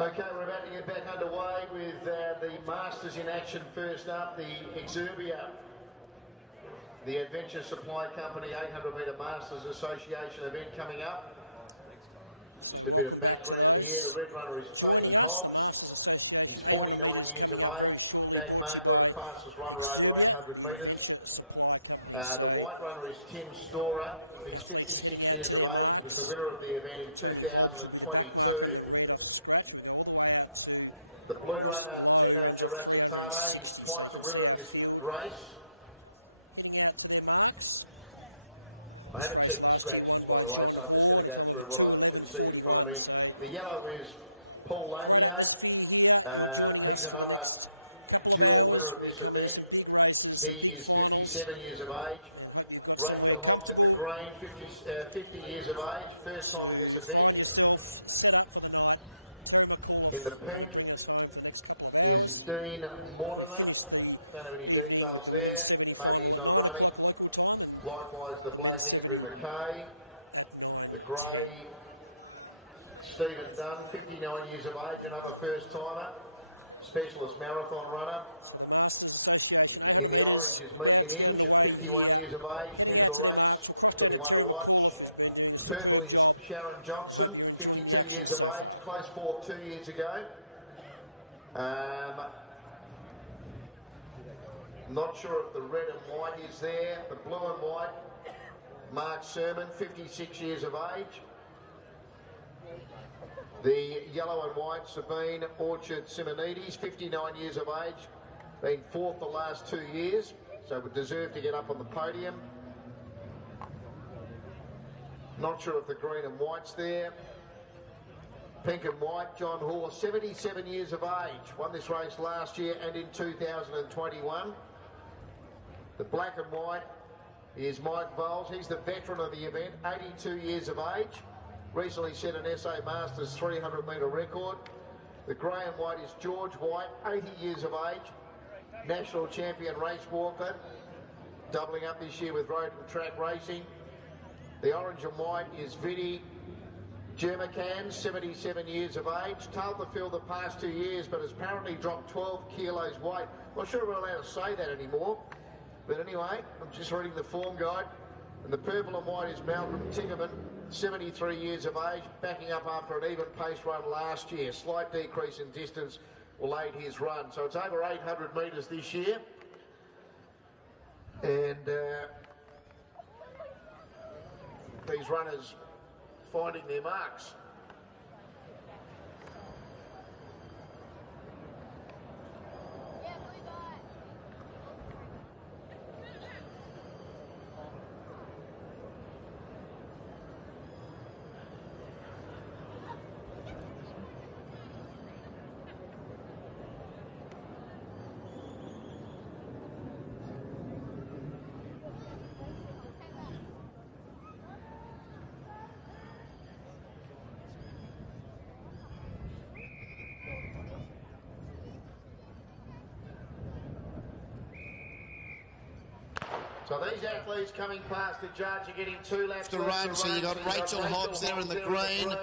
Okay, we're about to get back underway with the Masters in action. First up, the Exerbia, the Adventure Supply Company 800-metre Masters Association event coming up. So welcome back to those joining us. The Masters Association 800 metres coming up very shortly, brought to you by Exerbia, the Adventure Supply Company. So athletes heading out to their marks. Tony Hobbs will be the back marker in the red off scratch. We go all the way out to Ross Lowe, who runs off 360. So you can see our field heading out to their marks. This race last year won by John Hoare at a time of 2:11.41. So great atmosphere here. You're joining us for the next couple of hours. We come into some big races, some big finals, and hope you've got somewhere comfortable to find yourself set up for the night. Terry McAuliffe going to bring us home for the next couple of hours. We finished the evening with the women's 70 final at 9 o'clock local time, and the men's 70 at 9:10. Stephen Dunn, 59 years of age, another first-timer, specialist marathon runner. So the Masters Association 800 metres about to get underway here. Heading out to their marks. We'll cross down to Terry McAuliffe, who's been doing a superb job, and hope you're enjoying the action so far. Place 4 2 years ago. Not sure if the red and white is there. The blue and white, Mark Sermon, 56 years of age. The yellow and white, Sabine Orchard Simonides, 59 years of age. Been fourth the last 2 years, so would deserve to get up on the podium. Not sure if the green and white's there. Pink and white, John Hoare, 77 years of age. Won this race last year and in 2021. The black and white is Mike Bowles. He's the veteran of the event, 82 years of age. Recently set an SA Masters 300-metre record. The grey and white is George White, 80 years of age. National champion race walker, doubling up this year with road and track racing. The orange and white is Vinnie Germacan, 77 years of age. Tailed the field the past 2 years, but has apparently dropped 12 kilos weight. Not sure we're allowed to say that anymore. But anyway, I'm just reading the form guide. And the purple and white is Malcolm Tickerman, 73 years of age, backing up after an even pace run last year. Slight decrease in distance will aid his run. So it's over 800 metres this year. And these runners finding their marks. So these athletes coming past the judge are getting 2 laps to run. So you got Rachel Hobbs there in the green,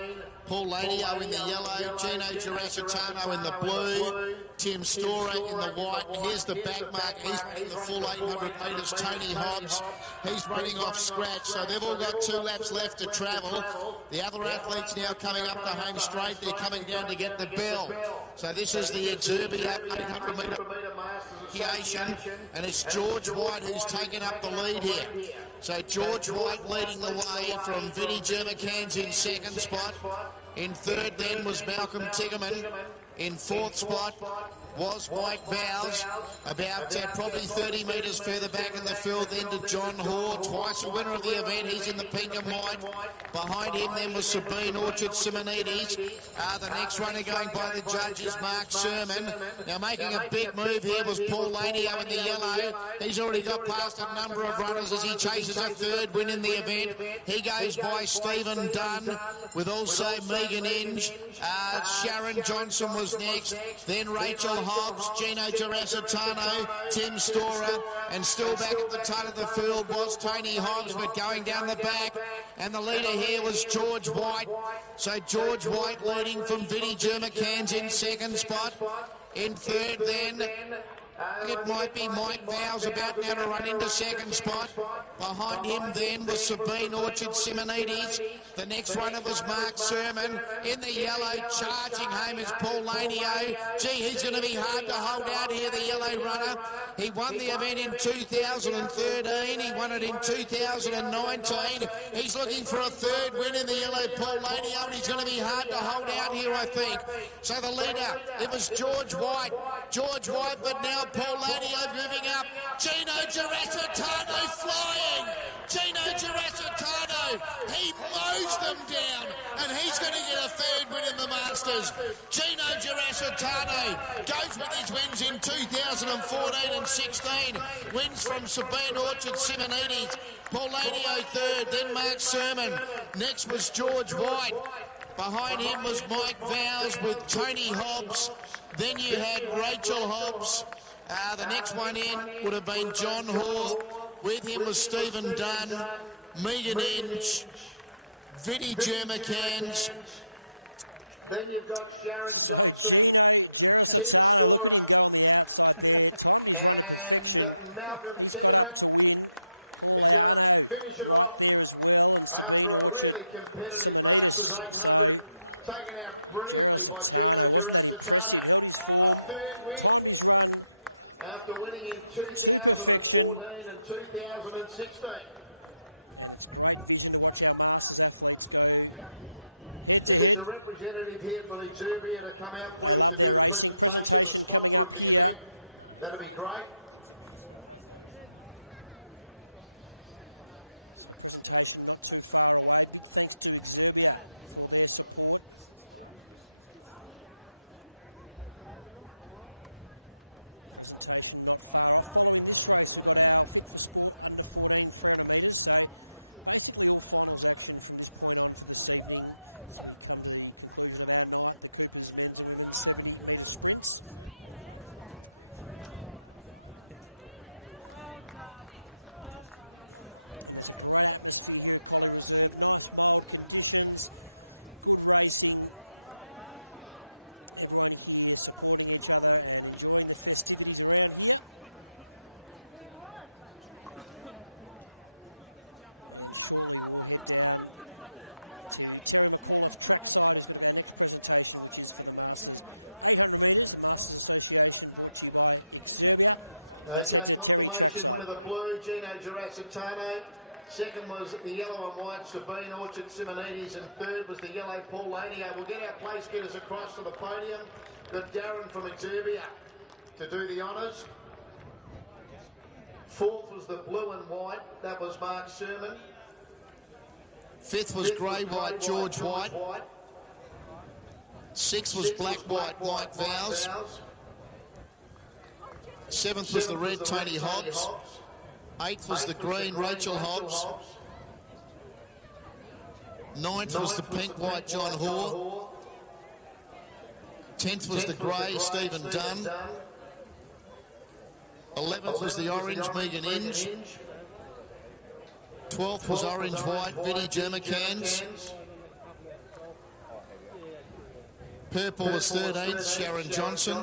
Paul Ladio in the yellow, Gino Girasitano in the blue, Tim Storer in the white. Here's the back mark. He's running the full 800 metres. Tony Hobbs, he's running off scratch. So they've all got 2 laps left to travel. The other athletes now coming up the home straight. They're coming down to get the bell. So this is the Exerbia 800 metre and it's George White who's taken up the lead here. So George White leading the way from Vinnie Germacans in second spot. In third then was Malcolm Tickerman. In fourth spot was Mike Bowles, about probably 30 metres further back in the field then to John Hoare, twice a winner of the event. He's in the pink and white. Behind him then was Sabine Orchard Simonides. The next runner going by the judge is Mark Sermon. Now making a big move here was Paul Lanio in the yellow. He's already got past a number of runners as he chases a third win in the event. He goes by Stephen Dunn with also Megan Inge. Sharon Johnson was was next, then Rachel Hobbs, Gino Girasitano, Tim Storer, and still back at the tail of the field was Tony Hobbs, but going down the back, and the leader here was George White. So George White leading from Vinnie Germacans in second spot. In third then, it might be Mike Vows about now to run into second spot. Behind him then was Sabine Orchard Simonides. The next runner was Mark Sermon. In the yellow, charging home is Paul Lanio. Gee, he's going to be hard to hold out here, the yellow runner. He won the event in 2013. He won it in 2019. He's looking for a third win in the yellow, Paul Lanio, and he's going to be hard to hold out here, I think. So the leader, it was George White. George White, but now Paul Lanio moving up. Gino Girasitano flying. Gino Girasitano, he mows them down, and he's going to get a third win in the Masters. Gino Girasitano goes with his wins in 2014 and 16. Wins from Sabine Orchard Simonides. Paul Lanio third, then Mark Sermon. Next was George White. Behind him was Mike Vows with Tony Hobbs. Then you had Rachel Hobbs. The next one in would have been John Hall. With him was Stephen Dunn, Megan Inge, Vinnie Germacans. So Gino Girasitano, look at him go on the outside there. Timed his run to perfection. He's got up to win. Paul Lanio right there as well, and Sabine Orchard Simonides. So Girasitano wasn't that impressive. Held his form, timed his run to perfection. And it's great vision to watch our Masters athletes go head to head. They love their racing. Presentation coming up here. So presentation not too far away. Big thanks to Exerbia for their support. Presentation not far off. Following this race, we've got our Fit for Sport under 14 300 metres. So basically all finals action from this point on for this evening as we come to the conclusion of our night, the Coopers men's and women's 70 metre sprints. And there's a great atmosphere here at Collie Reserve. Nice mild conditions, good racing. Everyone here supporting each other and enjoying the festivities around here. And shortly we'll head down to Terry McAuliffe trackside, who's got to go next presentation, which is for the Masters 800 metres, the Masters Association, brought to you by Exerbia. Let's head to Terry trackside. Second was the yellow and white Sabine Orchard Simonides, and third was the yellow Paul Lanio. We'll get our place getters across to the podium. Got Darren from Exerbia to do the honours. Fourth was the blue and white. That was Mark Sermon. Fifth was grey white George White. Sixth was black white Mike Vows. Seventh was the red Tony Hobbs. Eighth was the green Rachel Hobbs. Ninth was the pink-white John Hoare. 10th was the grey Stephen Dunn. 11th was the orange Megan Inge. 12th was orange-white Vinnie Germacans. Purple was 13th Sharon Johnson.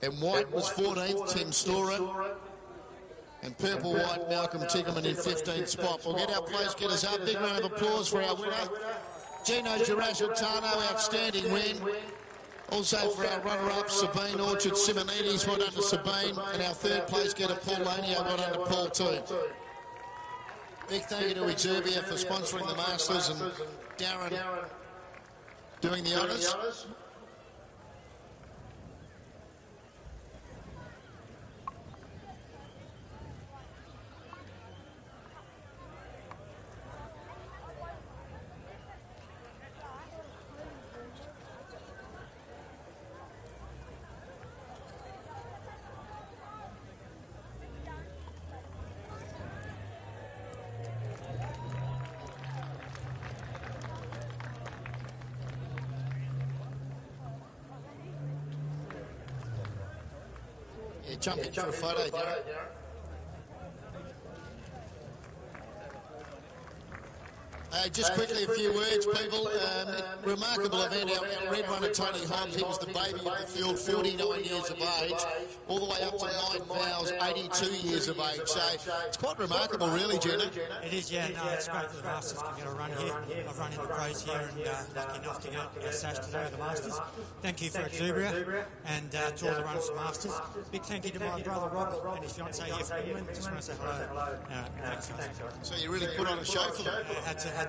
And white was 14th, Tim Storer. And purple-white, Malcolm Tiggerman in 15th spot. We'll get our place getters up. Big round of applause for our winner, Gino Girasitano, outstanding win. Also for our runner-up, Sabine Orchard Simonides, well done to Sabine. And our third place getter, Paul Lanio, well done to Paul too. Big thank you to Exerbia for sponsoring the Masters, and Darren doing the honours. Yeah, jump in for a photo, Darren. Just quickly, a few words, people. Remarkable event. Our red runner, Tony Hobbs, he was the baby of the field, 49 years of age, all the way up to 9 vows, 82 years of age. So it's quite remarkable, really, Jenna. It is, yeah. No, it's great that the Masters can get a run here. I've run in the pros here and lucky enough to get a sash today at the Masters. Thank you for Exubria and to all the runners of Masters. Big thank you to my brother Rob and his fiancée here from England. Just want to say hello. Thanks, guys. So you really put on a show for them. Had to have.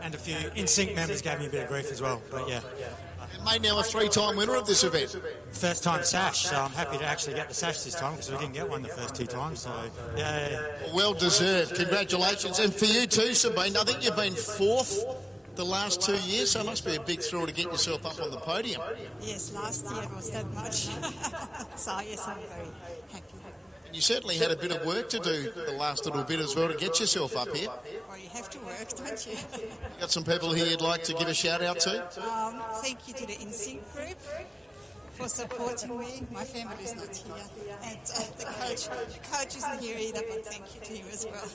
And a few in-sync members gave me a bit of grief as well, but yeah. You made now a 3-time winner of this event. First time sash, so I'm happy to actually get the sash this time because we didn't get one the first 2 times, so yeah. Well deserved, congratulations. And for you too, Sabine, I think you've been 4th the last 2 years, so it must be a big thrill to get yourself up on the podium. Yes, last year it was that much. So yes, I'm very happy. And you certainly had a bit of work to do the last little bit as well to get yourself up here. Well, you have to work, don't you? You got some people here you'd like to give a shout out to? Thank you to the InSync group for supporting me. My family's not here. And the coach isn't here either, but thank you to him as well.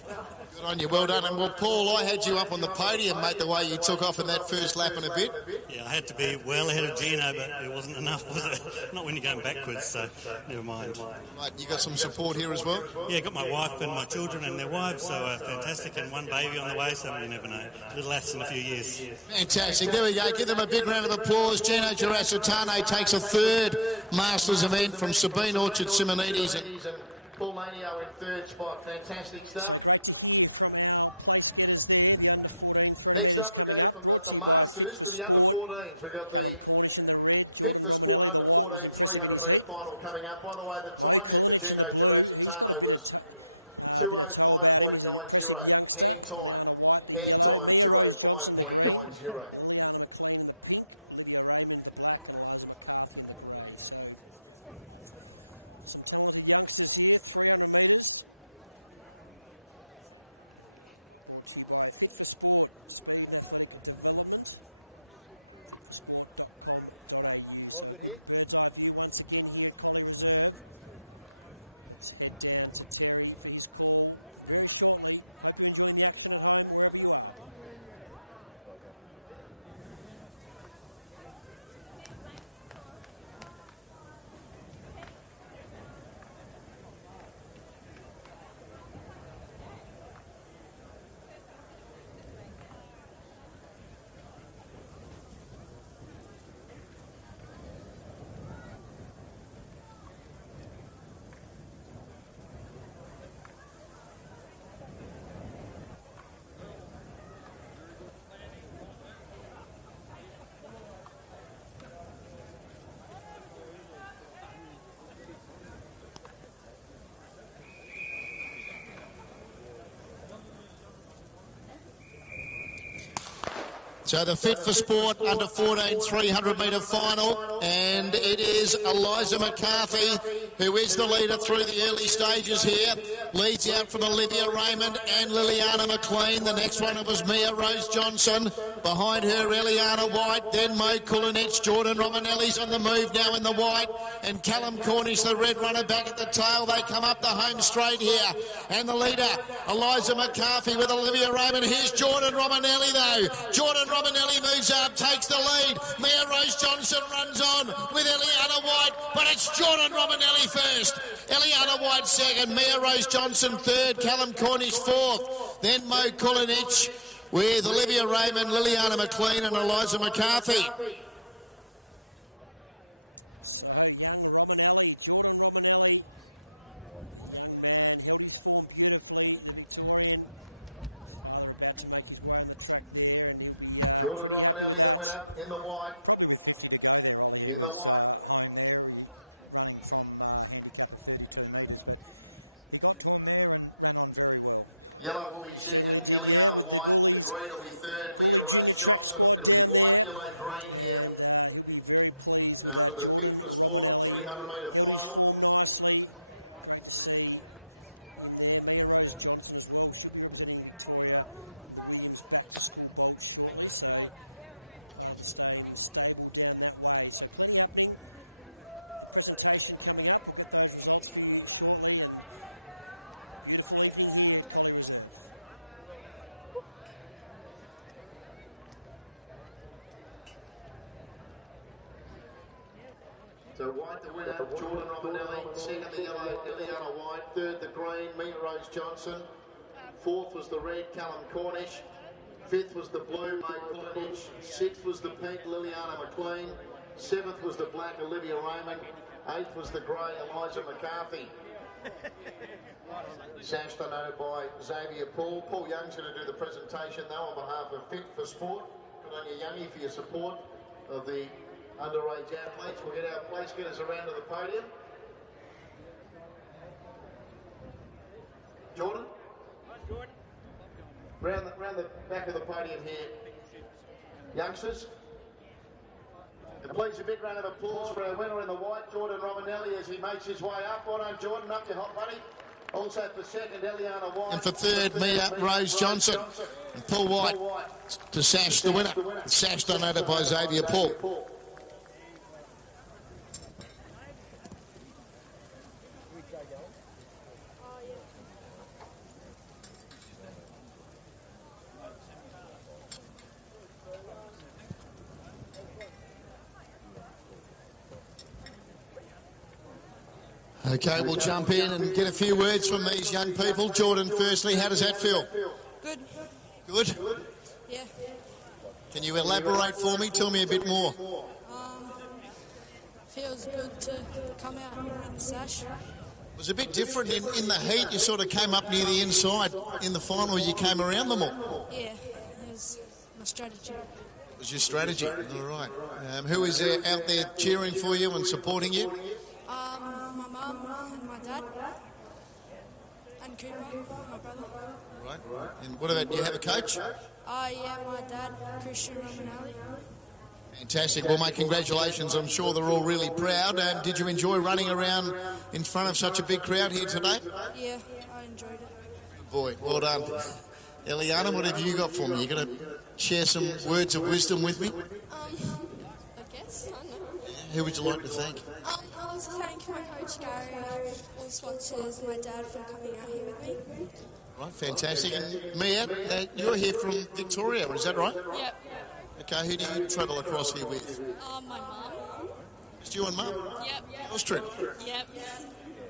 Good on you, well done. And well, Paul, I had you up on the podium, mate, the way you took off in that first lap and a bit. Yeah, I had to be well ahead of Gino, but it wasn't enough, was it? Not when you're going backwards, so never mind. Mate, you got some support here as well? Yeah, got my wife and my children and their wives, so fantastic, and one baby on the way, so you never know. Little lads in a few years. Fantastic. There we go. Give them a big round of applause. Gino Girasitano takes a 3rd Masters event from Sabine Orchard Simonides. So great to hear from our place getters there. The under 14 300 metres coming up. Brought to you by Fit for Sport. Callum Cornish in the red. Jordan Romanelli, the white, was impressive in his heat. Mo Kulinic in the blue. He's got a bit of toe about him. He's an impressive youngster. Liana White, the yellow. Mia Rose Johnson, the green. Liliana McLean in the pink. Olivia Raymond, the black. And Eliza McCarthy in the grey. So some talented youngsters here. 300 metres. Brought to you by Fit for Sport, Speed and Athletic Development. Fitforsport.com.au. So a good bird's eye view once again here at Collie Reserve. Let's head down to Terry for his call very shortly. Hope you're enjoying the action at home, wherever you are. So the Fit for Sport under 14 300 metre final, and it is Eliza McCarthy who is the leader through the early stages here. Leads out from Olivia Raymond and Liliana McLean. The next one was Mia Rose Johnson. Behind her, Eliana White, then Mo Kulinic. Jordan Romanelli's on the move now in the white, and Callum Cornish, the red runner, back at the tail. They come up the home straight here, and the leader, Eliza McCarthy with Olivia Raymond. Here's Jordan Romanelli though. Jordan Romanelli moves up, takes the lead. Mia Rose Johnson runs on with Eliana White, but it's Jordan Romanelli first. Eliana White second, Mia Rose Johnson third, Callum Cornish fourth, then Mo Kulinic with Olivia Raymond, Liliana McLean and Eliza McCarthy. So young Romanelli, Jordan Romanelli, the young man, held his form beautifully. The Victorian, his father about to make his way on the track there, and he'll be pretty happy with that. Probably with 50 to go there, Ollie. He was home there, running from handicap of 32 metres, but he got to him there and ran on very well. He certainly did, yeah, with the Gooley Junior Track Squad down there. And he'll be very pleased with that. Jordan Romanelli held his form nicely. Great to see him there. Mia Rose Johnson as well. She'll be representing Victoria in the Williams back-to-school bolt shortly. So part of the same stable down that way. So plenty happening. the presentation coming up. We'll get those results for you shortly, and beautiful evening here at Collie Reserve. So White the winner, Jordan Romanelli. Second the yellow, Ileana White. Third the green, Mia Rose Johnson. Fourth was the red, Callum Cornish. Fifth was the blue, May Pulinich. Sixth was the pink, Liliana McLean. Seventh was the black, Olivia Raymond. Eighth was the grey, Eliza McCarthy. Sash donated by Xavier Paul. Paul Young's going to do the presentation though on behalf of Fit for Sport. Good on you, Youngie, for your support of the underage athletes. We'll get our place getters around to the podium. Jordan? Round the back of the podium here. Youngsters? And please a big round of applause for our winner in the white, Jordan Romanelli, as he makes his way up. Well done, Jordan. Up your hot buddy. Also for second, Eliana White. And for third, Mia Rose Johnson. And Paul White to Sash, the winner. Sash donated by Xavier Paul. Okay, we'll jump in and get a few words from these young people. Jordan, firstly, how does that feel? Good. Good? Yeah. Can you elaborate for me? Tell me a bit more. Feels good to come out and win the sash. It was a bit different in the heat. You sort of came up near the inside. In the final, you came around them all. Yeah, it was my strategy. It was your strategy. All right. Who is out there cheering for you and supporting you? My mum and my dad. And Cooper, my brother. Right. And what about, do you have a coach? Yeah, my dad, Christian Romanelli. Fantastic. Well, mate, congratulations. I'm sure they're all really proud. Did you enjoy running around in front of such a big crowd here today? Yeah, I enjoyed it. Good boy, well done. Eliana, what have you got for me? You're going to share some words of wisdom with me? I guess, I don't know. Who would you like to thank? I want to thank my coach Gary, all sponsors, and my dad for coming out here with me. Right, fantastic. And Mia, you're here from Victoria, is that right? Yep. Okay, who do you travel across here with? My mum. Just you and Mum? Yep. Yours trip? Yep.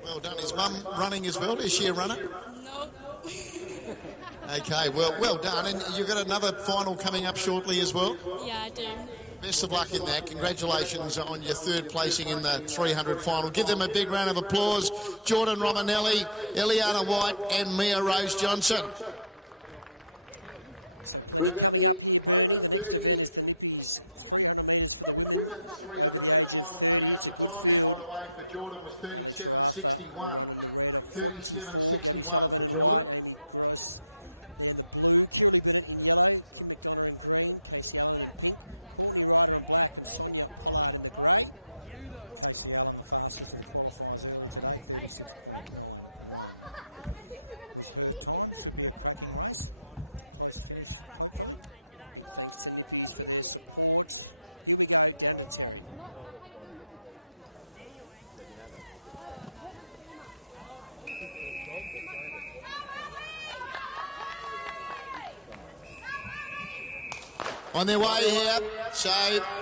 Well done. Is Mum running as well? Is she a runner? Nope. Okay, well done. And you've got another final coming up shortly as well? Yeah, I do. Best of luck in that. Congratulations on your third placing in the 300 final. Give them a big round of applause. Jordan Romanelli, Eliana White and Mia Rose Johnson. So plenty coming up here, Bernie. The next event is the Nippies 300 metres for the women over the age of 30. It's a good field. Ali Truartha will run in the red of 44. Gabby Sullivan in white. Amy Gross there in the blue. Kiralee Burnett in yellow. Kim McDonough in green. Casey Allen in pink. Courtney Ryder in black and Sonia Pollard in the grey. Casey Allen, the fastest of the qualifiers earlier today, 36.91 was her time. Should be a cracking race. Close finish, hopefully. Big thanks to Nippies for their support. Here we go, down to Terry. On their way here, so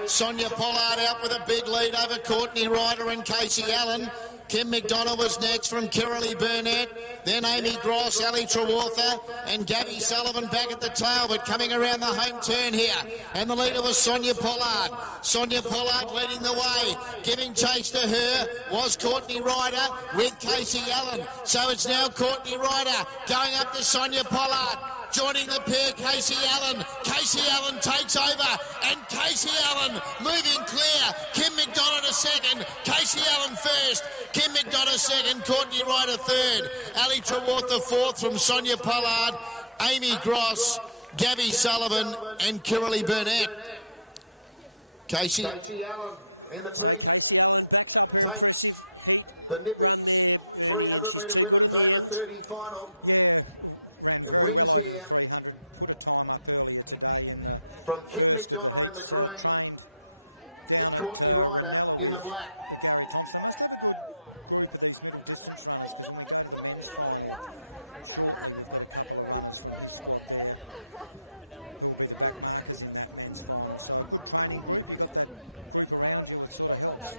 Sonia Pollard out with a big lead over Courtney Ryder and Casey Allen. Kim McDonough was next from Kiralee Burnett. Then Amy Gross, Ali Trawartha and Gabby Sullivan back at the tail, but coming around the home turn here. And the leader was Sonia Pollard. Sonia Pollard leading the way. Giving chase to her was Courtney Ryder with Casey Allen. So it's now Courtney Ryder going up to Sonia Pollard. Joining the pair, Casey Allen. Casey Allen takes over, and Casey Allen moving clear. Kim McDonough to second, Casey Allen first. Kim McDonough second, Courtney Ryder third. Ali Trawartha fourth from Sonia Pollard, Amy Gross, Gabby Sullivan, and Kiralee Burnett. Casey. So Casey Allen backs up her impressive heat run there, Bernie, and she's too good in the end. Yeah, ran very well over the 300, put a time up earlier today in the first of the heats, trained down at Ranella with Gary Thompson. They must have a good group of these middle distance runners, because when we go to the men's final shortly, we've got a couple of runners from his squad there who will be the back markers in that men's final. So a good training group. You got that group around you, it sort of helps.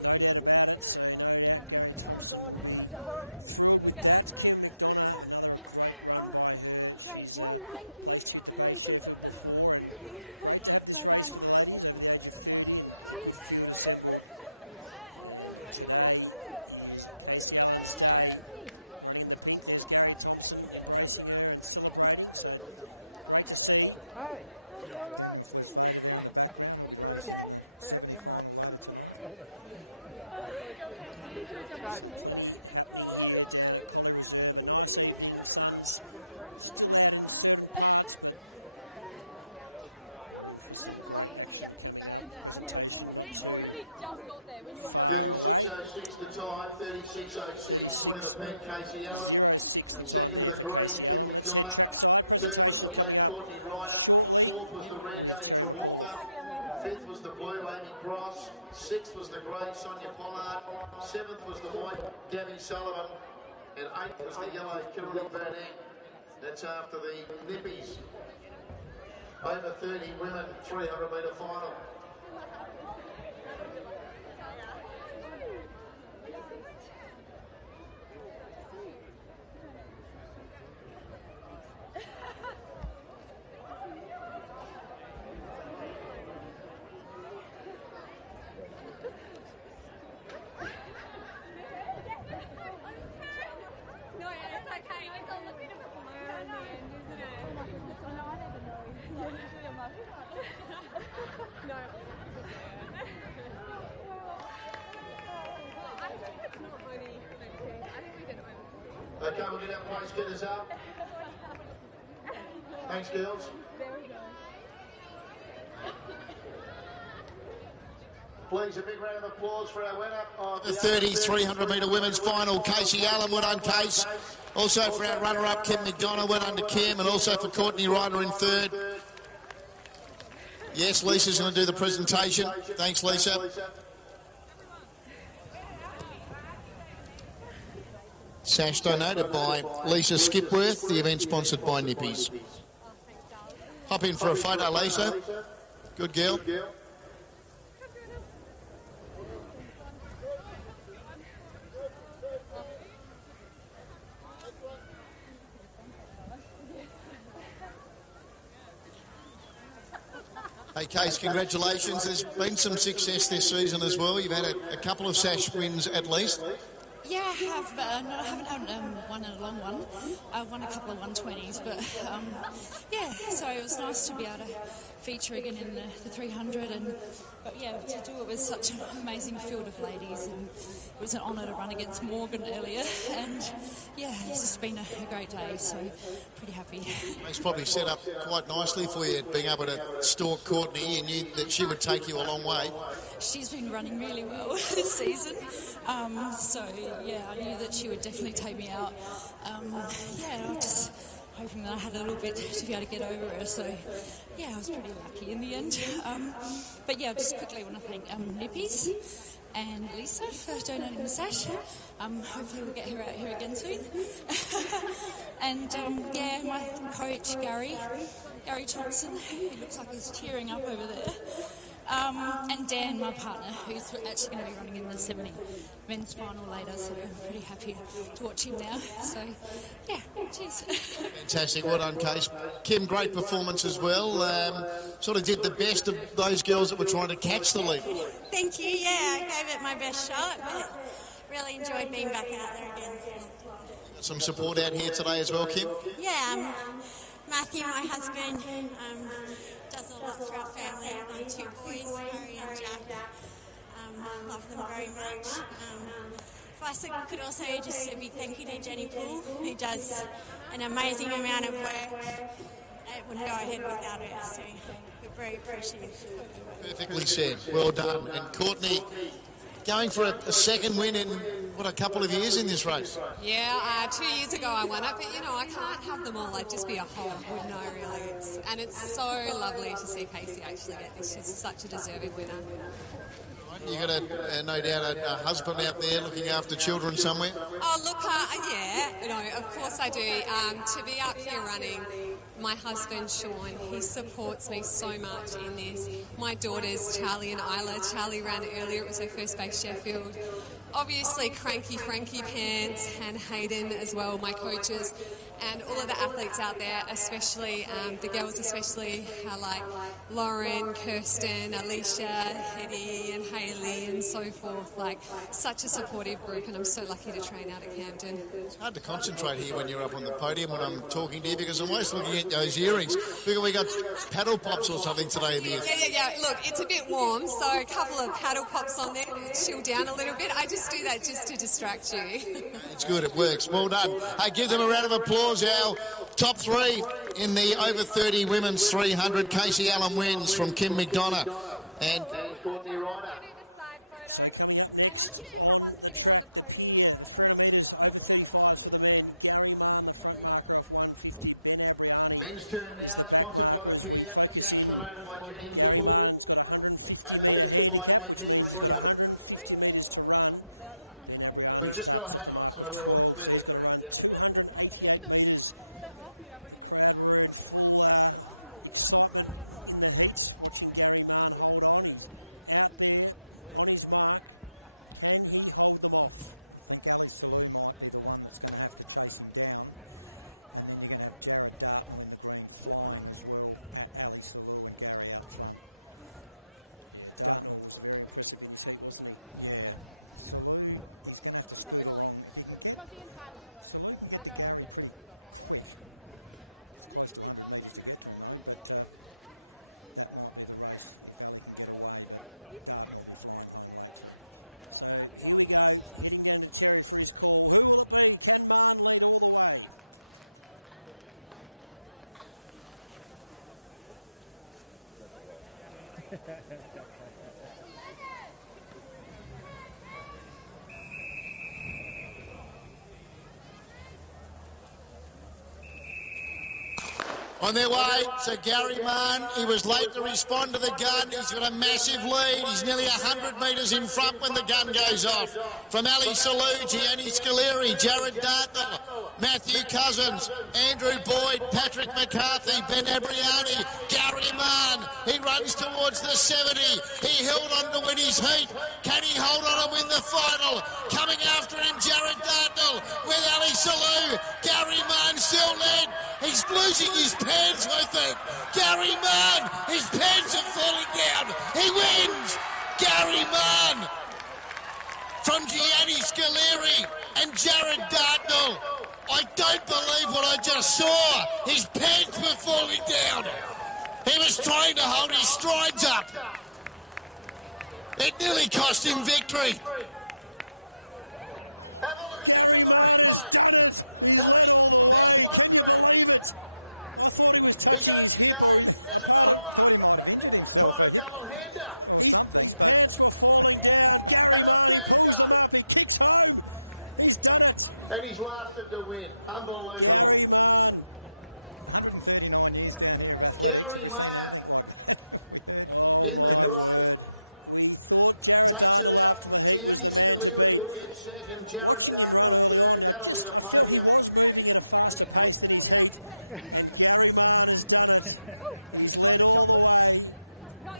No doubt about it. So no doubt Gary Thompson will be thrilled with that. Kim McDonough, another great run by her. She's placed here at the Bay Sheffield before, and great to have this race for the ladies over the age of 30 and a good field assembled. And today is Casey Allen's day, running in the pink. There's Gary Thompson embracing her and celebrating, so great to see. Daniel Flesvader there in the background. He'll be racing in the 70 final later tonight. So plenty happening here down at Collie Reserve. A nice evening. Sun's still out in certain parts, but we're in for some great action coming up. Presentation not too far away. 36.06 the time there for Casey Allen. Let's head trackside. Presentation coming up shortly with Terry McAuliffe. Fifth was the blue Amy Cross. Sixth was the grey Sonia Pollard. Seventh was the white Debbie Sullivan. And eighth was the yellow Kimberly Van Eck. That's after the Nippies. Over 30 women, 300 metre final. Okay, we'll get our place getters up. Thanks, girls. Please, a big round of applause for our winner of The 300 metre women's final, Casey Allen. Well done, Case. Also for our runner-up, Kim McDonough. Well done to Kim, and also for Courtney Ryder in third. Yes, Lisa's going to do the presentation. Thanks, Lisa. Sash donated by Lisa Skipworth. The event sponsored by Nippies. Hop in for a photo, Lisa. Good girl. Hey, Case, congratulations. There's been some success this season as well. You've had a couple of Sash wins at least. Yeah, I have. No, I haven't had one in a long one. I've won a couple of 120s, but yeah, so it was nice to be able to feature again in the 300, but yeah, to do it with such an amazing field of ladies, and it was an honour to run against Morgan earlier, and yeah, it's just been a great day, so pretty happy. It's probably set up quite nicely for you, being able to stalk Courtney. You knew that she would take you a long way. She's been running really well this season, so yeah, I knew that she would definitely take me out. Yeah, I was just hoping that I had a little bit to be able to get over her, so yeah, I was pretty lucky in the end. But yeah, just quickly want to thank Nippies and Lisa for donating the sash. Hopefully we'll get her out here again soon. And yeah, my coach Gary Thompson, he looks like he's tearing up over there. And Dan, my partner, who's actually going to be running in the 70 men's final later, so I'm pretty happy to watch him now. So, yeah, cheers. Fantastic, well done, Case. Kim, great performance as well. Sort of did the best of those girls that were trying to catch the lead. Thank you, yeah, I gave it my best shot, but really enjoyed being back out there again. Some support out here today as well, Kim? Yeah, Matthew, my husband, does a lot for our family. I've got 2 boys, Harry and Jack. Love them very much. If I could also just a big thank you to Jenny Poole, who does an amazing amount of work. It wouldn't go ahead without her, so we're very appreciative. Perfectly said. Well done. And Courtney, going for a second win in, a couple of years in this race? Yeah, 2 years ago I won it, but, I can't have them all. I'd just be a hog, wouldn't I, really? It's so lovely to see Casey actually get this. She's such a deserving winner. You got no doubt a husband out there looking after children somewhere? Oh, look, yeah, of course I do. To be up here running, my husband, Sean, he supports me so much in this. My daughters, Charlie and Isla. Charlie ran earlier. It was her first base, Sheffield. Obviously, Cranky Frankie Pants and Hayden as well, my coaches. And all of the athletes out there, especially the girls, especially like Lauren, Kirsten, Alicia, Hetty, and Hayley, and so forth. Like, such a supportive group, and I'm so lucky to train out at Camden. It's hard to concentrate here when you're up on the podium when I'm talking to you, because I'm always looking at those earrings. We got paddle pops or something today in the ear. Yeah. Look, it's a bit warm, so a couple of paddle pops on there to chill down a little bit. I just do that just to distract you. It's good, it works. Well done. Hey, give them a round of applause. Our top three in the over 30 women's 300. Casey Allen wins from Kim McDonough. And so coming up next on the track, the pier, the 300 metres over 35s for the men. Gary Mann, the front marker off 150. Ben Abriani is the back marker as we focus in. Gary Mann's got a 150-metre handicap, which means he's got 150 metres to run. Ben Abriani starts off the mark of 12, so he's got to run 288 metres. The crowd were in full excitement in the heat, watching Gary Mann hold on. He's out there on his mark. Can he hold them off? I think Ali Salou might be the one that's going to have to chase him down. And then you're going to have Jared Dartnell in the green flying as well at Ali Salou and Gary out front. Yeah, Dartnell was very impressive in his heat, wasn't he? Yeah. Salou, he's going to have to scoot along. If he can get... Salou can get to Gary pretty quick. It's close to 100 metres to get to him, though, but that might be the race if Ali can get away, but Dartnell will be flying home late too. So here we go, heading down to Terry for his call. Who will it be? Can Mann lead all the way? on their way, so Gary Mann, he was late to respond to the gun. He's got a massive lead. He's nearly 100 metres in front when the gun goes off. From Ali Salou, Gianni Scaleri, Jared Dartnell, Matthew Cousins, Andrew Boyd, Patrick McCarthy, Ben Abriani, Gary Mann. He runs towards the 70. He held on to win his heat. Can he hold on and win the final? Coming after him, Jared Dartnell with Ali Salou. Gary Mann still led. He's losing his pants, I think. Gary Mann, his pants are falling down. He wins. Gary Mann from Gianni Scaleri and Jared Dartnell. I don't believe what I just saw. His pants were falling down. He was trying to hold his strides up. It nearly cost him victory. Gary Mann has done it. He's led all the way. Can you believe it? I thought he was touching his hip or a part of... I thought he might have injured himself, a hip or something. His pants were falling down. Gary Mann, he pulls them up. He kicks home. He's done it. Gary Mann. 139 years down here of athletics. Have we seen anything like that? We heard. Oh, my word. We thought Jared Dartnell after the heat was the man to beat. Watching him run early on, I felt he was moving at a faster pace than his heat, and Gary Mann has done it. He's led all the way,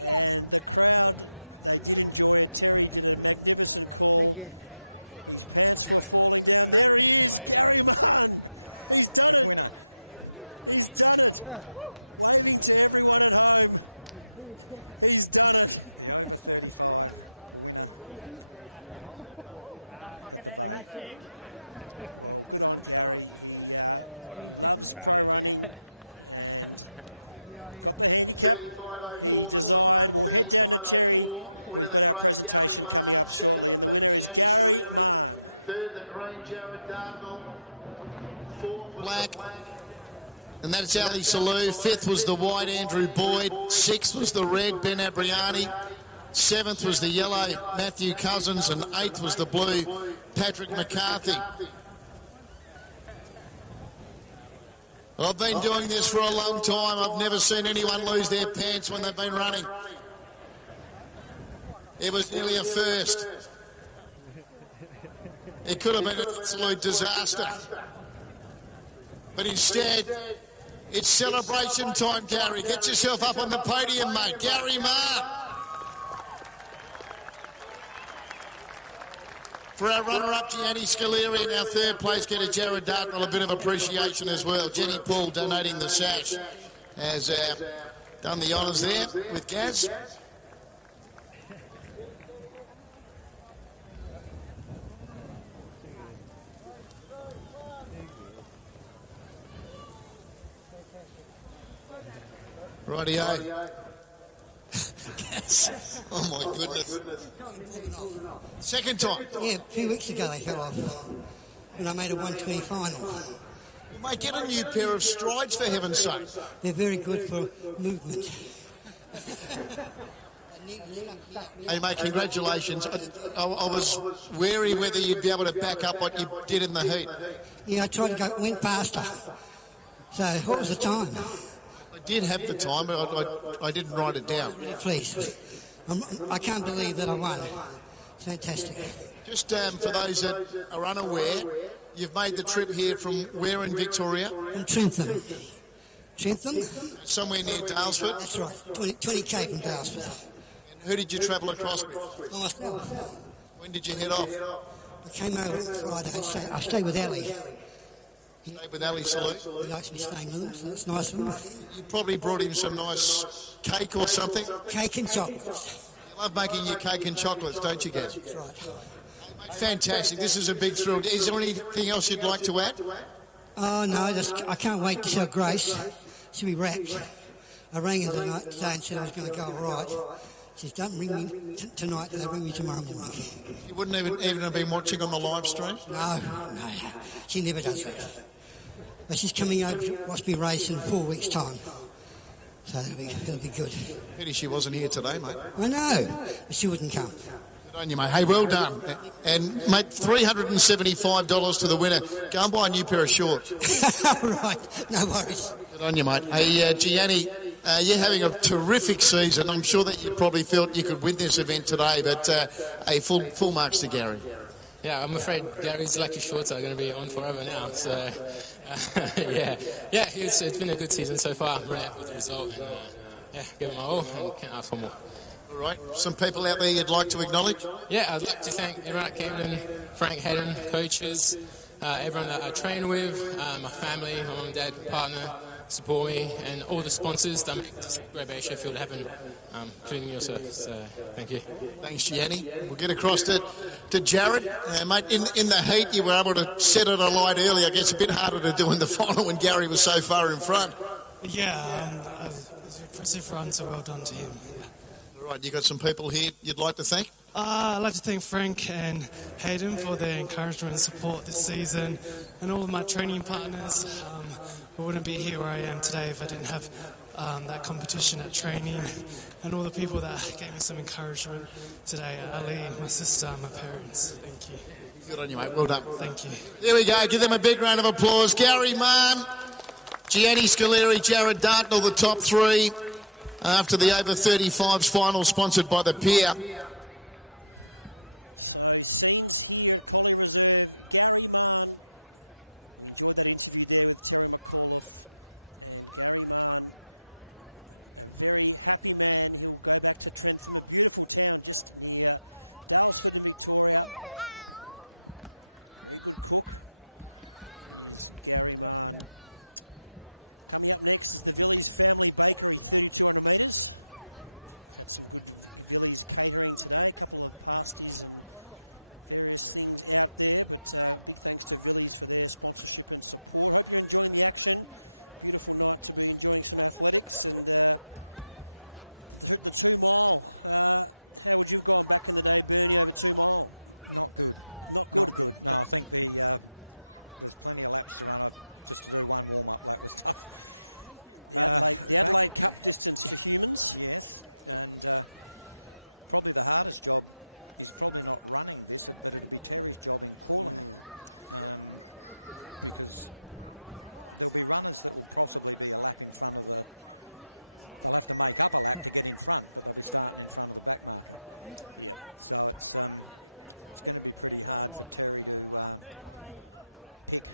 and the crowd, they did enjoy it. Terry did a magnificent call. His pants were falling down. There he is, Gary Mann. He's done it. Winner. He's done it. Waving to everyone at home. He's done it. The over 35 winner at the Bay. Well, good on Gary. He loves pro running and got the handicap he desired. We'll head down to Terry, who's got our presentation coming up shortly, and the winner is Gary Mann. Black. And that's Ali Salou. Fifth was the white, Andrew Boyd. Sixth was the red, Ben Abriani. 7th was the yellow, Matthew Cousins, and 8th was the blue, Patrick McCarthy. I've been doing this for a long time. I've never seen anyone lose their pants when they've been running. It was nearly a first. It could have been an absolute disaster. But instead, it's celebration time, Gary. Get yourself up on the podium, mate. Gary Marr. For our runner-up, Gianni Scaleri, and our third place getter, Jared Dartnell, a bit of appreciation as well. Jenny Paul donating the sash has done the honours there with Gaz. Rightio. Oh my goodness. Second time. Yeah, a few weeks ago they fell off when I made a 120 final. Well, mate, get a new pair of strides for heaven's sake. They're very good for movement. Hey mate, congratulations. I was wary whether you'd be able to back up what you did in the heat. Yeah, I tried to go, went faster. So what was the time? I did have the time, but I didn't write it down. Please. I can't believe that I won. It's fantastic. Just for those that are unaware, you've made the trip here from where in Victoria? From Trentham. Trentham? Somewhere near Dalesford? That's right, 20k from Dalesford. And who did you travel across with? Myself. When did you head off? I came over Friday. I stayed with Ali. Stayed with Ali Salute? He likes me staying with him, so it's nice of him. You probably brought him some nice cake or something? Cake and chocolates. You love making your cake and chocolates, don't you, Gaz? That's right. Fantastic. This is a big thrill. Is there anything else you'd like to add? Oh, no, I can't wait to show Grace. She'll be wrapped. I rang her today and said I was going to go all right. She says, don't ring me tonight, they'll ring me tomorrow morning. You wouldn't even have been watching on the live stream? No. She never does that. But she's coming over to watch me race in 4 weeks' time. So it'll be good. Pity she wasn't here today, mate. I know, but she wouldn't come. Good on you, mate. Hey, well done. And, mate, $375 to the winner. Go and buy a new pair of shorts. Right, no worries. Good on you, mate. Hey, Gianni, you're having a terrific season. I'm sure that you probably felt you could win this event today, but full marks to Gary. Yeah, I'm afraid Gary's lucky shorts are going to be on forever now. So, yeah, it's been a good season so far. I'm really happy with the result. And, give it my all and can't ask for more. All right. Some people out there you'd like to acknowledge? Yeah, I'd like to thank everyone at Camden, Frank Hayden, coaches, everyone that I train with, my family, my mum and dad, partner, support me, and all the sponsors that make Great Bay Sheffield happen, including yourself. So, thank you. Thanks, Gianni. We'll get across to Jared. Mate, in the heat, you were able to set it alight early. I guess a bit harder to do in the final when Gary was so far in front. Yeah, it was an impressive run, so well done to him. All right, you got some people here you'd like to thank? I'd like to thank Frank and Hayden for their encouragement and support this season, and all of my training partners. I wouldn't be here where I am today if I didn't have that competition at training, and all the people that gave me some encouragement today, Ali, my sister, my parents. Thank you. Good on you, mate. Well done. Thank you. There we go. Give them a big round of applause. Gary Mann, Gianni Scaleri, Jared Dartnell, the top three after the over 35s final, sponsored by the Pier. So scenes here at Collie Reserve. Gary Mann. We enjoyed that interview there with Terry McAuliffe. And Gary Mann, a very happy man. He'll go back to Trentham, a beautiful town just near Dalesford in Victoria. Very good cook is Gary Mann. Coming up next is the Villiers Family Bakery, 3,200 metres. We've had some good Villiers catering today, a couple of pasties and various things out there, but big thanks to Villiers for their sponsorship and support. Hope you're enjoying the action. Beautiful night to be enjoying some athletics, and the 2 mile. How would you have gone back in the day, Bernie, over 2 mile? Not good. Not good. Not good. No, I think there's plenty of laps to run. Just to do one warm-up lap was tough. The Adelaide Cup distance for humans. Yes, and probably the hardest job is probably not running this, but it'll be Terry's job in calling it. Because there'll be runners that will possibly be a lap in front of the... They'll have to make up a lap to get in front, but they'll be starting in front of the back marker. Yeah. So it's going to be pretty hard for Terry to pick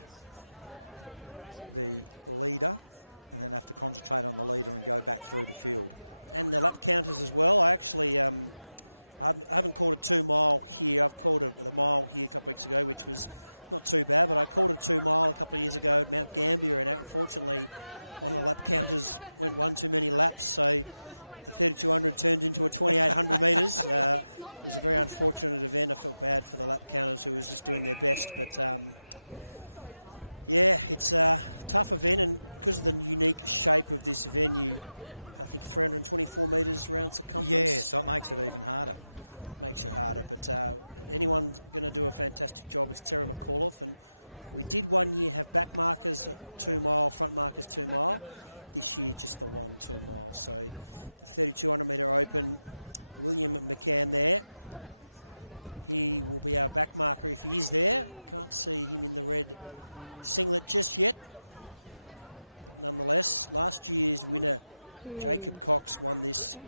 the leader and then have to concentrate on the leader and go back through the field. And the lap counters as well. I actually... I haven't called a 2 mile here. I've called the mile here a couple of weeks ago, which was not too bad, but I called a 2 mile a couple of years ago at Mount Gambier, and unfortunately one of the lap counters went one too many laps, so the 3200 turned into a 2800 metres. It was a very unfortunate event. I felt bad for the lap counters who was just doing their best, but yeah, it's a tough event, and because of the unique shape of this venue, I think 324 metres round circumference. Yeah, so it makes it even harder. Makes it harder, but anyone's going to do a fantastic job. It's Terry McAuliffe, and we did one year have back markers 2 mile, front markers 2 mile. This year, just the 1 2 mile. So the 3,200 metre open, William McCann there. He will be our back marker if he is there. Can't see him in the red singlet just yet. Nonetheless, last year's winner, Jacob Cox, won this.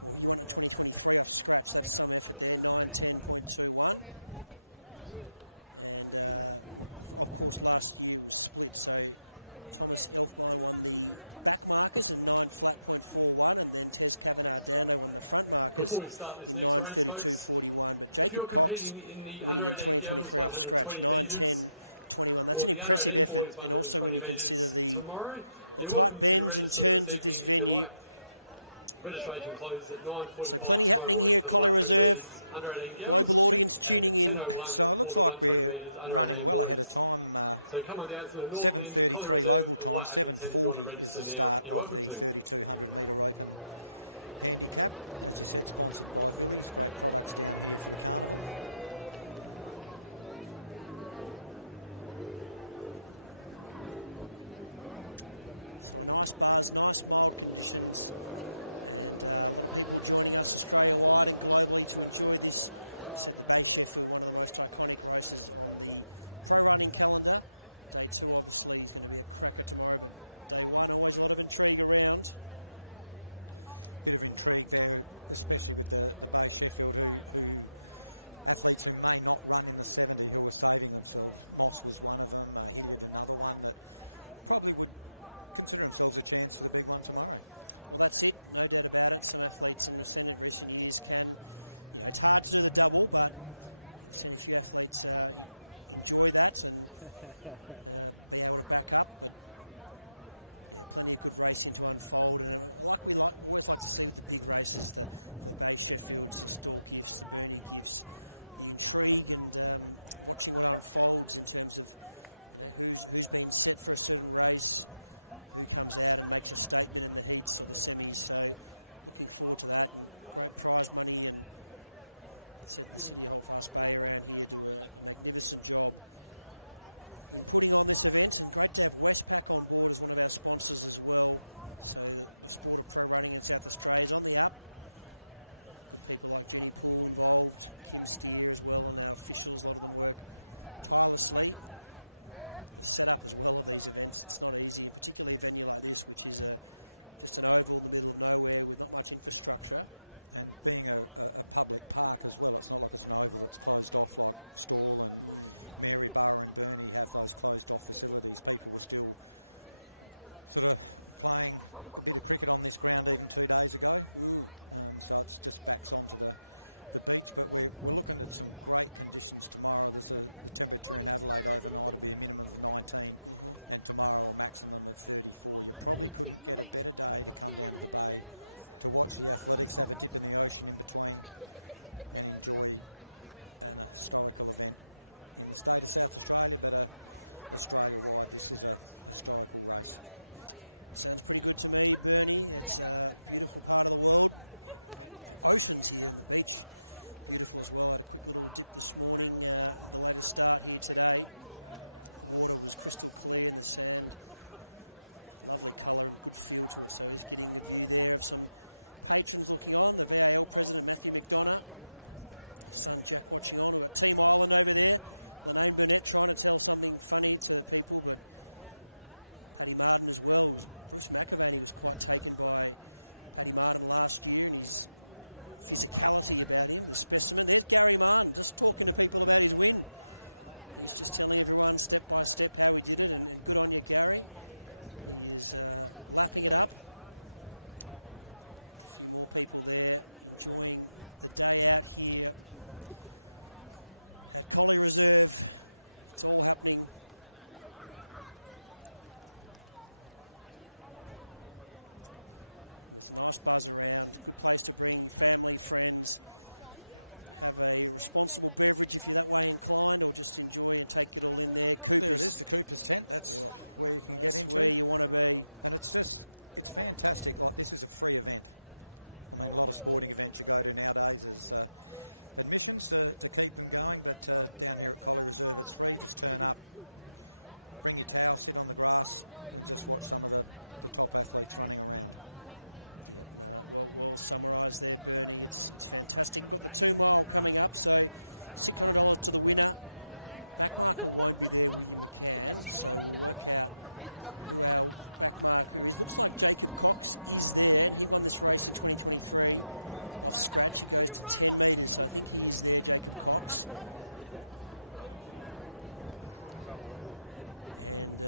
Well, he won it in 2023 off scratch. That's some effort there, 9:10.21. And, of course, last year it was split. So Thomas Elfbein won the back markers in 9:41, and then Tez Kavanagh-Dando won the front markers in 9:32.41. But Jacob Cox winning in 2023 off scratch, 9:10.21. That's an impressive effort. And also when you consider the tight bends and turns of this venue. So plenty happening here at Collie Reserve. Global audience tuning in. So it looks like we're running well ahead of time. 7:33 local time. 7:40 is the start of the 3,200 metre open handicap. As you said, sponsored by Villiers. Great products down here for the carnival. So a nice buzz, nice mild conditions, and a lot of people joining us Australia-wide and globally to enjoy this. Said the Bay Sheffield, one of the most iconic races on the pro running calendar. Day 2 obviously is going to be a cracker tomorrow, but day 1 always a lot of intrigue around. Bit of intrigue there, especially with the Bay Sheffield, who athletes who may not run in the 70 who are saving themselves. Moss was one of them. Hilliard another one that probably would consider themselves a chance for the big one tomorrow. Well, that's it, no doubt about it. Some athletes, and we've seen it in recent years, can, it's hard to do the double, but I've seen a few athletes enjoy that and be able to back up. But yeah, plenty of good racing to unfold, and like we always like to see with the big races, the Bay Sheffields, the Stall Gifts, the Burnie Gifts, the intrigue and watching what unfolds in terms of who's been set for a certain race, who comes out and makes a statement in the heats or the semis. So looking forward to that, and great prize money, and said the City of Holdfast Bay around here do a magnificent job in putting on this event, and great to have Westpac on board as one of our sponsors as well. So the sport of pro running in South Australia is on the up. Good people like Jenny Poole involved, Kim Steer as well, and our officials, a lot of them work tirelessly. The setup as well of these events, it's not easy, and particularly a venue like this, which is just an oval in the middle of nowhere with not much infrastructure. And being a public park as well, it's not like it's an oval that's closed off like Stawell and Maryborough and Burnie have those closed off facilities. People were still sort of playing a bit of cricket on this ground even 2 days ago. So it's just backs onto the beach, but we're looking at some great conditions tomorrow. There's the temperature in Adelaide overnight will be a minimum of 19 and tomorrow a maximum of 34. You probably couldn't get a better day to come down to the bay to watch the athletics, have a dip in the ocean in between and enjoy an historical event in the state of South Australia, but Australia-wide. This is a historical race. Sounds pretty good to me, Bernie. It's a beautiful part of the world. Oceans here and the beach, beautiful as well. I had a quick little dip this morning, the latest start here today. The water was crystal clear and the sand, lovely colour and good feel to it. So he's getting a view there of some patrons looking on. The VAL president, Matthew McDonough. His son, Jack, watching on. We've got Team Ireland over there. Lanaine Burnett trying to tell something funny to people, but Paddy Martin as well. Bruce McAvaney was quite taken by Paddy Martin last year and his physicality about him, the specimen. There's Gary Martin just talking to people about his win. He's just telling everyone step by step how he did it, and good on you, Gary. He is lapping it up. A few more people there enjoying the day out here at Collie Reserve. It's all happening. There's a nice buzz around. Good place to bring family, friends. Have a responsible beverage if you're that way inclined, or just enjoy and take it all in there. Cooper's. There it is, the Cooper's tent. That's where you can get into. That's where you want to be. And it's fantastic. Like, this is a free event. I mean, a lot of sporting events you go to nowadays is admissions to keep them going, but down here at Collie Reserve it's free. Just turn up, bring your towel, sit on the grass and just watch some of the top athletes running around. Yeah, no, well summarised there, Bernie. It's fantastic. We've got the 2 mile coming up, so $600 to the winner. Backmarker won't be there, William McCann, so we'll work out who our backmarker is. Looks like Jacob Cox is there, and he won this race in 2023 off scratch. He goes to 10 metres, so I think he is there, Jacob Cox. And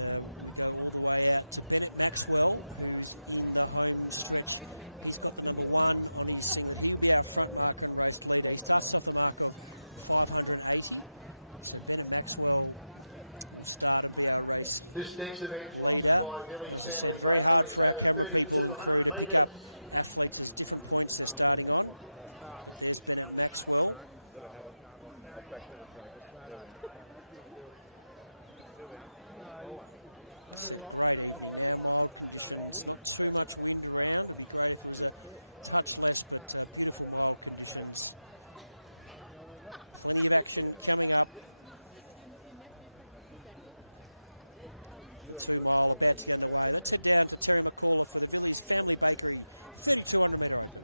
we go all the way out to Bennett Maxwell, who's in the home stretch. He's got the number 1 on his thing that he'll be our front marker and race leader. He starts off the mark of 580. So Bennett Maxwell will start and be our race leader. As I said, very hard for our camera people and crew to pick up athletes as different points they're starting on. But there's Bennett Maxwell. I said, great evening now, mild conditions, not too much wind around. It'd be great if it was a touch less, but beautiful mild conditions. Plenty of action coming up. The 2 mile about to get underway. Let's head down to Terry McCullough for the Villiers Family Bakery 3,200 metre open.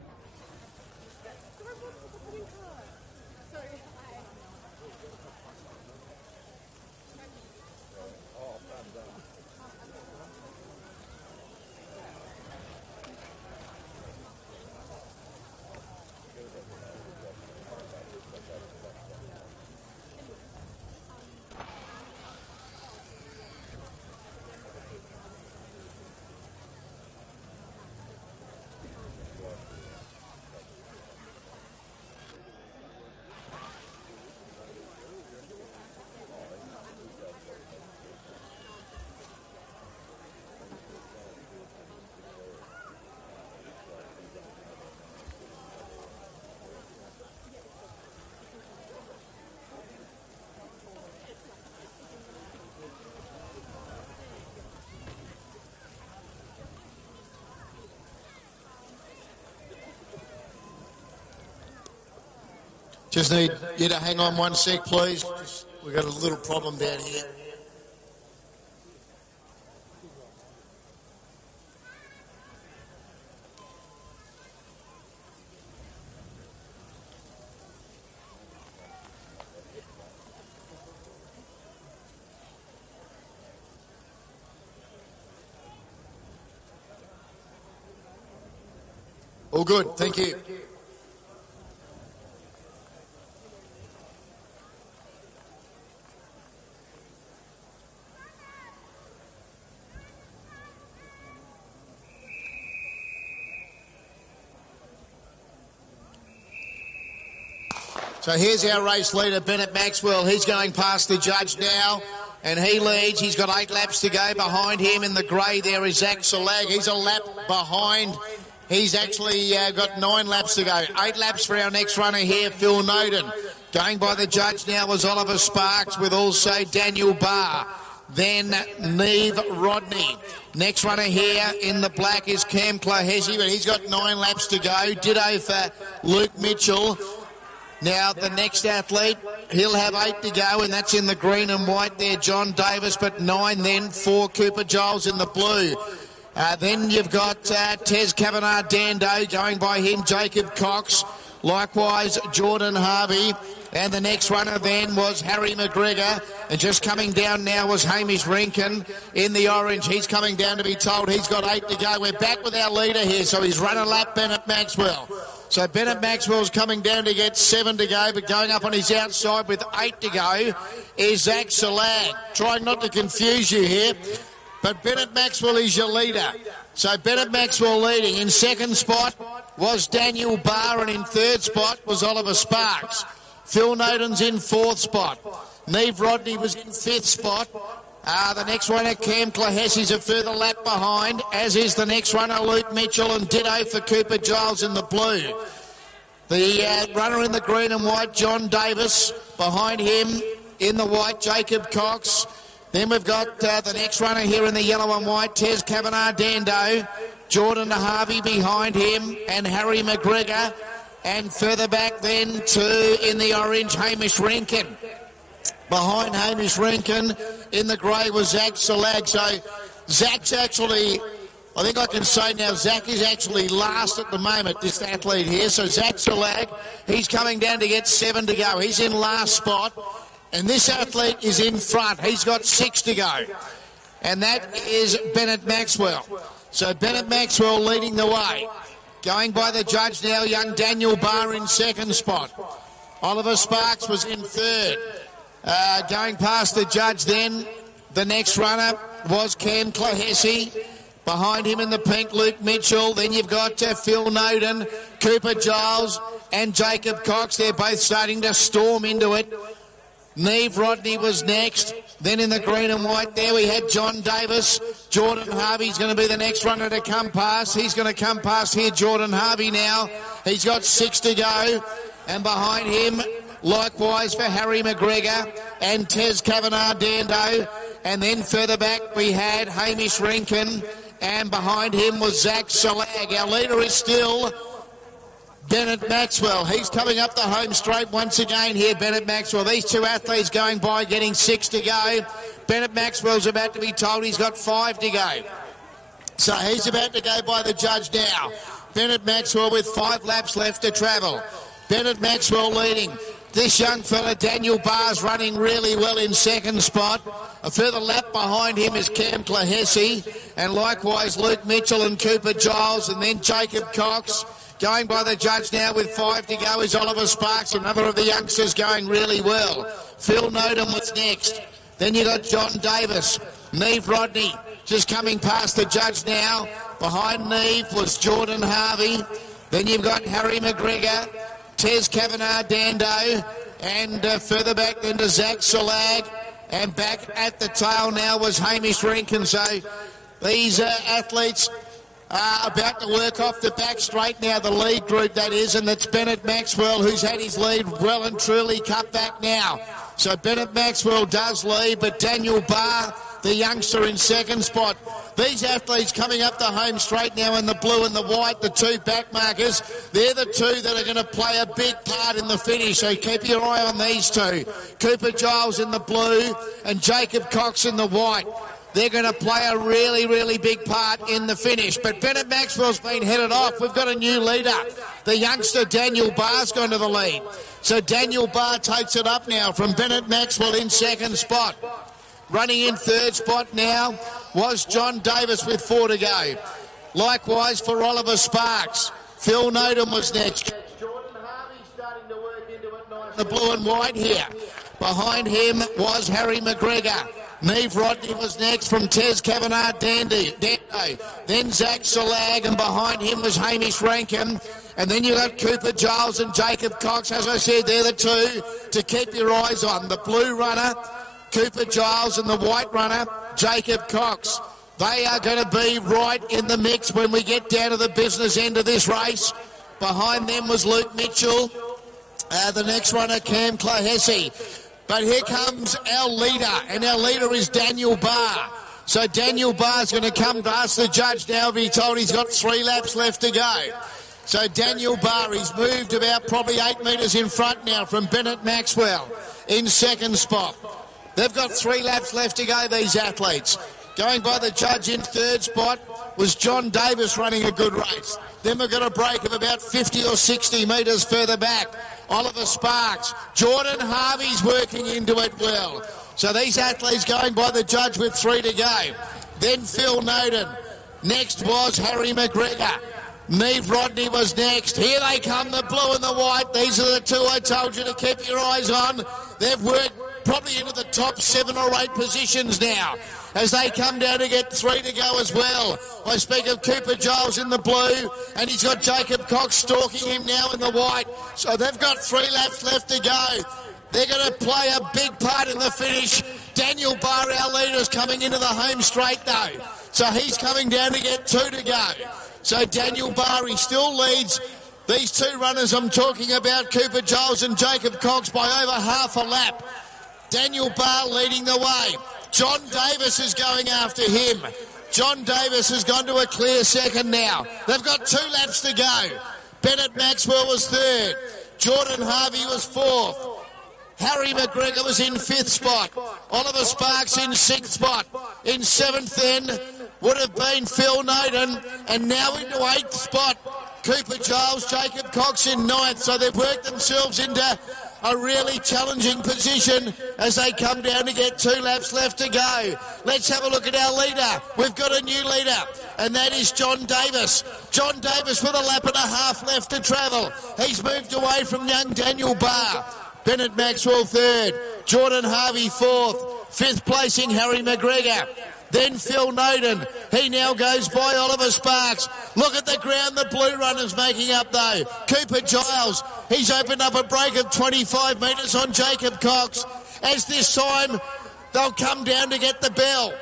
Just need you to hang on 1 sec, please. We've got a little problem down here. All good, thank you. So here's our race leader, Bennett Maxwell. He's going past the judge now, and he leads. He's got 8 laps to go. Behind him in the grey there is Zach Salag. He's a lap behind. He's actually got 9 laps to go. 8 laps for our next runner here, Phil Noden. Going by the judge now was Oliver Sparks with also Daniel Barr. Then Neve Rodney. Next runner here in the black is Cam Clohesi, but he's got 9 laps to go. Ditto for Luke Mitchell. Now, the next athlete, he'll have 8 to go, and that's in the green and white there, John Davis, but 9 then for Cooper Giles in the blue. Then you've got Tez Kavanagh Dando going by him, Jacob Cox. Likewise, Jordan Harvey. And the next runner then was Harry McGregor. And just coming down now was Hamish Rankin in the orange. He's coming down to be told he's got 8 to go. We're back with our leader here, so he's run a lap, Bennett Maxwell. So Bennett Maxwell's coming down to get 7 to go, but going up on his outside with 8 to go is Zach Salag. Trying not to confuse you here, but Bennett Maxwell is your leader. So Bennett Maxwell leading. In second spot was Daniel Barr, and in third spot was Oliver Sparks. Phil Noden's in fourth spot. Neve Rodney was in fifth spot. The next runner, Cam Clahessie's a further lap behind, as is the next runner, Luke Mitchell, and ditto for Cooper Giles in the blue. The runner in the green and white, John Davis. Behind him in the white, Jacob Cox. Then we've got the next runner here in the yellow and white, Tez Kavanagh Dando. Jordan Harvey behind him, and Harry McGregor. And further back then to, in the orange, Hamish Rankin. Behind Hamish Rankin in the grey was Zach Salag. So Zach's actually, I think I can say now, Zach is actually last at the moment, this athlete here. So Zach Salag, he's coming down to get 7 to go. He's in last spot. And this athlete is in front. He's got 6 to go. And that is Bennett Maxwell. So Bennett Maxwell leading the way. Going by the judge now, young Daniel Barr in second spot. Oliver Sparks was in third. Going past the judge then, the next runner was Cam Clahessie. Behind him in the pink, Luke Mitchell. Then you've got Phil Noden, Cooper Giles and Jacob Cox. They're both starting to storm into it. Neve Rodney was next. Then in the green and white there we had John Davis. Jordan Harvey's going to be the next runner to come past. He's going to come past here, Jordan Harvey now. He's got 6 to go. And behind him, likewise for Harry McGregor and Tez Kavanagh Dando. And then further back we had Hamish Rankin. And behind him was Zach Salag. Our leader is still Bennett Maxwell. He's coming up the home straight once again here, Bennett Maxwell. These two athletes going by, getting 6 to go. Bennett Maxwell's about to be told he's got 5 to go. So he's about to go by the judge now. Bennett Maxwell with 5 laps left to travel. Bennett Maxwell leading. This young fella, Daniel Barr's running really well in second spot. A further lap behind him is Cam Clahessie, and likewise Luke Mitchell and Cooper Giles, and then Jacob Cox. Going by the judge now with 5 to go is Oliver Sparks, another of the youngsters going really well. Phil Noden was next. Then you got John Davis. Neve Rodney just coming past the judge now. Behind Neve was Jordan Harvey. Then you've got Harry McGregor, Tez Kavanagh Dando, and further back then to Zach Salag. And back at the tail now was Hamish Rankin. So these athletes are about to work off the back straight now, the lead group that is, and that's Bennett Maxwell, who's had his lead well and truly cut back now. So Bennett Maxwell does lead, but Daniel Barr, the youngster, in second spot. These athletes coming up the home straight now in the blue and the white, the two back markers, they're the two that are going to play a big part in the finish, so keep your eye on these two. Cooper Giles in the blue and Jacob Cox in the white. They're going to play a really, really big part in the finish. But Bennett Maxwell's been headed off. We've got a new leader. The youngster Daniel Barr's gone to the lead. So Daniel Barr takes it up now from Bennett Maxwell in second spot. Running in third spot now was John Davis with 4 to go. Likewise for Oliver Sparks. Phil Noden was next. Jordan Harvey starting to work into it nice. The blue and white here. Behind him was Harry McGregor. Neve Rodney was next from Tez Kavanagh Dando. Then Zach Salag, and behind him was Hamish Rankin. And then you got Cooper Giles and Jacob Cox. As I said, they're the two to keep your eyes on. The blue runner, Cooper Giles, and the white runner, Jacob Cox. They are going to be right in the mix when we get down to the business end of this race. Behind them was Luke Mitchell. The next runner, Cam Clahessie. But here comes our leader, and our leader is Daniel Barr. So Daniel Barr's going to come past the judge now, be told he's got 3 laps left to go. So Daniel Barr, he's moved about probably 8 metres in front now from Bennett Maxwell in second spot. They've got 3 laps left to go, these athletes. Going by the judge in third spot was John Davis running a good race. Then we've got a break of about 50 or 60 metres further back. Oliver Sparks. Jordan Harvey's working into it well. So these athletes going by the judge with 3 to go. Then Phil Noden. Next was Harry McGregor. Neve Rodney was next. Here they come, the blue and the white. These are the two I told you to keep your eyes on. They've worked probably into the top 7 or 8 positions now as they come down to get 3 to go as well. I speak of Cooper Giles in the blue, and he's got Jacob Cox stalking him now in the white. So they've got 3 laps left to go. They're going to play a big part in the finish. Daniel Barr, our leader, is coming into the home straight though. So he's coming down to get 2 to go. So Daniel Barr, he still leads these 2 runners I'm talking about, Cooper Giles and Jacob Cox, by over half a lap. Daniel Barr leading the way. John Davis is going after him. John Davis has gone to a clear second now. They've got 2 laps to go. Bennett Maxwell was 3rd. Jordan Harvey was 4th. Harry McGregor was in 5th spot. Oliver Sparks in 6th spot. In 7th then would have been Phil Noden, and now into 8th spot Cooper Giles, Jacob Cox in 9th. So they've worked themselves into a really challenging position as they come down to get 2 laps left to go. Let's have a look at our leader. We've got a new leader, and that is John Davis. John Davis with a lap and a half left to travel. He's moved away from young Daniel Barr. Bennett Maxwell 3rd. Jordan Harvey 4th. 5th placing Harry McGregor. Then Phil Noden. He now goes by Oliver Sparks. Look at the ground the blue runners making up though. Cooper Giles. He's opened up a break of 25 metres on Jacob Cox. As this time they'll come down to get the bell.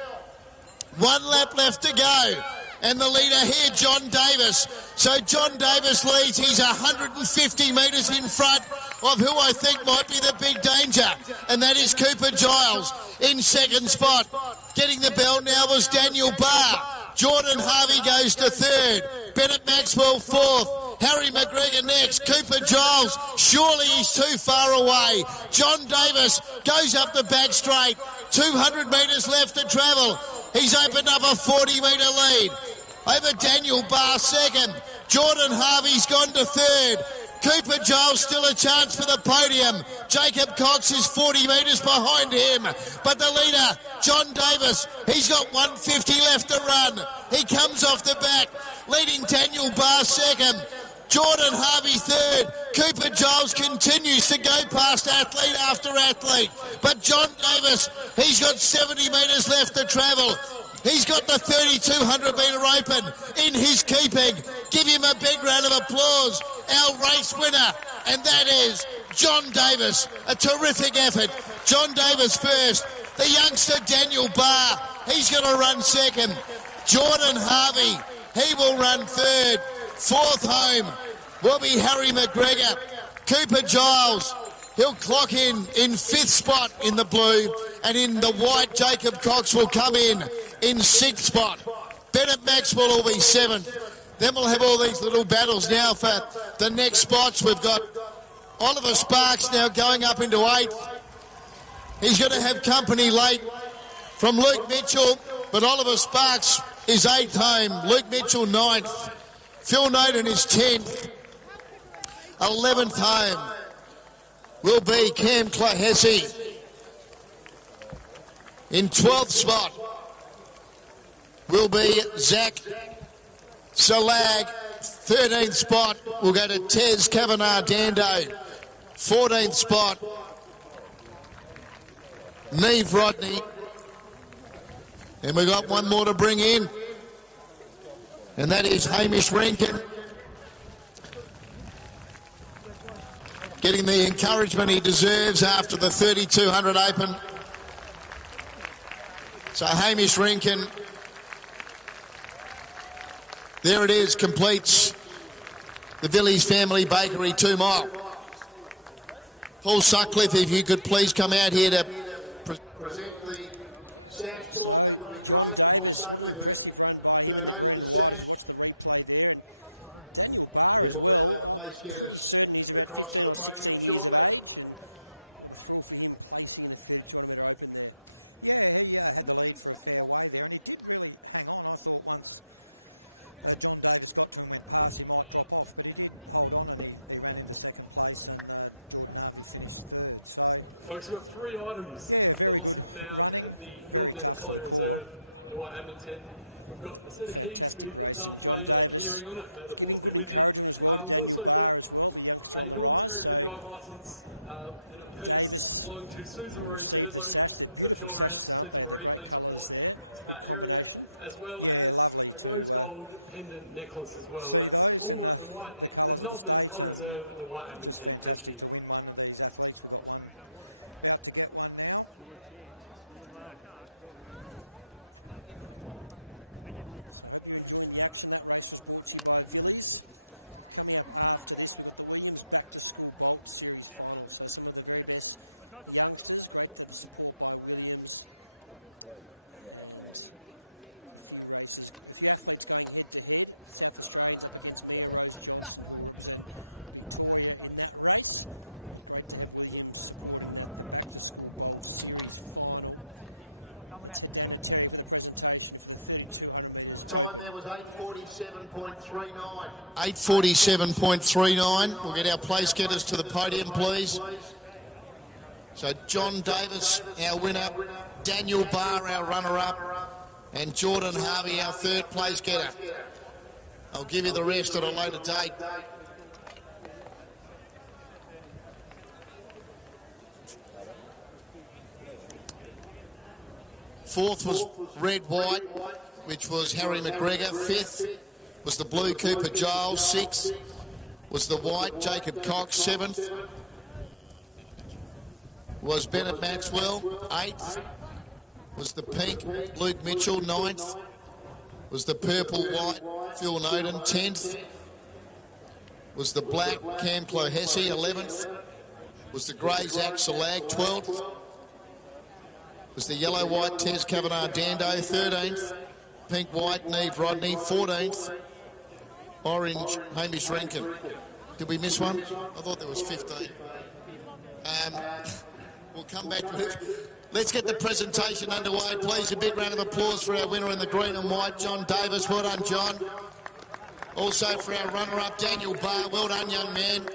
1 lap left to go. And the leader here, John Davis. So John Davis leads. He's 150 metres in front of who I think might be the big danger, and that is Cooper Giles in 2nd spot. Getting the bell now was Daniel Barr. Jordan Harvey goes to 3rd. Bennett Maxwell 4th. Harry McGregor next. Cooper Giles, surely he's too far away. John Davis goes up the back straight. 200 metres left to travel. He's opened up a 40-metre lead over Daniel Barr 2nd. Jordan Harvey's gone to 3rd. Cooper Giles still a chance for the podium. Jacob Cox is 40 metres behind him. But the leader, John Davis, he's got 150 left to run. He comes off the back, leading Daniel Barr 2nd. Jordan Harvey 3rd. Cooper Giles continues to go past athlete after athlete. But John Davis, he's got 70 metres left to travel. He's got the 3,200 metre open in his keeping. Give him a big round of applause. Our race winner, and that is John Davis. A terrific effort. John Davis first. The youngster Daniel Barr, he's going to run 2nd. Jordan Harvey, he will run 3rd. 4th home will be Harry McGregor. Cooper Giles, he'll clock in 5th spot in the blue, and in the white Jacob Cox will come in 6th spot. Bennett Maxwell will be 7th. Then we'll have all these little battles now for the next spots. We've got Oliver Sparks now going up into 8th. He's going to have company late from Luke Mitchell, but Oliver Sparks is 8th home. Luke Mitchell 9th. Phil Noden is 10th. 11th home will be Cam Clahessy. In 12th spot will be Zach Salag. 13th spot will go to Tez Kavanagh Dando. 14th spot, Neve Rodney. And we've got one more to bring in, and that is Hamish Rankin. Getting the encouragement he deserves after the 3,200 Open. So Hamish Rankin, there it is, completes the Villiers Family Bakery 2 mile. Paul Sutcliffe, if you could please come out here to present the... So John Davis, what an impressive run by him in the green and white as we watch the replay there. And Daniel Barr as well, I'm pretty certain he's about 15 or 16 years of age, and what a thrill for him placing in a 3,200 metre Open there. Yeah, he had the lead for a fair way there, and he did really hang on. I thought once John Davis got to him, went past, he might drop off, but he did hold on, and he ran into second place, and Jordan Harvey finished third. So, yeah, very good running, very tough for the caller. Fantastic racing. John Davis giving good encouragement as well to Daniel Barr as well, the youngster on the rise. So Davis will receive the sash. They're beautiful sashes, aren't they? They're great colours there. Good combination. Yeah, lovely to see those in the colours of the state, and just fantastic to win one of these athletes. We've got one about to get one now. So I hope you're enjoying the action. That race was brought to you by Villiers. Coming up after this, we've got the Williams Back to School Bolt Series final. So some of the very best youngsters. Great to have the support by Williams. And a few athletes going head to head. South Australians up against Mia Rose Johnson, who will represent Victoria in that race. But great to have Williams supporting that, the Back to School Bolt Series final. Let's head down to Terry for the presentation for the 3,200 metres open. There was 8:47.39. 8:47.39. We'll get our place getters to the podium, please. So John Davis, our winner. Daniel Barr, our runner-up. And Jordan Harvey, our third place getter. I'll give you the rest at a later date. Fourth was Red White, which was Harry McGregor. Fifth was the Blue Cooper Giles. Sixth was the White Jacob Cox. Seventh was Bennett Maxwell. Eighth was the Pink Luke Mitchell. Ninth was the Purple White Phil Noden. 10th was the Black Cam Clohessy. 11th was the Grey Zach Salag. 12th was the Yellow White Tez Kavanagh Dando. 13th Pink White Neve Rodney. 14th Orange Hamish Rankin. Did we miss one? I thought there was 15. We'll come back with it. Let's get the presentation underway, please. A big round of applause for our winner in the green and white, John Davis. Well done, John. Also for our runner-up, Daniel Barr. Well done, young man.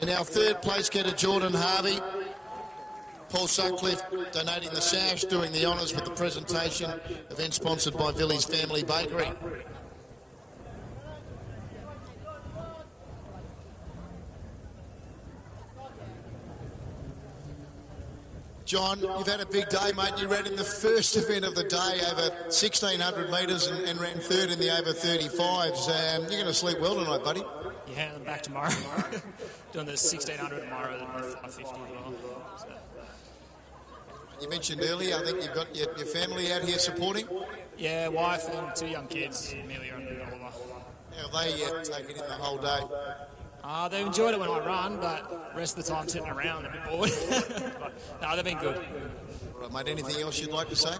And our third place getter, Jordan Harvey. Paul Sutcliffe donating the sash, doing the honours with the presentation. Event sponsored by Villiers Family Bakery. John, you've had a big day, mate. You ran in the first event of the day over 1,600 metres and ran third in the over 35s. You're going to sleep well tonight, buddy. Yeah, I'm back tomorrow. Doing the 1,600 tomorrow and 550 as well. So. You mentioned earlier, I think you've got your family out here supporting? Yeah, wife and 2 young kids, Amelia and Oliver. How have they taken in the whole day? They've enjoyed it when I run, but the rest of the time sitting around, a bit bored. But, no, they've been good. All right, mate, anything else you'd like to say?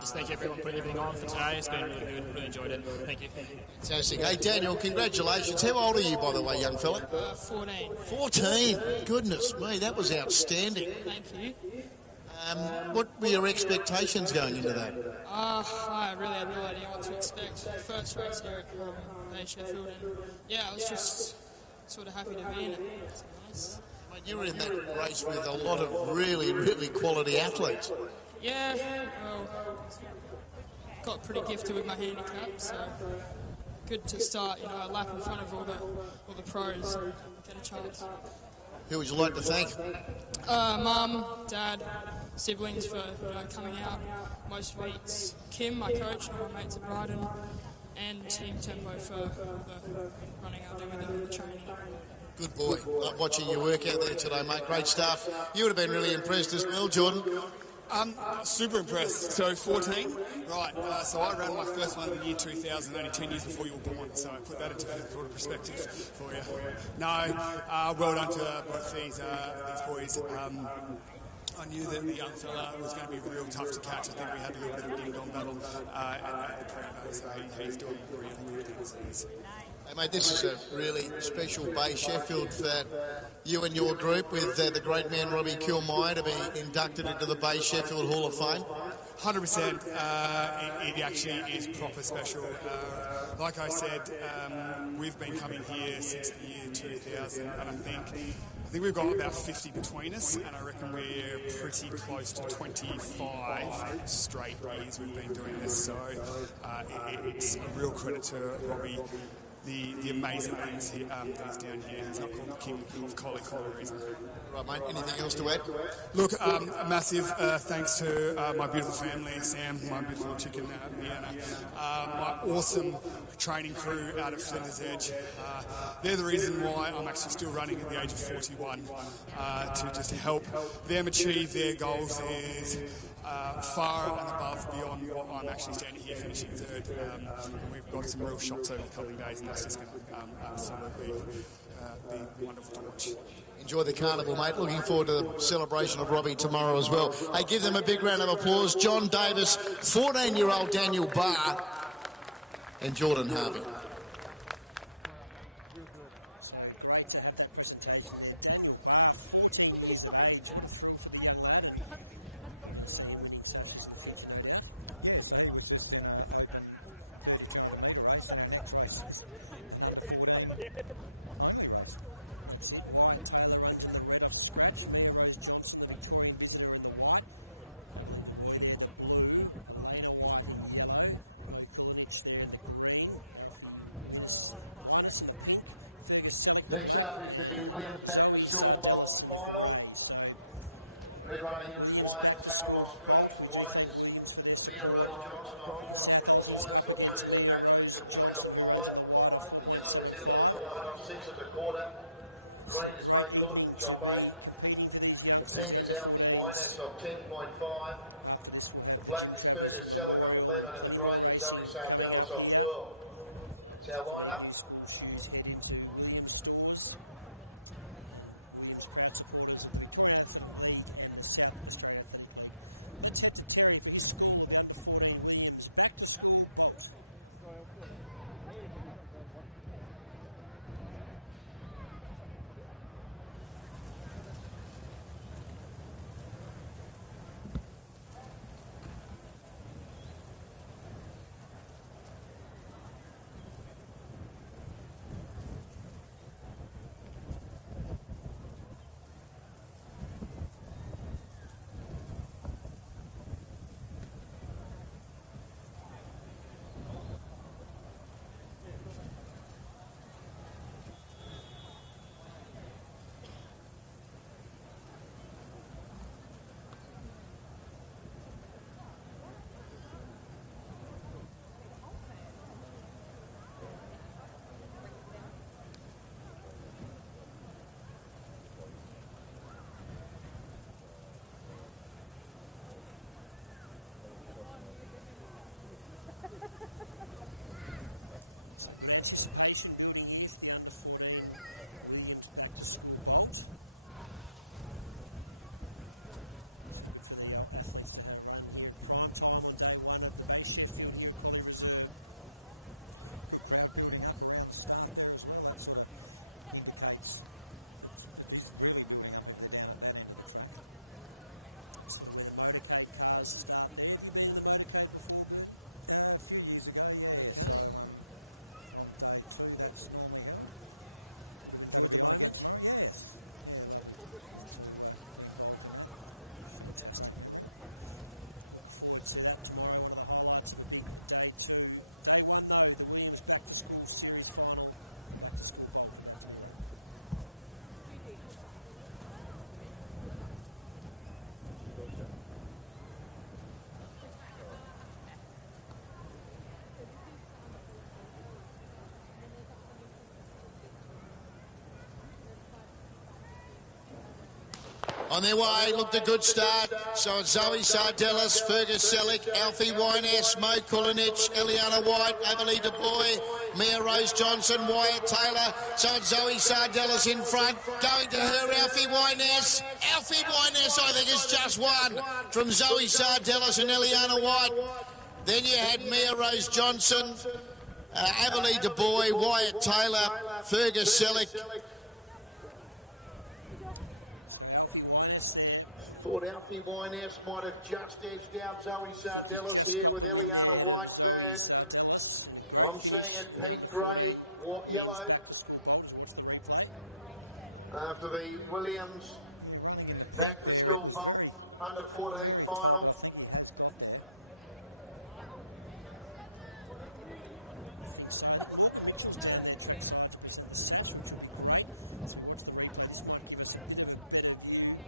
Just thank everyone for putting everything on for today. It's been really good. Really enjoyed it. Thank you. Fantastic. Hey, Daniel, congratulations. How old are you, by the way, young fella? 14. 14? Goodness me, that was outstanding. Thank you. What were your expectations going into that? I really had no idea what to expect. First race here at Sheffield, and yeah, I was just sort of happy to be in it. It's nice. Mate, you were in that race with a lot of really, really quality athletes. Yeah, well, got pretty gifted with my handicap, so good to start, a lap in front of all the pros and get a chance. Who would you like to thank? Mum, Dad, siblings for coming out most weeks. Kim, my coach, and my mates at Brighton, and Team Tempo for the running out there with the training. Good boy. Like watching you work out there today, mate. Great stuff. You would have been really impressed as well, Jordan. Super impressed. So 14, right? So I ran my first one in the year 2000, only 10 years before you were born. So I put that into sort of perspective for you. No, well done to both these boys. I knew that the young fella was going to be real tough to catch. I think we had a little bit of a ding-dong battle at the pre-note, so he's doing really things. Hey, mate, this is a really special Bay Sheffield for you and your group with the great man Robbie Kilmire to be inducted into the Bay Sheffield Hall of Fame. 100%. It actually is proper special. Like I said, we've been coming here since the year 2000, and I think we've got about 50 between us, and I reckon we're pretty close to 25 straight years we've been doing this. So it's a real credit to Robbie. The amazing things that he's down here. He's not called the king of collie for a reason. Right, mate. Anything else to add? Look, a massive thanks to my beautiful family, Sam, my beautiful chicken, Leanna, my awesome training crew out of Flinders Edge. They're the reason why I'm actually still running at the age of 41, to just help them achieve their goals. There's far and above beyond what I'm actually standing here finishing third. And we've got some real shots over the coming days, and that's just going to absolutely be wonderful to watch. Enjoy the carnival, mate. Looking forward to the celebration of Robbie tomorrow as well. Hey, give them a big round of applause. John Davis, 14-year-old Daniel Barr, and Jordan Harvey. So great to have that presentation there. Daniel Barr, 14 years of age. What a thrill for the young lad, and we're going to see him winning sashes in the future, no doubt. Yeah, so he was just in an open 3,200 metre race, and our next race is an under-14 only race. That's it. Wyatt Taylor runs in the red off scratch. Mia Rose Johnson, the Victorian visitor, in the white. Beverly Du Bois there, the blue. Elena White in yellow. Mo Kulinich there in the green. Alfie Winus in the pink. Fergus Selleck, the black. And Zoe Sardellis in the grey. So Williams back to school bolt. We do thank Williams for their support. The South Aussies up against Mia Rose Johnson, who runs in the white off 4.75. It's a great evening to be competing for these youngsters, the under-14s. After this, we'll have the Jim Travers Memorial and plenty more racing coming up here. If you need new school shoes, head into Williams stores. And Williams, proud supporters of the Victorian Athletic League and the South Australian Athletic League. Let's head to Terry for his school of the under-14 Williams back to school bolt. So good anticipation building here for the under-14 Williams back-to-school bolt. So good for the athletes to have a run here at prime time on day one of the base Sheffield here at Collie Reserve. Good crowd building up around the start there as well. That sort of indicates it is really building up if they're down at that end of the track. That's sort of where the motorcade cars start there. Have you been in the motorcade before, Bernie? A few years ago, yeah. Okay. So on day 2, that's normally held. Would have enjoyed the moment? Again tomorrow. Yes. Yeah, lovely to be involved in that. Fantastic. Great memory. Look forward to that tomorrow. One of the highlights of a big day 2. Day 1, though, the Williams Back to School Series final. The Back to School Bolt about to be run. On their way, looked a good start. So it's Zoe Sardellis, Fergus Selleck, Alfie Winess, Mo Kulinich, Eliana White, Beverly Du Bois, Mia Rose Johnson, Wyatt Taylor. So it's Zoe Sardellis in front. Going to her, Alfie Winess. Alfie Winess, I think, is just one from Zoe Sardellis and Eliana White. Then you had Mia Rose Johnson, Beverly Du Bois, Wyatt Taylor, Fergus Selleck. So Alfie Wyness there. Thought Alfie Wyness might have just edged out Zoe Sardellis. I think he's just got the win there ahead of Zoe Sardellis in a great finish in the under-14 Williams back-to-school bolt as we watch the replay. After the Williams. Yeah, running in the pink there, it was very, very tight, but I think he has got there. I think so. I think Morgan Mitchell's down there trackside to present the sash, which will be great. As we watch the replay, this might give us a bit of a better view.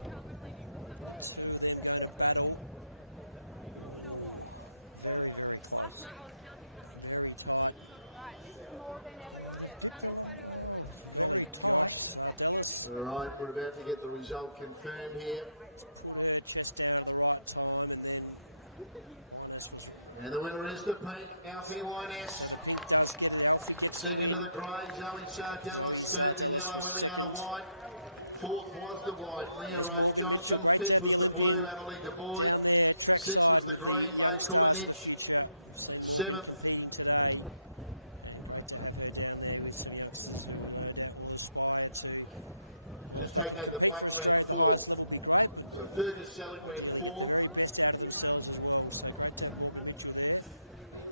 The two of them going to battle. Ooh. Very, very close. Very tight. Oh, they've dipped along. Oh, it's Golly very tight. Gosh, Sardellis. All right, we're about to get the result confirmed here. Put her chest down at the right time, and then Wyness was. And the winner is the pink, Alfie Wyness. So the pink does get it. Alfie gets the win. Zoe Sardellis was second. There's Morgan Mitchell. Great to have the Olympian down there trackside with the young stars of the future. We've seen Morgan competing today. And great to have her down there with some youngsters who no doubt will aspire to, well, if they can compete for Australia at the highest level, be great, but ideally get the very best out of themselves as well. So great to have Morgan Mitchell there.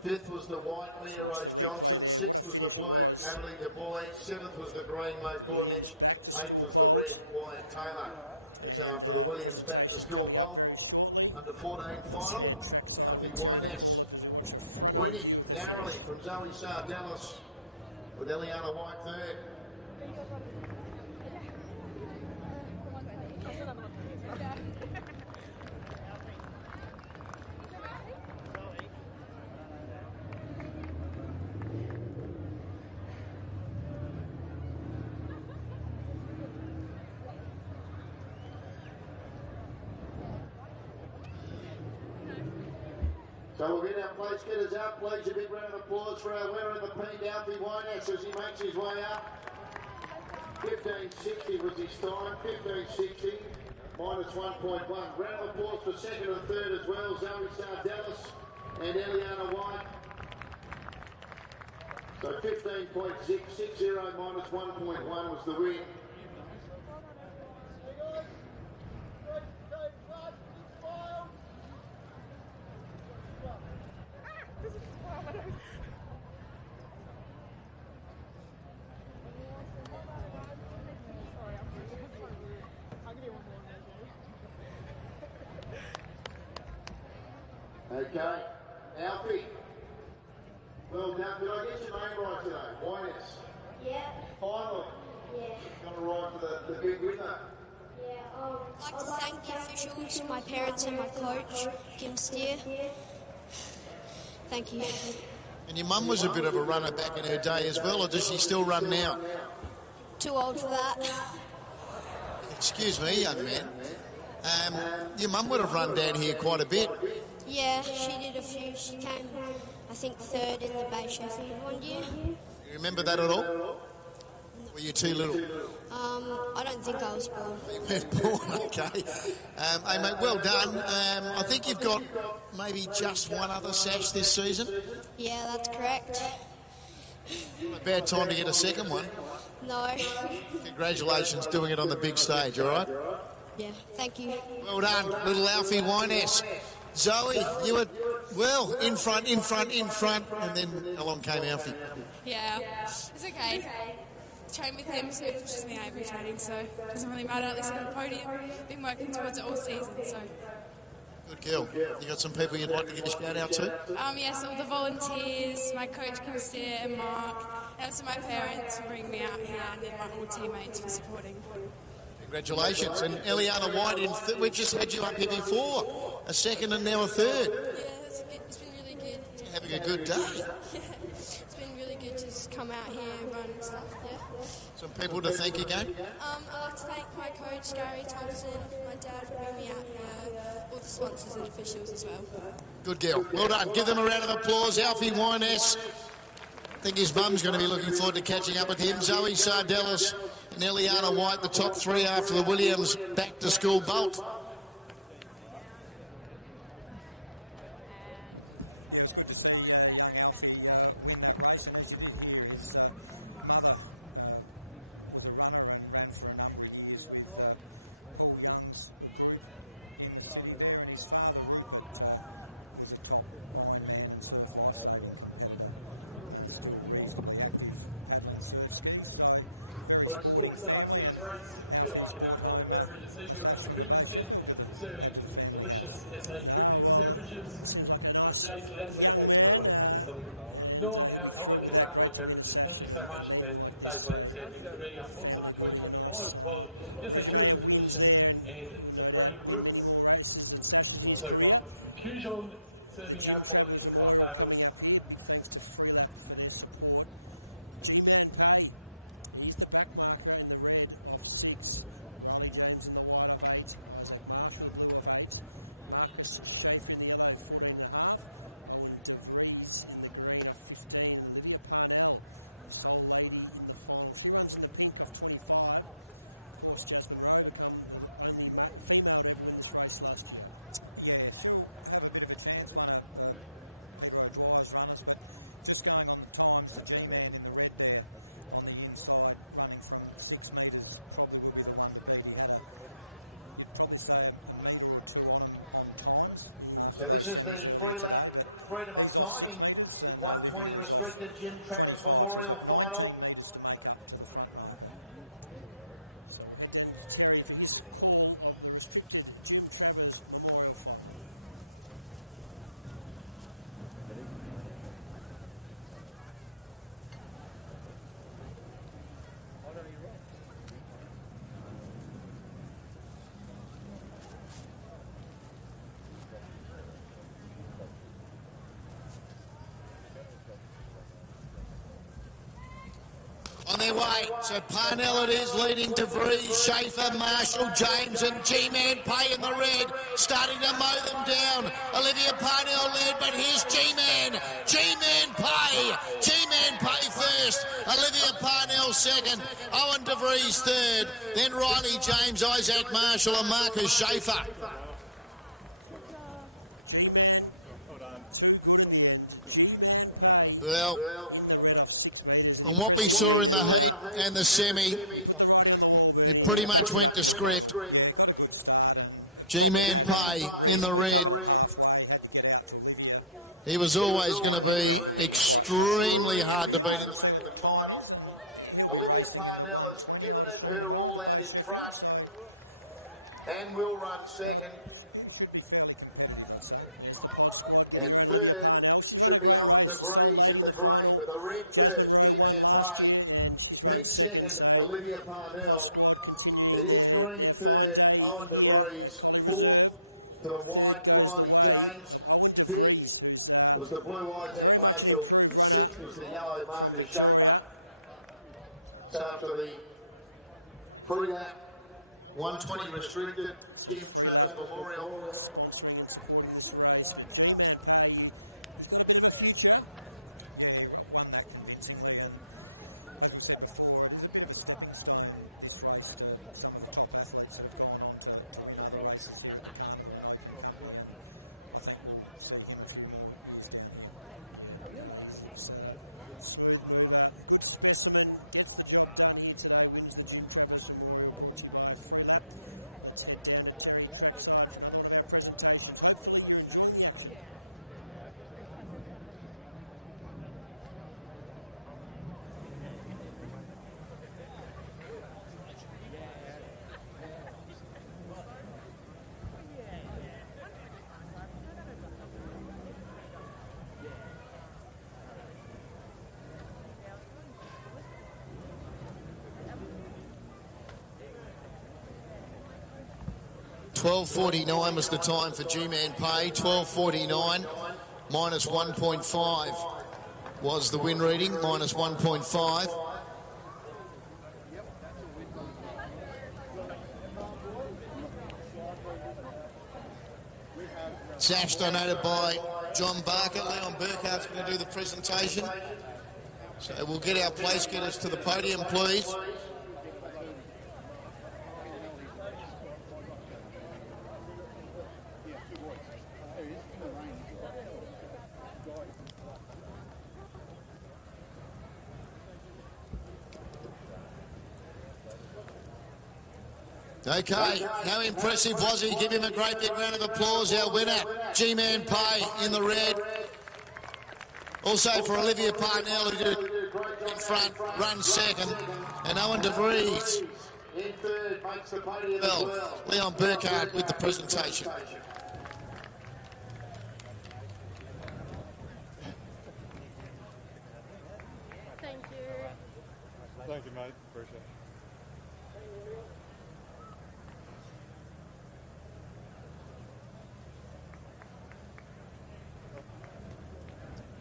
So watch the replay there. What a finish it was. The Williams back-to-school bolt. And presentation coming up very shortly. Let's head trackside with Terry McAuliffe as we watch a front-on view of the finish. With Eliana White third. So we'll get our place getters up. Please, a big round of applause for our winner in the pink, Alfie Wyness, as he makes his way up. 15.60 was his time, 15.60 minus 1.1. Round of applause for second and third as well, Zoe Sardellis and Eliana White. So 15.660 minus 1.1 was the win. Okay, Alfie. Well done. Did I get your name right today? Wyness. Yeah. Finally. Yeah. Going to ride for the big winner. Yeah. I'd like to thank the officials, my parents and my coach, Kim Steer. Thank you. And your mum was a bit of a runner back in her day as well, or does she still run now? Too old for that. Excuse me, young man. Your mum would have run down here quite a bit. Yeah, she did a few. She came, I think, third in the Bay Sheffield one year. You remember that at all? Were you too little? I don't think I was born. You weren't born, okay. Hey, mate, well done. I think you've got maybe just one other sash this season. Yeah, that's correct. Not a bad time to get a second one. No. Congratulations doing it on the big stage, all right? Yeah, thank you. Well done, little Alfie Wyness. Zoe, you were, well, in front, and then along came Alfie. Yeah, it's okay. Train with him, so it pushes me every training, so it doesn't really matter. At least on the podium, been working towards it all season, so. Good girl. You got some people you'd like to give a shout out to? Yes, all the volunteers, my coach Kim Steer and Mark, and also my parents for bringing me out here, and then my all teammates for supporting. Congratulations. And Eliana White, we just had you up here before, a second and now a third. Yeah, it's been really good. Having a good day. Yeah, it's been really good to just come out here and run and stuff, yeah. Some people to thank again? I'd like to thank my coach, Gary Thompson, my dad for bringing me out here, all the sponsors and officials as well. Good girl. Well done. Give them a round of applause. Alfie Wyness. I think his mum's going to be looking forward to catching up with him. Zoe Sardellis and Eliana White, the top three after the Williams back-to-school bolt. Yeah, it was good to see young Alfie win that race, and as you did hear, his mother was a runner and ran for a number of years with Paul Young's group in the city there, and his father, Rupert, was a top Ironman and surf lifesaving competitor, still reasonably active paddling surf skis, so very sporting family, and Alfie's brought home a sash from the Bay Sheffield to add to the family house. No, well, seems like a nice young man, and he'll be thrilled with that. Great to win a sash at a meeting like this, so family building a nice resume of wins there, and he will no doubt win many more races and sashes in his career. The Jim Travers Memorial coming up here. Big thanks to Freelap for their support. G-Man Pay, he's the back marker in the red off 6. Riley James in the white off 8. Isaac Marshall, the blue off 8. Marcus Schaefer in the yellow, 14.5. Owen DeVries in the green off 15. And Olivia Parnell, Soul Lady, in the final. She runs in the pink off 25. Of course, Jasmine Rowe become the only female to ever win this race last year. Yeah, she'll have a bit of a chance, one of Peter O'Dwyer's runners, but just going on the times, the G-Man in the red there on the inside, running from 6 metres, probably will be the one to beat. He had you'd probably say a metre or two on him on times after those semis earlier today, but he's off 6 metres and Olivia is off 25, so he's got 19 metres to make up to the front marker. So we'll head down to Terry for his call of the restricted Jim Travers Memorial Final. On their way, so Parnell it is, leading to Vries, Schaefer, Marshall, James and G-Man Pay in the red, starting to mow them down. Olivia Parnell led, but here's G-Man. G-Man Pay first, Olivia Parnell second, Owen DeVries third, then Riley James, Isaac Marshall and Marcus Schaefer. G-Man, too good in the end. G-Man Pay in the red off 6 metres. An impressive win. And the semi. He put the writing on the wall, Bernie, and pretty he backed much it up in went the to final. script. Yeah, got a good start and probably had them reasonably covered at halfway. Had to get out to Olivia. He was always going to be extremely hard to beat. See what the time is, and he'll be racing in the 120, I'd assume, tomorrow, the Bay Sheffield. So it should be fairly competitive, I'd say. There's the pod squad getting around Olivia Parnell. She's run a great race. The Soul Lady in the final. Jasmine Rowe won last year, and she's run second. So the pod squad continuing their fine day here at Collie Reserve. Third goes the way of Owen DeVries, who's very much an improved runner from Victoria. 120 restricted. So Freelap sponsoring and supporting this race. But G-Man Pay, he's got a bit of a future. Yeah, he won that convincingly, and as we said before, it is a bit of a stepping stone, this race, to some of the top athletes that have gone on to win other races here at the Carnival and Open Company, and I think we'll see him a few more years down here. Yeah, no, he looks smooth mover, good specimen, gets the job done here today, wins the Jim Travers Memorial, brought to you by Freelap. Let's head down to Terry trackside for another one of our presentations. Hopefully you're enjoying the action. $12.49 was the time for G-Man Pay. $12.49 minus 1.5 was the win reading, minus 1.5. Sash donated by John Barker. Leon Burkhart's going to do the presentation. So we'll get our place getters to the podium, please. Okay, how impressive was he? Give him a great big round of applause. Our winner, G-Man Pay in the red. Also for Olivia Parnell, who did in front, run second. And Owen DeVries. In third, makes the podium. Well, Leon Burkhardt with the presentation. Thank you. Thank you, mate. Appreciate it.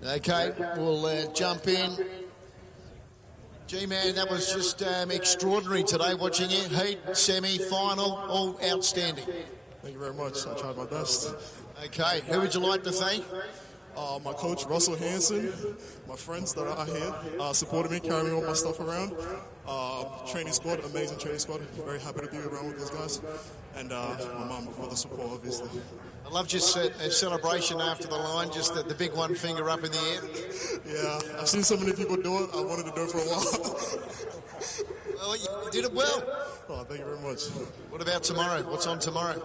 Okay, we'll jump in. G-Man, that was just extraordinary today, watching it. Heat, semi, final, all outstanding. Thank you very much. I tried my best. Okay, who would you like to thank? My coach, Russell Hanson, my friends that are here, supported me, carrying all my stuff around. Training squad, amazing training squad. Very happy to be around with those guys. And my mum for the support, obviously. I love just a celebration after the line, just the big one finger up in the air. Yeah, I've seen so many people do it. I wanted to do it for a while. Well, you did it well. Oh, thank you very much. What about tomorrow? What's on tomorrow?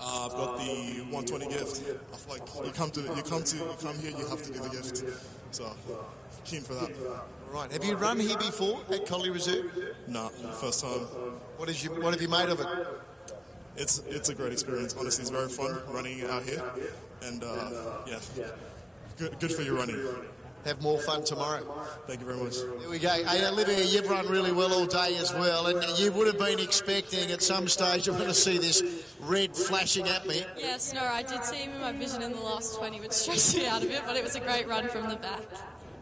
I've got the 120 gift. I feel like you come here, you have to do the gift. So, keen for that. All right. Have you run here before at Collie Reserve? No, first time. What have you made of it? It's a great experience. Honestly, it's very fun running out here, and yeah, good for your running. Have more fun tomorrow. Thank you very much. There we go. Hey, Olivia, you've run really well all day as well, and you would have been expecting at some stage I'm going to see this red flashing at me. Yes, no, I did see him in my vision in the last 20, which stressed me out a bit, but it was a great run from the back.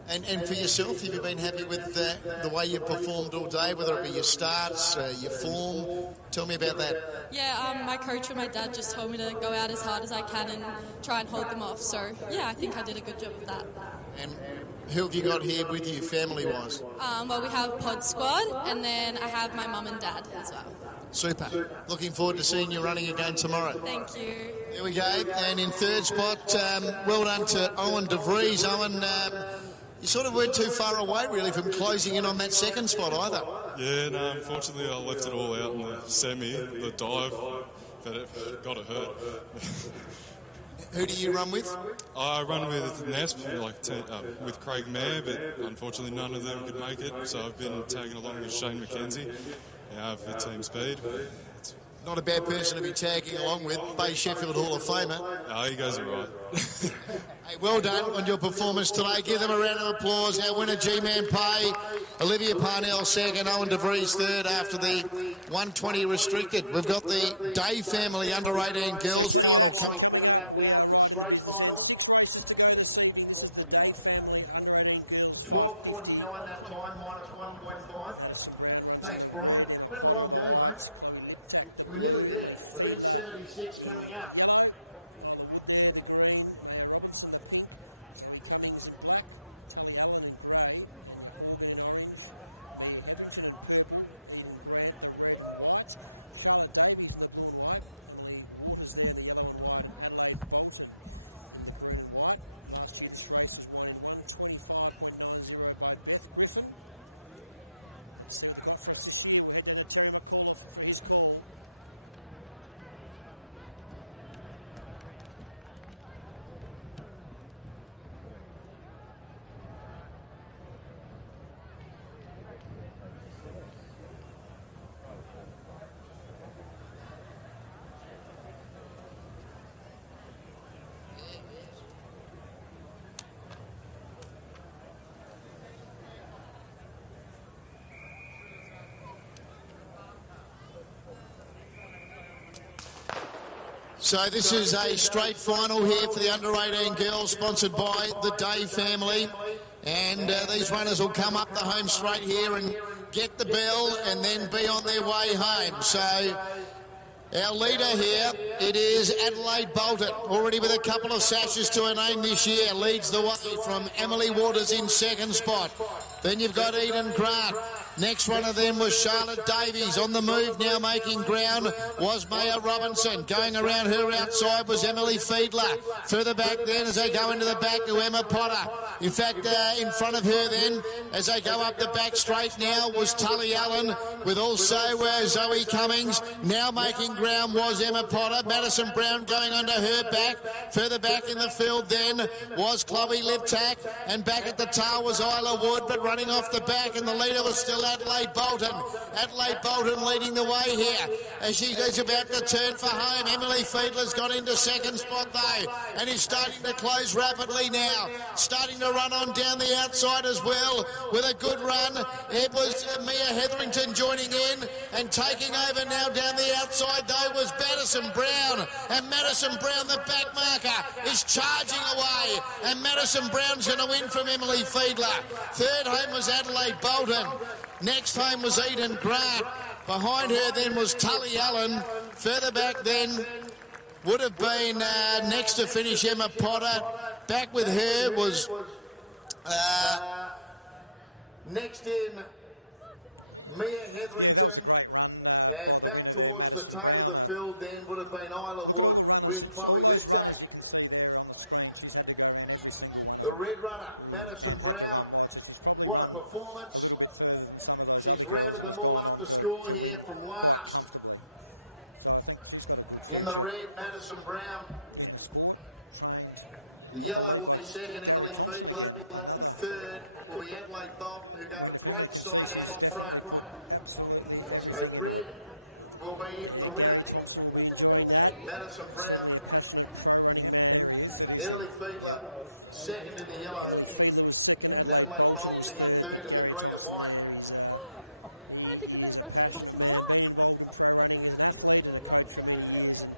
And for yourself, have you been happy with the way you performed all day, whether it be your starts, your form? Tell me about that. Yeah, my coach and my dad just told me to go out as hard as I can and try and hold them off. So, yeah, I think I did a good job of that. And who have you got here with you, family-wise? Well, we have Pod Squad, and then I have my mum and dad as well. Super. Looking forward to seeing you running again tomorrow. Thank you. There we go. And in third spot, well done to Owen DeVries. Owen, you sort of weren't too far away, really, from closing in on that second spot either. Yeah, no, unfortunately I left it all out in the semi, the dive, but it got it hurt. Who do you run with? I run with NASP, with Craig Mayer, but unfortunately none of them could make it, so I've been tagging along with Shane McKenzie for Team Speed. Not a bad person to be tagging along with, Bay Sheffield Hall of Famer. Oh, he goes all right. Hey, well done on your performance today. Give them a round of applause. Our winner, G-Man Pay, Olivia Parnell second, Owen DeVries third after the 120 restricted. We've got the Day family under 18 girls. So plenty of action coming up. We are right in the business end. 6 races to go this evening. This is the Day family under 18 girls 550. Madison Brown runs in the red, Emma Potter of the whites, Chloe Liptak the blue, Emily Fiedler in yellow, Isla Wood there the green, Maya Robinson the pink, Zoe Cummings in black, Tully Allen in grey, Anya Horgan in orange, Mia Hetherington in purple, Eden Grant the red and white, Charlotte Davies in the blue and white, Emily Waters there in the yellow and white, and Adelaide Bolton in the green and white. Last year this race was won in 125.90 by Beth Griffin. Let's see what they've got for us this year. We'll head down to Terry McAuliffe for his call. So this is a straight final here for the under-18 girls, sponsored by the Day family. And these runners will come up the home straight here and get the bell and then be on their way home. So our leader here, it is Adelaide Bolton, already with a couple of sashes to her name this year, leads the way from Emily Waters in second spot. Then you've got Eden Grant, Next one of them was Charlotte Davies. On the move now, making ground, was Maya Robinson. Going around her outside was Emily Fiedler. Further back then, as they go into the back, to Emma Potter. In fact, in front of her then, as they go up the back straight now, was Tully Allen, with also Zoe Cummings. Now making ground was Emma Potter. Madison Brown going under her back. Further back in the field then was Chloe Liptak. And back at the tail was Isla Wood, but running off the back, and the leader was still Adelaide Bolton. Adelaide Bolton leading the way here as she is about to turn for home. Emily Fiedler's got into second spot though, and is starting to close rapidly now. Starting to run on down the outside as well with a good run. It was Mia Hetherington joining in, and taking over now down the outside though was Madison Brown. And Madison Brown, the back marker, is charging away, and Madison Brown's going to win from Emily Fiedler. Third home was Adelaide Bolton. Next home was Eden Grant. Behind her then was Tully Allen. Further back then would have been next to finish Emma Potter. Back with her was next in. Yeah, that was a great run by the winner there, Madison Brown. Look at all the runners, all those runners you can see there on the screen. She's had to go around every single one of them and had to run wide. So she's probably run a little bit further than some of those other girls and has gone on to win quite comfortably. So I think she's got a good future in the sport. Trained, I believe, by Gary Thompson again, another winner for him. You can see she's definitely put absolutely everything into it. Yeah, Gary Thompson will be enjoying that. Certainly a passionate pro running man. There he is. It is him. Yeah. Emily Fiedler was second. Adelaide Bolton was third. But Gary Thompson there, he is a passionate man. Been involved in pro running as an athlete and a coach for many years, and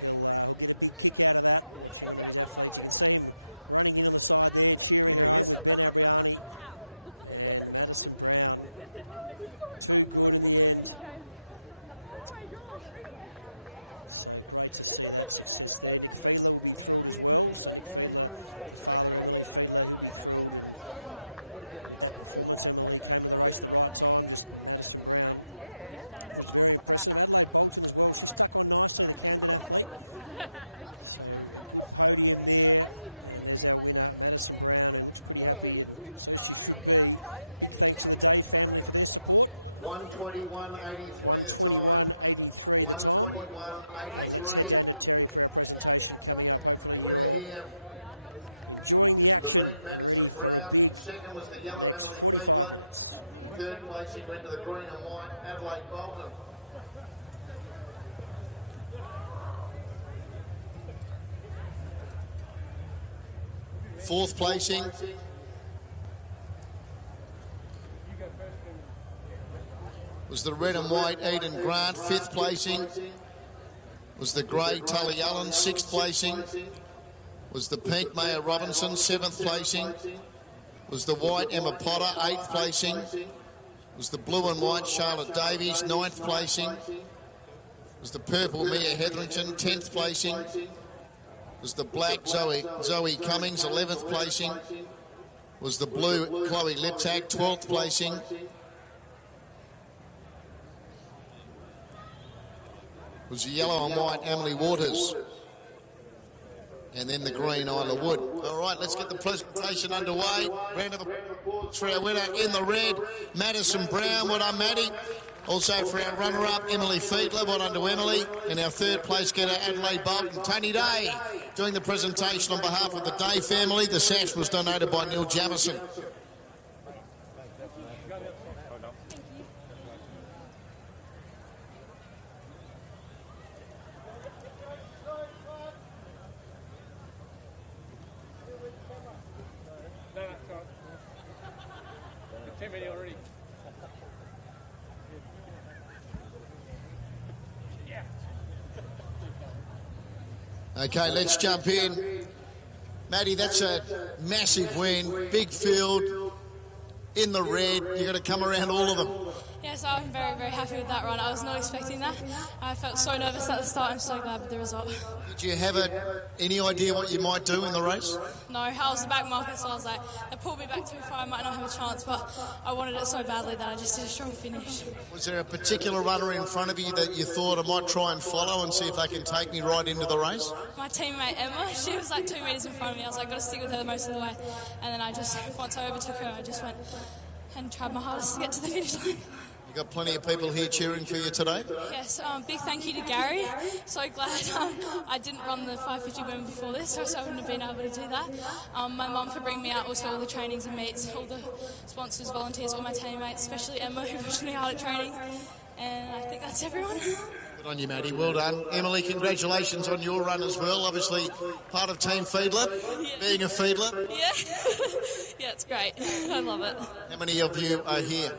he'll get a big kick out of that. Watching one of his athletes, you can see him running in on the side there, cheering her on with Ben Abriani and Madison Brown. Too good in the end. So great to see that success there. Nick Fiedler will be thrilled as well. So Nick Fiedler, the father Emily Fiedler, he'll be thrilled. And with that performance, Emily came to the race at the right time. Just Madison Brown was very impressive. Adelaide Bolton as well. She stuck on nicely, the Camden athlete. So a good podium there. And there's our winner, Madison Brown, who looks pretty happy, and so she should be. Big thanks to the Day family for their support. 1:21.83 the time. And let's head down to Terry for our presentation coming up. Hopefully you're all enjoying the action and ready for a big next 45 minutes. Fourth placing was the red and white Eden Grant. Fifth placing was the grey Tully Allen. Sixth placing was the pink Maya Robinson. Seventh placing was the white Emma Potter. Eighth placing was the blue and white Charlotte Davies. Ninth placing was the purple Mia Hetherington. 10th placing was the black Zoe Cummings. 11th placing was the blue Chloe Liptak. 12th placing was the yellow and white Emily Waters. And then the green Isla Wood. All right, let's get the presentation underway. Round of applause for our winner in the red, Madison Brown. Well done, Maddie. Also for our runner-up, Emily Fiedler. Well done to Emily. And our third place getter, Adelaide Bolton. Tony Day doing the presentation on behalf of the Day family. The sash was donated by Neil Jamison. Okay, let's jump in. Maddie, that's a massive win. Big field in the red. You've got to come around all of them. Yes, I'm very, very happy with that run. I was not expecting that. I felt so nervous at the start. I'm so glad with the result. Did you have any idea what you might do in the race? No, I was the back marker, so I was like, they pulled me back too far, I might not have a chance, but I wanted it so badly that I just did a strong finish. Was there a particular runner in front of you that you thought I might try and follow and see if they can take me right into the race? My teammate Emma, she was like 2 metres in front of me. I was like, got to stick with her most of the way. And then once I overtook her, I just went and tried my hardest to get to the finish line. You got plenty of people here cheering for you today? Yes, big thank you to Gary. So glad I didn't run the 550 women before this, or else I wouldn't have been able to do that. My mum for bringing me out, also all the trainings and meets, all the sponsors, volunteers, all my teammates, especially Emma who pushed me hard at training. And I think that's everyone. Good on you, Maddie. Well done. Emily, congratulations on your run as well. Obviously part of Team Fiedler, being a Fiedler. Yeah, yeah, it's great. I love it. How many of you are here?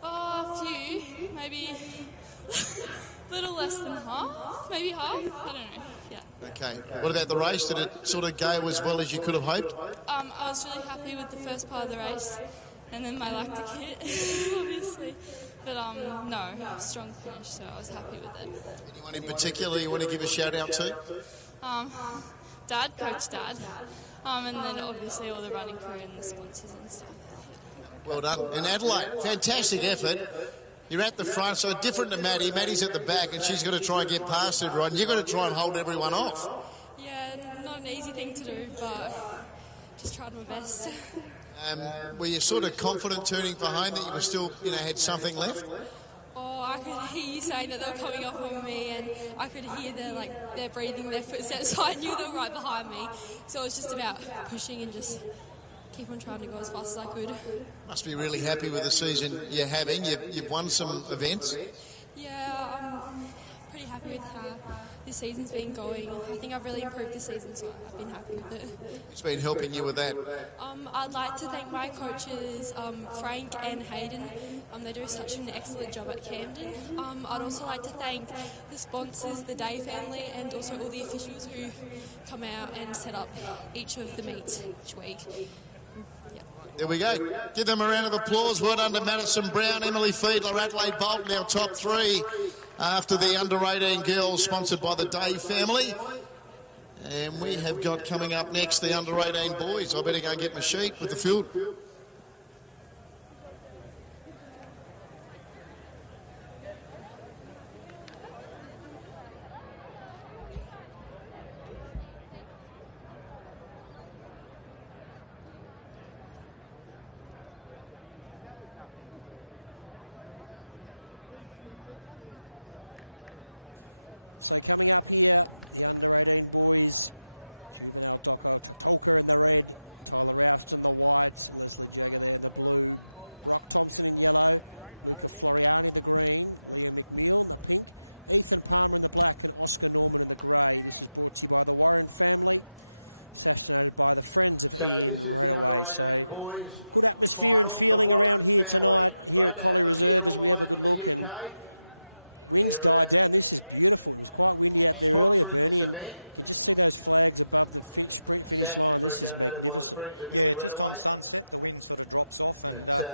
Oh, a few, maybe a little less than half, maybe half, I don't know, yeah. Okay, what about the race? Did it sort of go as well as you could have hoped? I was really happy with the first part of the race, and then my lactic hit, obviously. But no, strong finish, so I was happy with it. Anyone in particular you want to give a shout out to? Dad, Coach Dad, and then obviously all the running crew and the sponsors and stuff. Well done. And Adelaide, fantastic effort. You're at the front, so different to Maddie. Maddie's at the back, and she's got to try and get past it, right? And you've got to try and hold everyone off. Yeah, not an easy thing to do, but just tried my best. Were you sort of confident turning for home that you were still, had something left? Oh, I could hear you saying that they were coming up on me, and I could hear their breathing, their footsteps, so I knew they were right behind me. So it was just about pushing and just keep on trying to go as fast as I could. Must be really happy with the season you're having. You've won some events. Yeah, I'm pretty happy with how this season's been going. I think I've really improved this season, so I've been happy with it. It's been helping you with that. I'd like to thank my coaches, Frank and Hayden. They do such an excellent job at Camden. I'd also like to thank the sponsors, the Day family, and also all the officials who come out and set up each of the meets each week. There we go. Give them a round of applause. Well done to Madison Brown, Emily Fiedler, Adelaide Bolton, our top three after the under-18 girls, sponsored by the Day family. And we have got coming up next the under-18 boys. I better go and get my sheet with the field. So coming up here, the under-18 boys, Juvenile Doco Chatolka in the red, Tyler Roust in the white, Leslie Jagger there in the blue, Brock Thompson in yellow, Luca Floriani in the green, Liam McNeil in the pink, Ethan Palmer in the black, and Oscar Norman in the grey. This is brought to you by the Warren family, assassinated by the Friends of Ian Redaway. So good atmosphere and feeling around here tonight, here at Collie Reserve, as we have a good look, and winds died down. This is beautiful. It was quite windy out there earlier, Bernie, and you can just see those flags above the sprint finish line. This is magnificent. Yeah, just on sunset, the wind sort of drops off, and I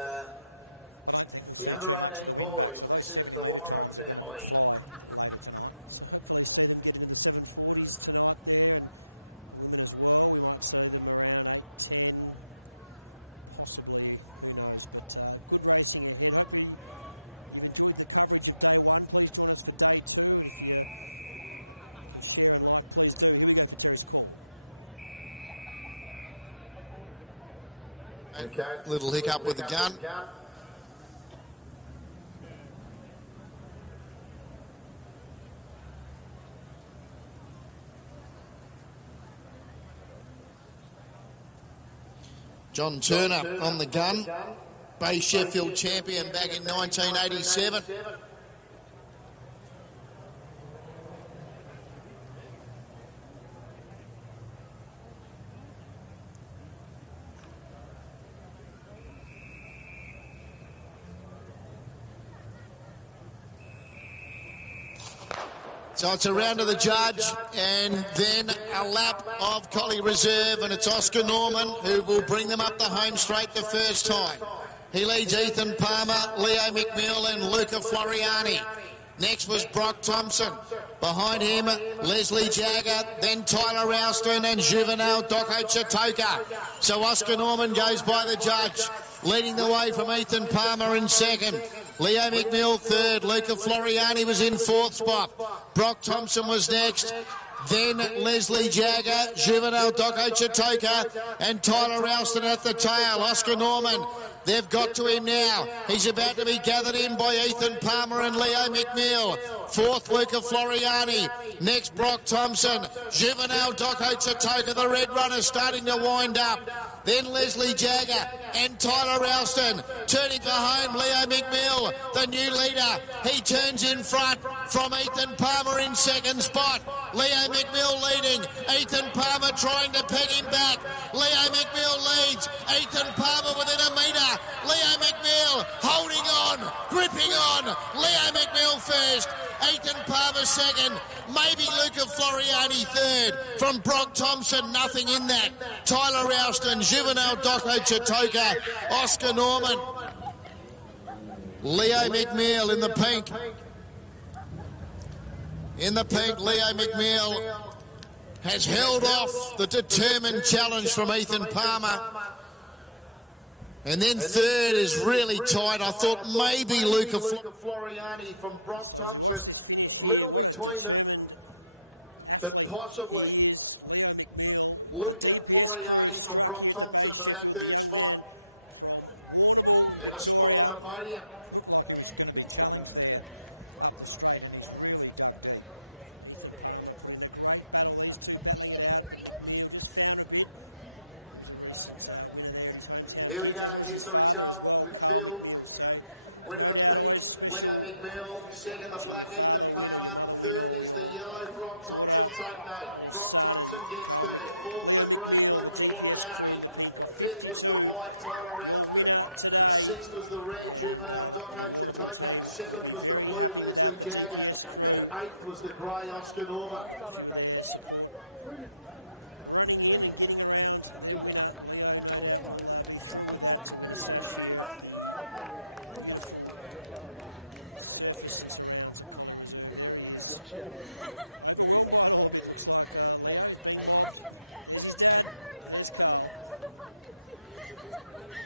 don't think we'll see too much of the wind back. So those 70-metre times are going to fly later tonight. So hopefully see them get into the 740s tonight there, and the women as well. We might see them around 8:10, possibly, who knows. But good racing ahead. Hopefully you've enjoyed the coverage of day one. Please join us for day two, and if you can share and like, please do. Here we go for Terry's call. Okay. Little hiccup with the gun. John Turner on the gun. Bay Sheffield champion back in 1987. So it's a round of the judge and then a lap of Collie Reserve, and it's Oscar Norman who will bring them up the home straight the first time. He leads Ethan Palmer, Leo McNeil and Luca Floriani. Next was Brock Thompson. Behind him, Leslie Jagger, then Tyler Ralston and Juvenile Doko Chitoka. So Oscar Norman goes by the judge, leading the way from Ethan Palmer in second. Leo McNeil third. Luca Floriani was in fourth spot. Brock Thompson was next. Then Leslie Jagger, Juvenile Doko Chitoka and Tyler Ralston at the tail. Oscar Norman, they've got to him now. He's about to be gathered in by Ethan Palmer and Leo McNeil. Fourth, Luca Floriani. Next, Brock Thompson. Juvenile Doko Chitoka, the red runner, starting to wind up. Then Leslie Jagger and Tyler Ralston. Turning for home, Leo McNeil, the new leader. He turns in front from Ethan Palmer in second spot. Leo McNeil leading. Ethan Palmer trying to peg him back. Leo McNeil leads. Ethan Palmer within a metre. Leo McNeil holding on, gripping on. Leo McNeil first. Ethan Palmer second. Maybe Luca Floriani third. From Brock Thompson, nothing in that. Tyler Ralston, Juvenile Doko Chitoka, Oscar Norman. Leo McNeil in the pink. In the pink, Leo McNeil has held off the determined challenge from Ethan Palmer. And then third is really tight. I thought maybe Luca Floriani from Brock. So as we watch this finish here, what a determined athlete he is. Leo McNeil, the DPS crew have struck here at the base Sheffield. The young man from Warrnambool in Victoria. Looked like he was going to be challenged there up the straight, and he's really dug deep. Ethan Palmer put in a great battle, these two battling it out, but McNeil just found a bit. He was a recent winner there at his hometown gift, as was his father as well, Carl McNeil. So no doubt always special watching your father win or your mother win or your daughter or son. And Leo McNeil, the DPS crew in the pink, off 52, your winner today. And the Warrnambool team will be very happy with that. The DPS crew, a few of their support running in and getting around their winner. Leo, no doubt, will be thrilled with that to win a sash here at the beautiful surface and surrounds at Collie Reserve. There he is. Overwhelmed by it all a bit, looks like Leo. He's being mobbed. There's his dad. There's Carl.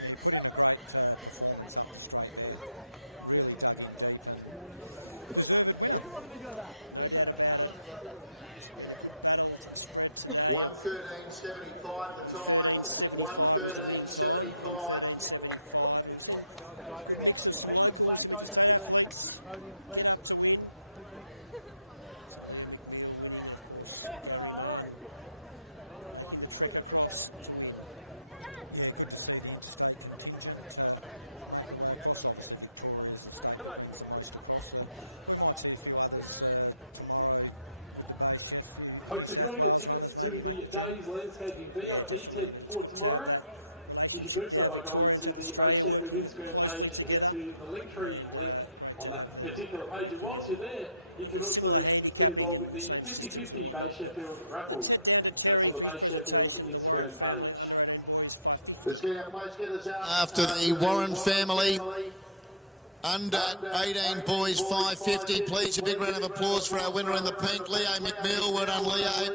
Yeah, he put in a great performance up the straight there. Really dug in deep and deserved winner. No doubt about it. It's been a good battle and spread today. 1:13.75 was the winning time. 1:13.75. And we've seen a good mix of some locals, some interstate athletes get up to win. So Leo McNeil winning, and of course Gary Mann making the trek across to win. Yeah, good to see the interstate contingent make the way across. Obviously, Victoria is the state that brings the most across. We might see a few others tomorrow with the Bay Chef, few New South Wales runners maybe make the journey. Yeah, definitely, but it's good to have that relationship now. Victoria and South Australia working closely together, and great to have them working under similar handicapping and the same systems and whatnot. But let's head down to Terry for his presentation. The Warren family under 18 boys 550. After the Warren family under 18 boys 550, please a big round of applause for our winner in the pink, Leo McNeil. Well done, Leo.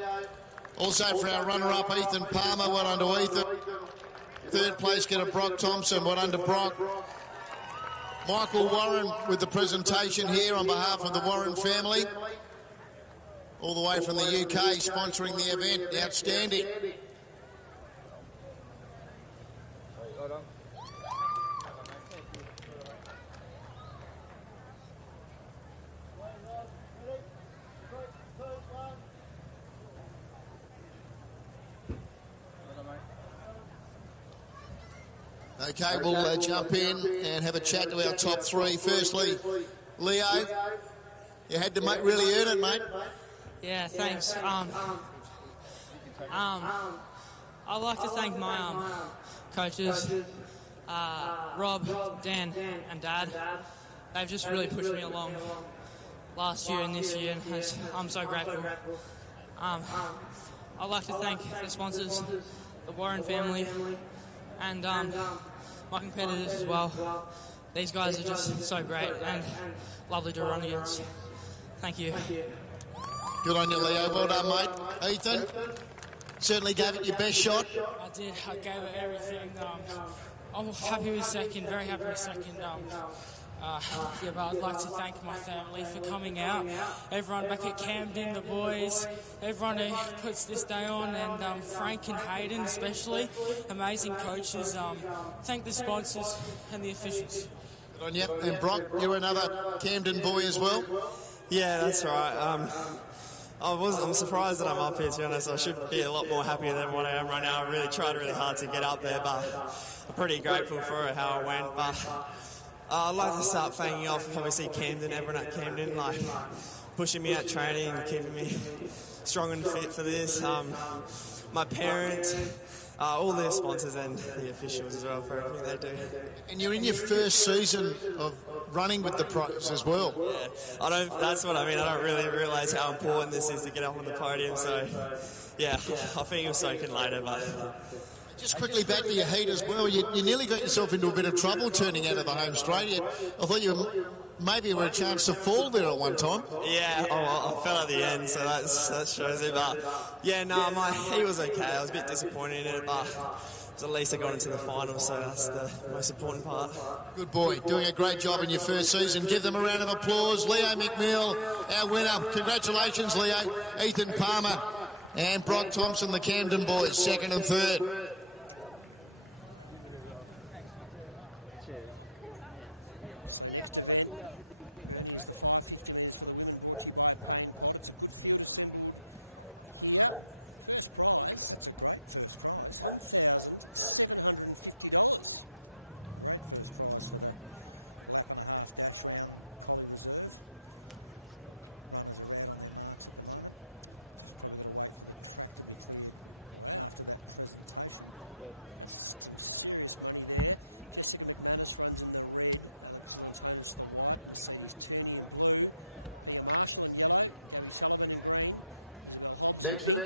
Also for our runner-up, Ethan Palmer. Well done to Ethan. Third place getter, Brock Thompson. Well done to Brock. Michael Warren with the presentation here on behalf of the Warren family. All the way from the UK, sponsoring the event. Outstanding. Okay, we'll jump in and have a chat to our top three. Firstly, Leo, you had to really earn it, mate. Yeah, thanks. I'd like to thank my coaches, Rob, Dan, and Dad. They've just really pushed me along last year and this year, and I'm so grateful. I'd like to thank the sponsors, the Warren family, and my my competitors as well. These guys are just so great and lovely to run against. Thank you. Good on you, Leo. Well done, mate. Ethan, certainly gave it your best shot. I did. I gave it everything. I'm happy with second, very happy with second. But I'd like to thank my family for coming out. Everyone back at Camden, the boys, everyone who puts this day on, and Frank and Hayden especially, amazing coaches. Thank the sponsors and the officials. Good on you. And Brock, you're another Camden boy as well? Yeah, that's right. I'm surprised that I'm up here, to be honest. I should be a lot more happier than what I am right now. I really tried really hard to get up there, but I'm pretty grateful for how it went. But I'd like to start thanking off, obviously, Camden, everyone at Camden, like pushing me at training and keeping me strong and fit for this. My parents, all their sponsors and the officials as well for everything they do. And you're in your first season of running with the pros as well. Yeah, that's what I mean. I don't really realise how important this is to get up on the podium. So, yeah, I think you'll soak in later, but. Just quickly back to your heat as well. You nearly got yourself into a bit of trouble turning out of the home straight. I thought you maybe were a chance to fall there at one time. Yeah, I fell at the end, so that shows it. But yeah, no, my heat was okay. I was a bit disappointed in it, but at least I got into the final, so that's the most important part. Good boy, doing a great job in your first season. Give them a round of applause. Leo McNeil, our winner. Congratulations, Leo. Ethan Palmer and Brock Thompson, the Camden boys, second and third. So next event, Bernie, is the 550 metres for the women, brought to you by Payne Pot. It's a good field assembled here. First prize. That's a great first prize. $1,750. Great first prize for the lap and a half dash round Collie Reserve. Runners are out on their marks at the moment. Just probably got to wait for the track to be cleared after that presentation. That's some serious money there. Jessica McManus runs in the red, Alex Zilantonis the white, Mercedes Turney in blue, Pia Marshall in yellow, Gabby Sullivan in green, Isabel Hobbs in pink,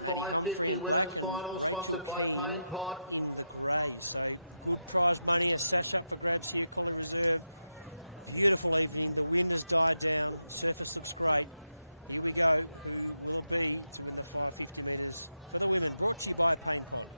Maddie Humphrey in black, and Rachel Keane in the grey. So good prize money, a sash up for grabs here, Collie Reserve. Beautiful evening, the wind has died down, surface looks great. Here we go, who will it be to win the 550 metres for the women? Brought to you by Payne Pot.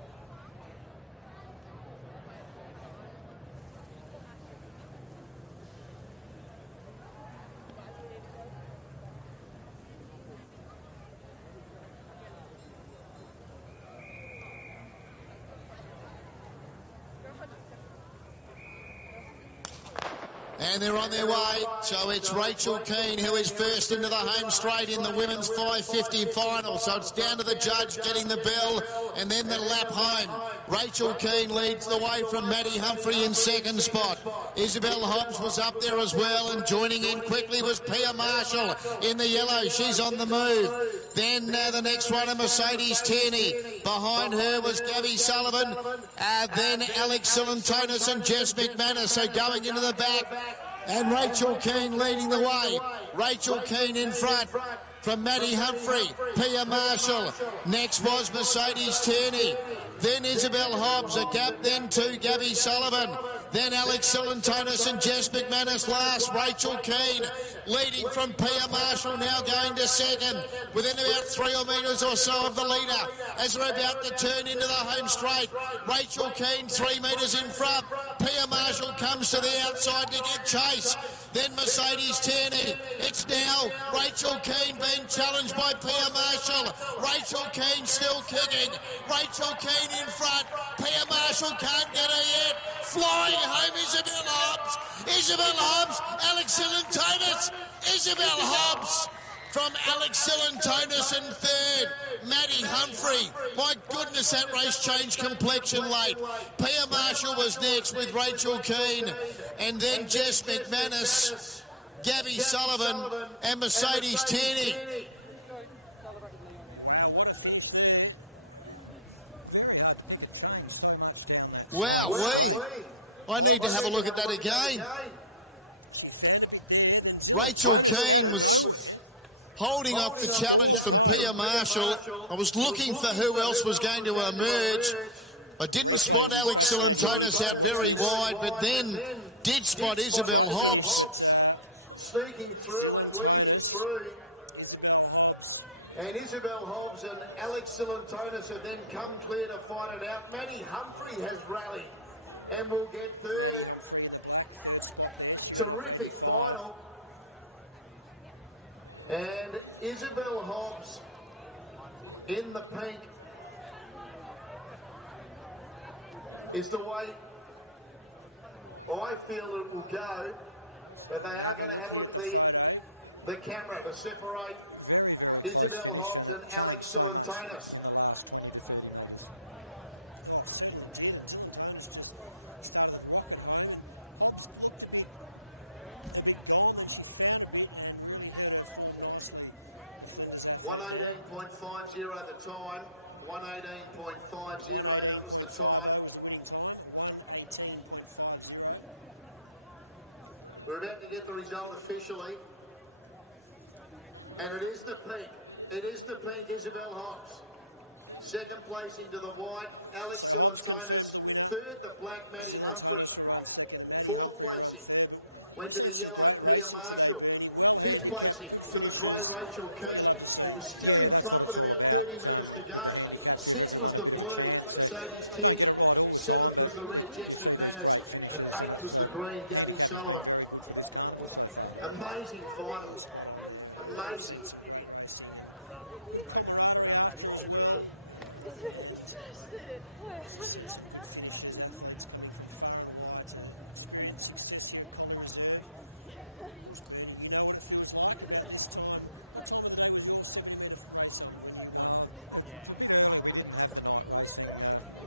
And they're on their way. So it's Rachel Keane who is first into the home straight in the women's 550 final. So it's down to the judge getting the bell and then the lap home. Rachel Keane leads the way from Maddie Humphrey in second spot. Isabel Hobbs was up there as well, and joining in quickly was Pia Marshall in the yellow. She's on the move. Then the next one, Mercedes Tierney. Behind her was Gabby Sullivan. Then Alex Zilantonis and Jess McManus. So going into the back. And Rachel Keane leading the way. Rachel Keane in front from Maddie Humphrey. Pia Marshall. Next was Mercedes Tierney. Then Isabel Hobbs, a gap, then to Gabby Sullivan. Then Alex Zilantonis and Jess McManus last. Rachel Keane leading from Pia Marshall, now going to second, within about 3 metres or so of the leader as we're about to turn into the home straight. Rachel Keane 3 metres in front. Pia Marshall comes to the outside to get chase. Then Mercedes Tierney. It's now Rachel Keane being challenged by Pia Marshall. Rachel Keane still kicking. Rachel Keane in front. Pia Marshall can't get her yet. Flying home, Isabel Hobbs. Isabel Hobbs, Alex Zilantonis. Isabel Hobbs from Alex Zilantonis in third. Maddie Humphrey. My goodness, that race changed complexion late. Pia Marshall was next with Rachel Keane. And then Jess McManus, Gabby Sullivan and Mercedes Tierney. Wow, what a finish there. Very hard to pick a change so much down that home straight. I need to have a look at that again. She found a bit there, then Zilantonis out of nowhere. Holding off the challenge from Pia Marshall. I was looking for who else was going to emerge. I The didn't replay spot will be Alex fascinating here Silentonis just to out watch very this. wide, but then did spot Isabel Tight Hobbs. finish, but Silentonis, Isabel Hobbs. And Isabel Hobbs and Alex Silentonis have then come clear to fight it out. Maddie Humphrey has rallied and will get third. Maddie Humphrey in the black, third spot there. She ran off 85. And Isabel Hobbs in the pink is the way I feel it will go. Have a look here at the photo. The camera to separate. Very, very close finish, and it changed so much in the last 20 to 30 metres. Oh, certainly did. And Silentonis just started the rocket home, and Hobbs looked a bit gone. Then she found a bit and really held her form nicely. The Flinders athlete there. 118.50 was the winning time. 118.50. We're about to get the result officially. And it is the peak. It is the peak, Isabel Hobbs. Second place into the white. So Hobbs confirmed the winner. Silentonis will run second and Maddie Humphrey will run third. But we've seen some great racing today, Bernie. Well handicapped, good finishes. That's what you love to see. Yeah, that's what it's all about. With the handicap, give everyone a bit of a chance. Don't get it right all the time, but you see these great finishes, and it's handicapping's been very good for this carnival so far. Yeah, spot on there. We've seen some great racing and good camaraderie after as well. And as I said, some good finishes. Athletes coming from far and wide to experience success here at Collie Reserve. Of course, Bernie, you know what it feels like about this time. What time of the day was your 70-metre race on when you won? It's a bit early. We didn't have the night racing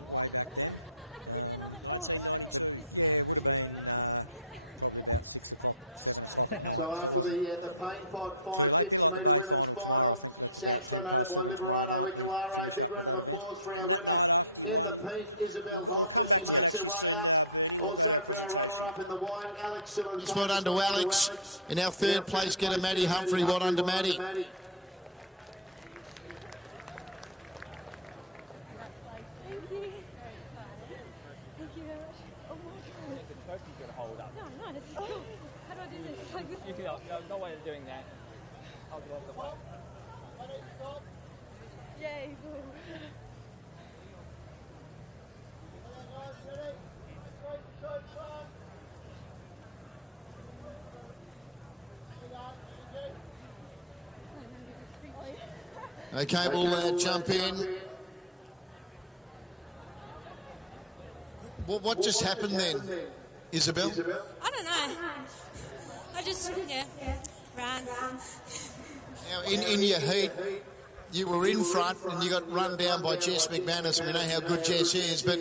way back then. 1992. Yeah, it would have been probably about 6 o'clock, 7 o'clock at night, so it wasn't too late. A bit like the Bay Final tomorrow. I think that's about 10 past 7 tomorrow night. We finish up with that event. And that night after you won, we'll come back to that actually soon, Bernie. We'll go to our presentation. It's well done to Alex. In our third place getter, Maddie Humphrey. Well done to Maddie. No way of doing that. I'll go off the way. Yay. Okay, we'll jump in. What just happened then, Isabel? I don't know. I just, ran. Now, in your heat, you were in front and you got run down by Jess McManus, and we know how good Jess is, but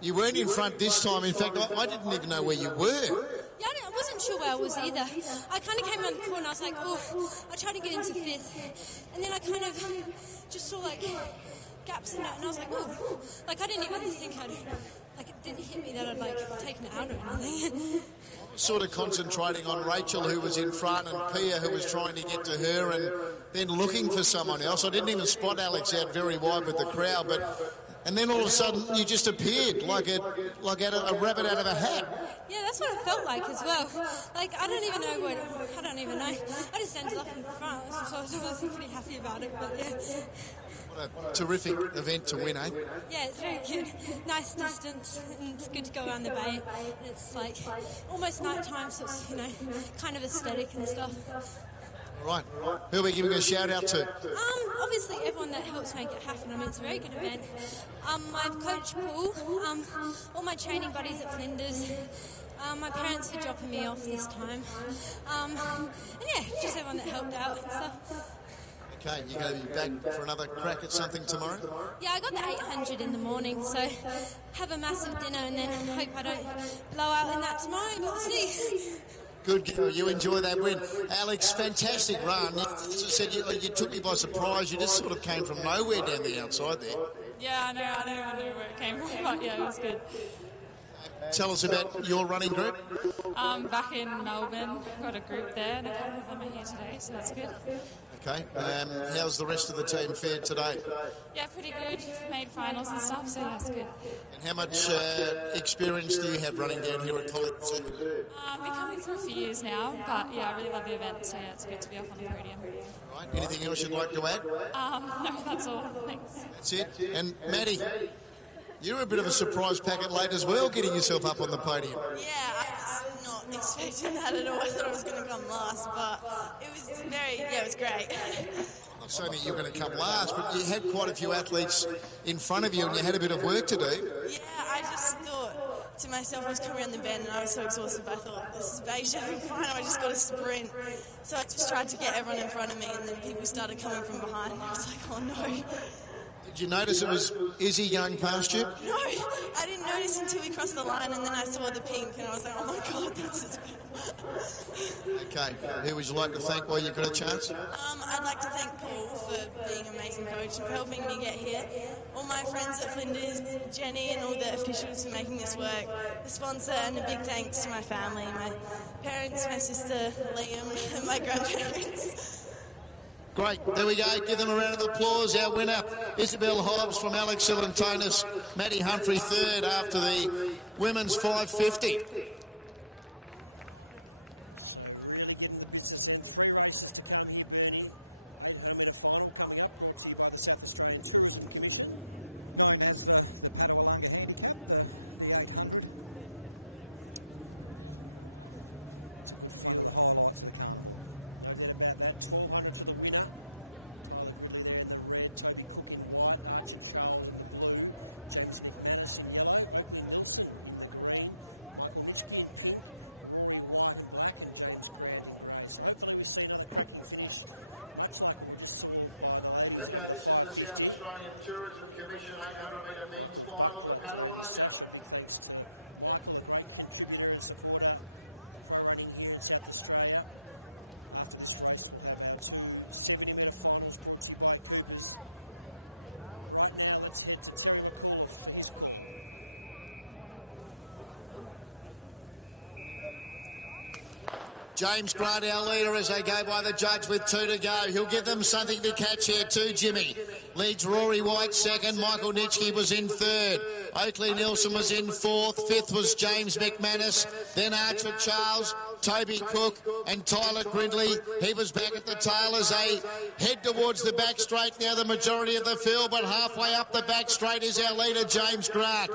you weren't in front this time. In fact, I didn't even know where you were. Yeah, I wasn't sure where I was either. I kind of came around the corner and I was like, oh, I tried to get into fifth. And then I kind of just saw, gaps in it, and I was like, oh. I didn't even think it didn't hit me that I'd, taken it out or anything. Sort of concentrating on Rachel, who was in front, and Pia, who was trying to get to her, and then looking for someone else. I didn't even spot Alex out very wide with the crowd, and then all of a sudden you just appeared like a rabbit out of a hat. Yeah, that's what it felt like as well. I don't even know I don't even know. I just ended up in front, so I was pretty happy about it, but yeah. What a terrific event to win, eh? Yeah, it's very good. Nice distance, and it's good to go around the bay. And it's almost night time, so it's, kind of aesthetic and stuff. All right. Who are we giving a shout out to? Obviously everyone that helps make it happen. It's a very good event. My coach Paul, all my training buddies at Flinders, my parents for dropping me off this time, and just everyone that helped out and stuff. Okay, you're going to be back for another crack at something tomorrow? Yeah, I got the 800 in the morning, so have a massive dinner and then hope I don't blow out in that tomorrow, but we'll see. Good girl, you enjoy that win. Alex, fantastic run. As I said, you took me by surprise. You just sort of came from nowhere down the outside there. Yeah, I know where it came from, but yeah, it was good. Tell us about your running group. Back in Melbourne, got a group there, and a couple of them are here today, so that's good. Okay. How's the rest of the team fared today? Yeah, pretty good. Made finals and stuff, so that's good. And how much experience do you have running down here at College? Been coming for a few years now, but yeah, I really love the event, so yeah, it's good to be up on the podium. Right. Anything else you'd like to add? No, that's all. Thanks. That's it. And Maddie, you're a bit of a surprise packet late as well, getting yourself up on the podium. Yeah, I was not expecting that at all. I thought I was going to come last, but it was it was great. I'm saying that you're going to come last, but you had quite a few athletes in front of you and you had a bit of work to do. Yeah, I just thought to myself, I was coming around the bend and I was so exhausted, but I thought, this is beige, having fun, I just got to sprint. So I just tried to get everyone in front of me, and then people started coming from behind, and I was like, oh no. Did you notice it was Izzy going past you? No, I didn't notice until we crossed the line, and then I saw the pink, and I was like, oh my God, that's as bad. Okay, who would you like to thank while you've got a chance? I'd like to thank Paul for being an amazing coach and for helping me get here. All my friends at Flinders, Jenny, and all the officials for making this work. The sponsor, and a big thanks to my family, my parents, my sister Liam, and my grandparents. Great, there we go. Give them a round of applause. Our winner, Isabel Hobbs from Alex Silentonis, Maddie Humphrey third after the women's 550. So really getting the business end. 3 races to come here, Bernie. 800-metre final coming up, brought to you by the South Australian Tourism Commission. Known as the Padawalunga Handicap, the 800. It's a good field. One of the highlights of the carnival. No doubt about that. 1,200 to the winner. Tyler Gridley there in the red, Toby Cook in white, Archer Charles in the blue, James McManus in yellow, Oakley Nilsson in the green, Michael Nitschke in pink, Rory White in black, and James Grant in grey. So hopefully we see another cracking finish, much like what we just saw by the ladies over the 550. Michael Buckler today in the sash. A big thanks to Michael, a great contributor and supporter pro running here in South Australia. After this race, we'll have our 2 70-metre finals brought to you by Coopers. Right now, let's head to Terry McAuliffe for his call. James Grant, our leader, as they go by the judge with 2 to go. He'll give them something to catch here too, Jimmy. Leads Rory White second. Michael Nitschke was in third. Oakley Nilsson was in fourth. Fifth was James McManus. Then Archer Charles, Toby Cook and Tyler Gridley. He was back at the tail as they head towards the back straight. Now the majority of the field, but halfway up the back straight is our leader, James Grant.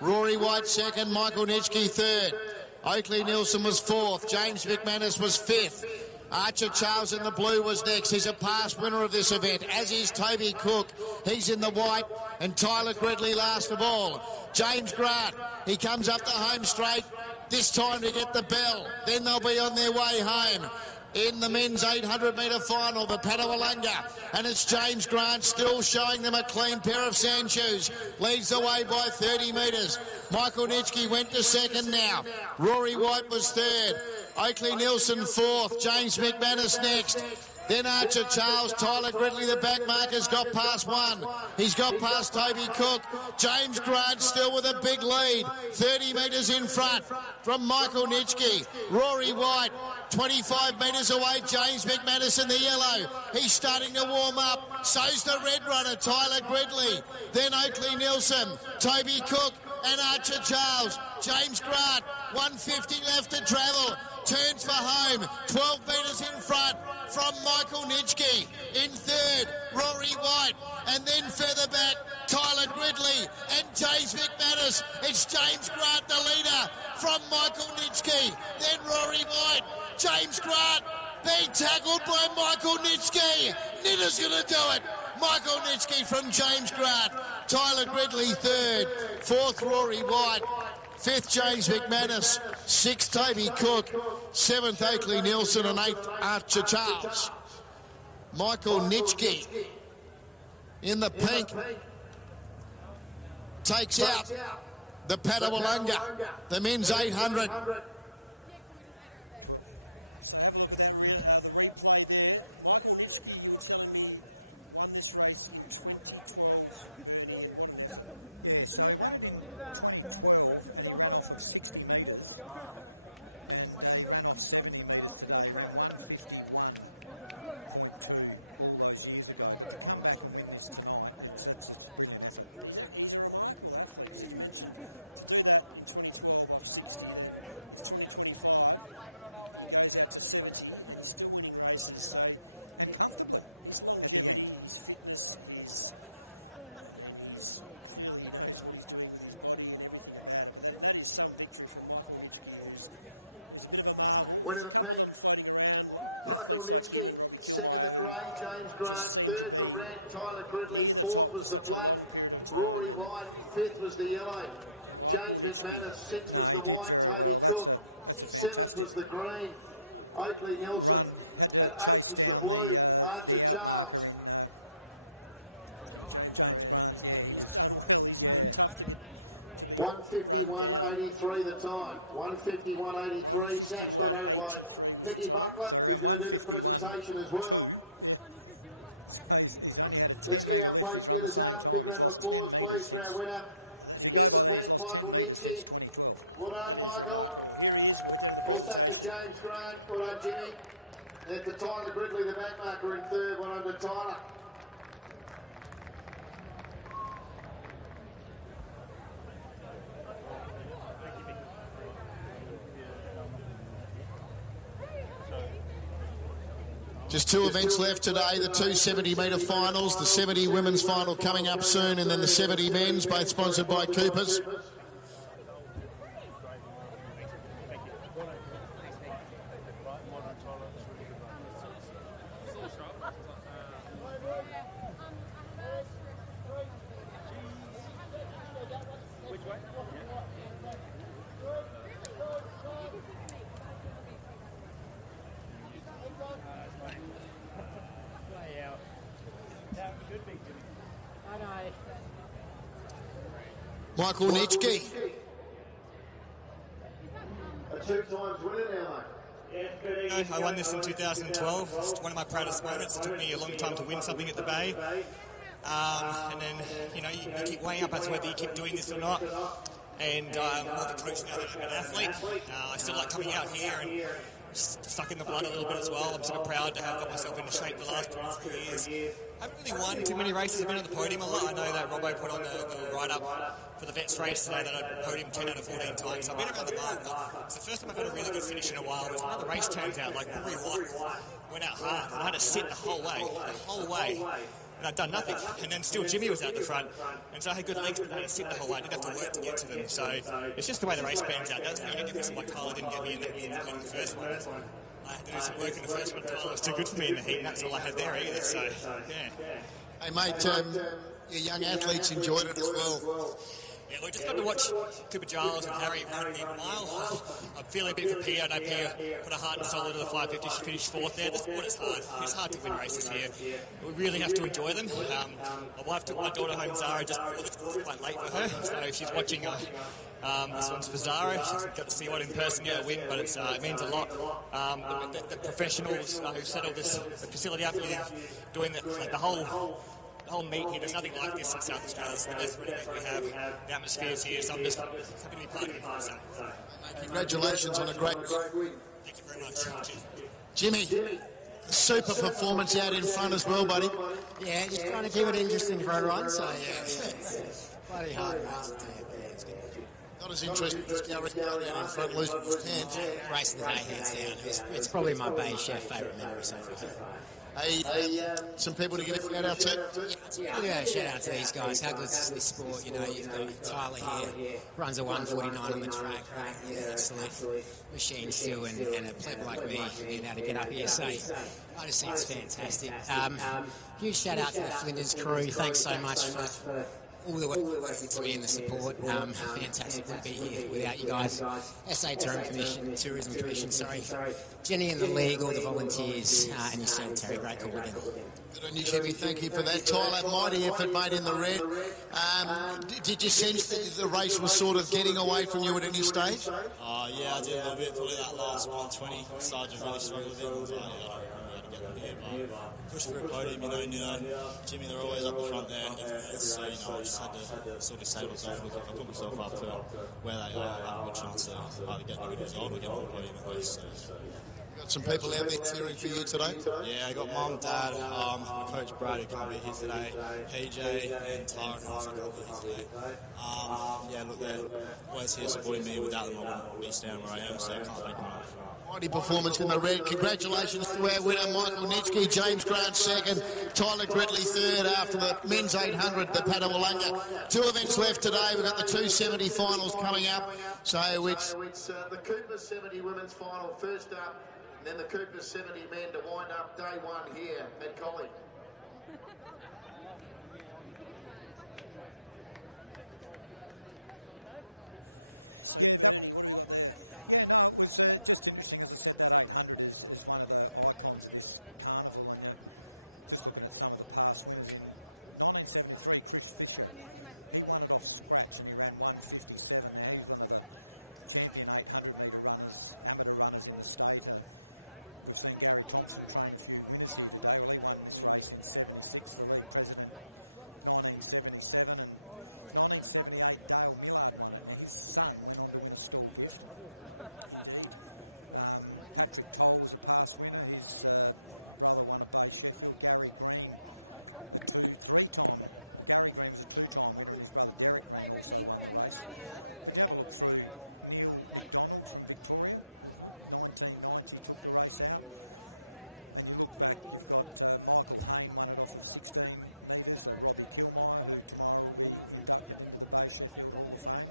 Rory White second. Michael Nitschke third. Oakley Nilsson was fourth. James McManus was fifth. Archer Charles in the blue was next. He's a past winner of this event, as is Toby Cook. He's in the white, and Tyler Gridley last of all. James Grant, he comes up the home straight, this time to get the bell. Then they'll be on their way home. In the men's 800-metre final, the Padawalunga, and it's James Grant still showing them a clean pair of sand shoes. Leads the way by 30 metres. Michael Nitschke went to second now. Rory White was third. Oakley Nilsson fourth. James McManus next. Then Archer Charles, Tyler Gridley, the back marker's got past one. He's got past Toby Cook. James Grant still with a big lead. 30 metres in front from Michael Nitschke. Rory White, 25 metres away, James McManus in the yellow. He's starting to warm up. So's the red runner, Tyler Gridley. Then Oakley Nilsson, Toby Cook and Archer Charles. James Grant, 150 left to travel. Turns for home, 12 metres in front from Michael Nitschke. In third, Rory White, and then further back, Tyler Gridley and James McManus. It's James Grant, the leader, from Michael Nitschke. Then Rory White, James Grant, being tackled by Michael Nitschke. Nitter's going to do it. Michael Nitschke from James Grant. Tyler Gridley third. Fourth, Rory White. Fifth, James McManus. Sixth, Toby Cook. Seventh, Oakley Nilsson. And eighth, Archer Charles. Michael Nitschke in the pink takes out the Padawalunga, the men's 800. 12. So have a look at that the replay there. Michael Nitschke, you were telling me, won this race in 2012, Bernie, and what an effort. Yeah, so he won it in 2012 and he ran off of 60 metres, and he ran off 70 metres today. He ran 151.2 all those years ago. But to come back and win this tonight, it's a brilliant effort. He's a remarkable athlete, because as you mentioned, to do that in 2012 off 60, then it's 2025. He goes out to 70 and he's still winning races. So comfortably. His longevity, his fitness, he's clearly he knows what he's doing with his body and everything about it. But that is some victory from Michael Nitschke, who's a bit of a marvel. There's a couple of them floating around, athletes like him and Robbie Kilmeyer, who just seem to be near the top for such a long period of time. And Michael Nitschke. No, he did very well. That's a fantastic run. Had to chase down the outmarker in James Grant. He's done well. He's been tough to be run down. 151.83 was the time. So around 151.2. Yeah. So he's only had a 10-metre lift. He's run the same time. He's lost 10 metres since. If you go by there, he's lost 10 metres since 2012. That is remarkable. Here he is. We'll head down to the presentation. It's the Tyler Gridley, the back marker in third, one under Tyler. Just two events left today, the 270-metre finals, the 70 women's final coming up soon, and then the 70 men's, both sponsored by Coopers. Michael Nitschke. A two-times winner now, mate. I won this in 2012. It's one of my proudest moments. It took me a long time to win something at the Bay. And then, you keep weighing up as to whether you keep doing this or not. And I'm more of a coach now than I'm an athlete. I still like coming out here and stuck in the blood a little bit as well. I'm sort of proud to have got myself into shape the last 3 years. I haven't really won too many races. I've been on the podium a lot. I know that Robbo put on the write-up for the Vets race today that I podiumed 10 out of 14 times. So I've been around the mark. It's the first time I've had a really good finish in a while. It's one of the race turns out, like Rory Watt went out hard. And I had to sit the whole way. And I'd done nothing. And then still Jimmy was out the front. And so I had good legs, but I had to sit the whole way. I didn't have to work to get to them. So it's just the way the race pans out. That's the only difference why Tyler didn't get me in the first one. I had to do some work in the first one. Tyler was too good for me in the heat, and that's all I had there either. So, yeah. Hey, mate, your young athletes enjoyed it as well. Yeah, we just got to watch Cooper Giles and Harry run the mile. I'm feeling a bit for Pia. I know Pia put a heart and soul into the 550. She finished fourth there. This is what it's hard. It's hard to win races here. We really have to enjoy them. My wife took my daughter home, Zara, just before this was quite late for her. So if she's watching, this one's for Zara. She's got to see one in person, win, but it means a lot. The professionals who set all this facility up here, doing the whole meet here, there's nothing like this in South Australia. It's the best running meet we have. The atmosphere's here, so I'm just happy to be part of it. So. Congratulations on a great win. Thank you very much. Jimmy, super performance out in front as well, buddy. Yeah, just trying to keep it interesting for everyone, so it's bloody hard race. Not as interesting as Gary out in front, losing his hands. Race of the day, hands down. It's probably my Bay Chef favourite memory so far. Hey, some people to give a shout out to. Yeah, shout out to these guys. How good is this sport? You've got Tyler here, runs a 149 on the track. Excellent machine still, and people like me being able to get up here. So I just think it's fantastic. Huge shout out to the Flinders crew. Thanks so much for all the work to me and the support. Fantastic to be here without you guys. SA Tourism Commission, Jenny and the league, all the volunteers, and your secretary, great call again. Good on you, Jimmy. Thank you for that. Tyler, mighty effort made in the red. Did you sense that the race was sort of getting away from you at any stage? Yeah, I did a little bit. Probably that last 120, Sarge really struggled with it. I was like, I don't know how to get them here, but push for a podium. Jimmy, they're always up the front there, and everyone else. So, I just had to sort of say to myself, look, if I put myself up to where they are, I have a good chance of either getting a good result or getting on the podium at least. So. Got some people out there cheering for you today? Yeah, I got Mum, Dad, my coach Brad, who can't be here today, PJ and Tara, who also can't be here today. Yeah, look, they're always here supporting me. Without them, I wouldn't be standing where I am, so I can't thank them enough. Mighty performance in the red. Congratulations to our winner, Michael Nitschke, James Grant second, Tyler Gridley third after the men's 800, the Padawalanga. 2 events left today. We've got the 270 finals coming up. So it's the Cooper 70 women's final first up. Then the Cooper 70 men to wind up day one here at Collie. So, yeah, Bernie, what have we got there? Yeah, no, it was just interesting. As I said, that 800 is one of the icons of this carnival. And you're just looking at some of the past winners. In 1973, Chris Fisher, he won it off scratch and he ran 1:57. Now, he's one of the champion 800-metre runners, amateur runners in the state. We've seen Gary Thompson train a few winners here today. Well, he won this race in 76, the league president 1977, and 1978 Dale Millard won it. Now, his son went on to win a stall gift. Indeed. Patrick Toll was a past winner. His brother won at Bay Sheffield. Gary Green, Gary Green was a 2-time winner, and his brother Derek Green also won the race. But you have a look through. Neil McDonald from Victoria, 1990 took the race out. And you look back, you've got Michael Hayne won it off of 16 metres, Robbie Kilmeyer, who tomorrow will be inducted into the Bay Sheffield Hall of Fame.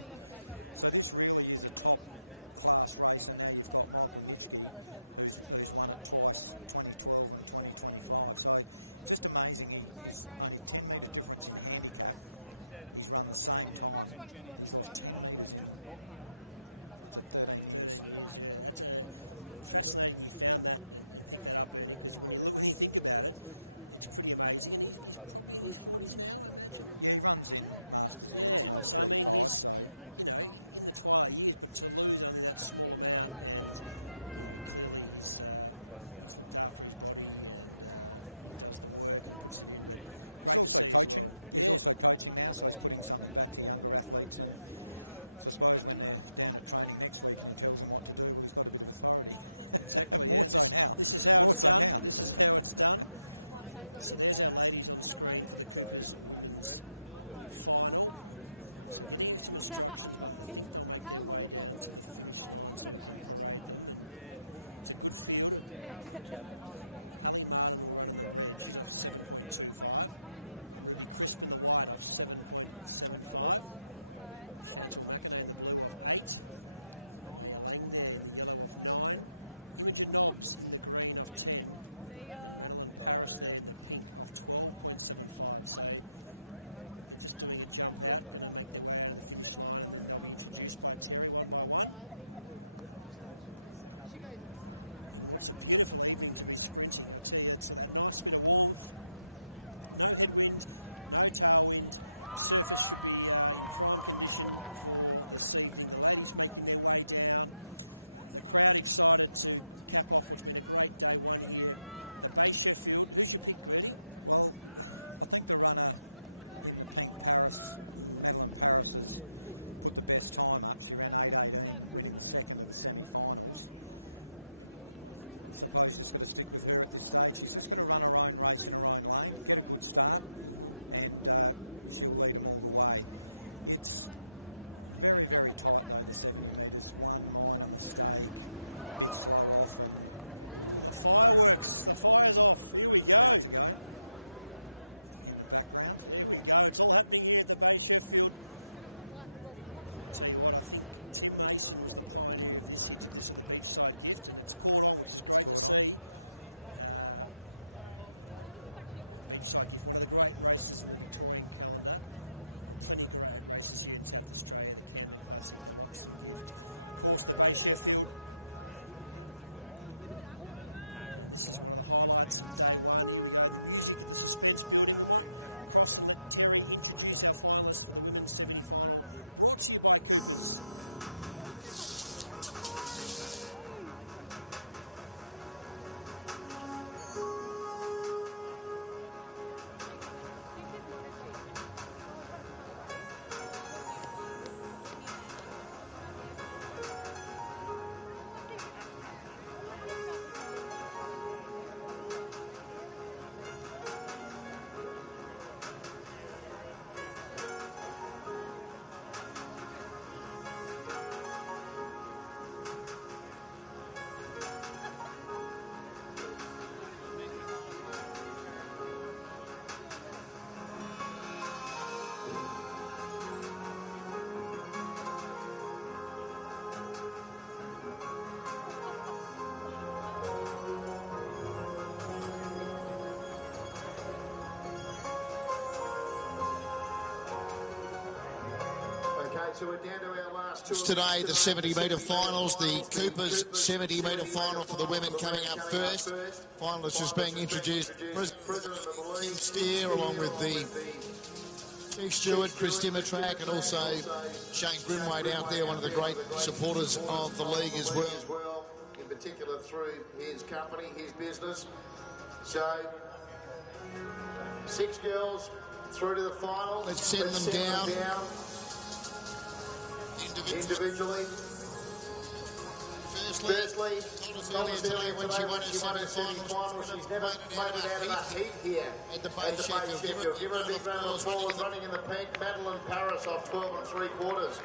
So this really is a top-class race, and now you've got Michael Nitschke, who's won it twice, 2012 and 2025. So just amazing. He's only 10 metre difference in handicap. He's run the same time. He's lost 10 metres in 13 years. 13 years, yeah. That's fascinating you found that and picked that up, Ernie, because when you think about it, it's pretty amazing. And he's probably in his 40s now, I imagine. Yeah, he runs in Masters events. Yeah, so 35, I mean, he's in the twilight years, but to lose only that small amount, and clearly he's looked after his body and he does the work and puts it in. But great he's also to see coaching. As well. He's also coaching now, so he's putting something back to younger athletes. And so I suppose when they're down at training next week and he tells them what to do, well, he's got a bit of authority. Exactly. More so now. This is how it's done. Now. This is how it's done. So there's our ladies on screen for the Coopers women's final. So getting some instructions, but I think they'll make their way down to the finish line so we can parade them. And it's a good field. Hallie Martin will run in the red. She's off 7.25. Ruby Crisp in the white off 7.75. Chantal McInerney in the blue off 8. Maya Lang there in the yellow off 9. Imogen Nobbs in the green off 10. And Madeline Paris there in the pink off 12.75. So they're just doing a jump out, going to make their way out of the finish line, and then they'll be introduced by Terry one by one. In what's a beautiful evening to be sprinting. I'll tell you, it's that nice bit of warmth. No headwind, no tailwind. Surface should be in prime condition for this evening. The ladies making their way down. The crowd excited to cap off what's been a great day one here. The Bay Sheffield. Who's your pick, Bernie? Well, I think the runner in the pink, Paris, Madeline Paris, has put the best time up. She ran 8:18, winning the second of the semi-finals. I suppose you just got to stick with her at this stage. She's just got to run her own race in her own lane, get a good start, and she'll lead them all the way. It's very, very tight, though, the 70 metres. One minor mistake, bit slow off, and... Ooh, the fireworks. The fire's off. Here we go. About to go. In the background. There we go. It's all happening here at the Bay Sheffield. Tell you what, I think Tim Mason was the pioneer of this. He did this at the Beachside Gift, and it's caught on, which is great to see. Beachside Gift, one of the great races in the Victorian calendar. Got plenty of great races here in South Australia, the Camden Classic, the Loxton Gift. Of course, the Bay Sheffield. And this is one of the highlights of day one. Here we go, the music, the suspense building. We might cross and let Terry introduce our finalists for the women's 70 final, brought to you by Coopers. Today, the 70-metre finals, the Coopers 70-metre final for the women coming up first. Finalists just being introduced. Tim Steer, along with the Chief Steward, Chris Dimotrak, and also Shane Grimwade out there, one of the great supporters of the league as well. In particular through his company, his business. So, 6 girls through to the final. Let's send them down. Individually. Firstly, Thomas earlier when she won her semi-final, she's never made it out of that heat here at the Bay Sheffield. Give her a big round of applause. Running in the pink, Madeline Paris off 12 3/4.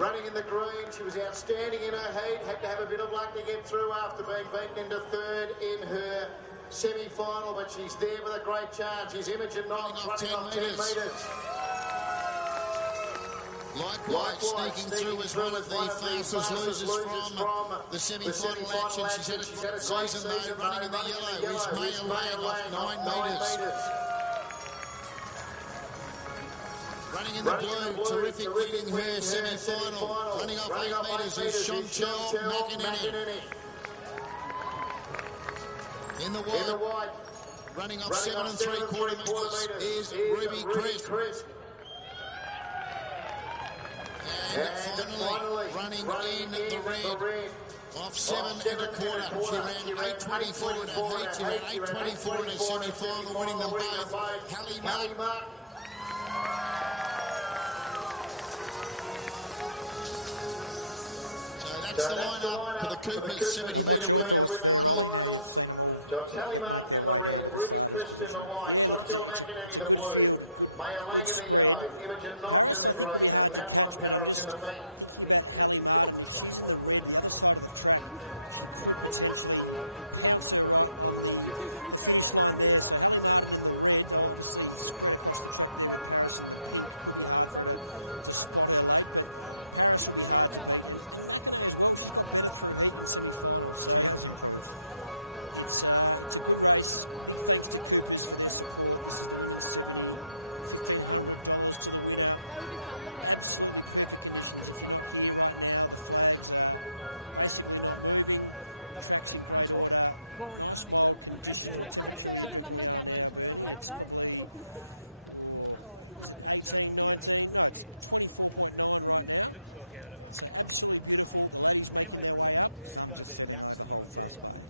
Running in the green, she was outstanding in her heat. Had to have a bit of luck to get through after being beaten into third in her semi-final, but she's there with a great chance. She's Imogen Knox running on 10 metres. Likewise, sneaking through as one of the fastest losers from the semi-final action. She's had a great season though, running in the yellow is Maya Lang off 9 metres. Running in the blue, terrific leading her semi-final. Running off 8 metres is Chantel McInerney. In the white, running off 7 3/4 metres is Ruby Crisp. And finally, running in the red, off 7 1/4. She ran 8.24 in her heat. She ran 8.24 in her semi-final, winning them both. Hallie Mark. So that's the lineup for the Coopers 70. And what's your thoughts there, Ollie? Now you've seen them all make their way down to the starters position. Yeah, look, it's a good field, a good spread. Paris, I think, will be hard to catch, but I'm just thinking about Hallie Martin. If she's in the red, the other side of the track, she could potentially pounce her right on the finish line there. So Hallie Martin in the red, they'll obviously spread across the track there with Paris in the pink. Could be hard for her to spot her late, but Paris will be hard to beat. And McInerney as well, she's got better through heat and semi-finals. So she has improved. It's a good race. Big thanks to Coopers for their support. This is the women's 70. $1,500 to the winner. Absolutely perfect conditions. If you're not here right now, the flags are basically not moving. Track's in great order. Nice mild conditions. What temperature do you reckon we are now, Bernie? It's probably, is it 18, 19? No, it's 24.9 right now. So absolutely beautiful. The ladies making their way up. Some just setting over Holdfast Bay.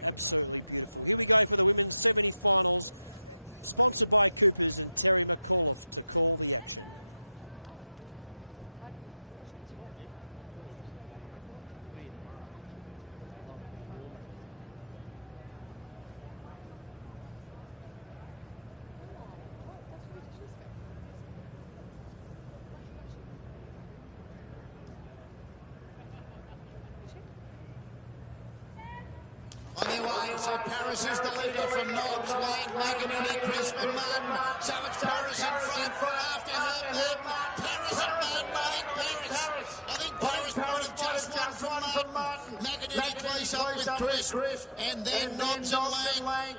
Absolutely beautiful. Here we go for the women's 70 finals. Sponsored by Coopers and Terry McAuliffe to call the action. On their way, so Paris is the leader from Knobs, Lang, McInerney, Crisp and Martin. So it's Paris in front after her, Martin. Paris and Martin, I think Paris might have just won from Martin. McInerney close up with Crisp, and then Knobs and Lang.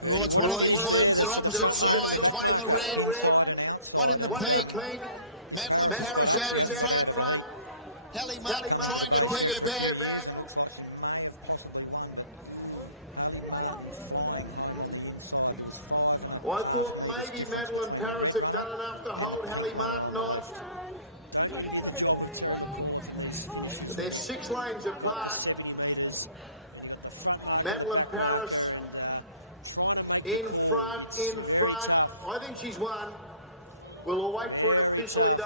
Bernie, what a finish there. So the front marker and the back marker. Inside and outside, and if Paris has got up, she hasn't got out of a heat. Coming to the Bay Chef for a few years, and looks like she may have possibly won, but Hallie Martin flying home on the inside. There was 5.5 metres difference between the red runner and the pink runner on the left. Don't envy the job of Terry McAuliffe in these finishes when you've got the 70 metres and you've got the front marker and the back marker, and trying to make the call. It's very tough. I think she's won. Very tough.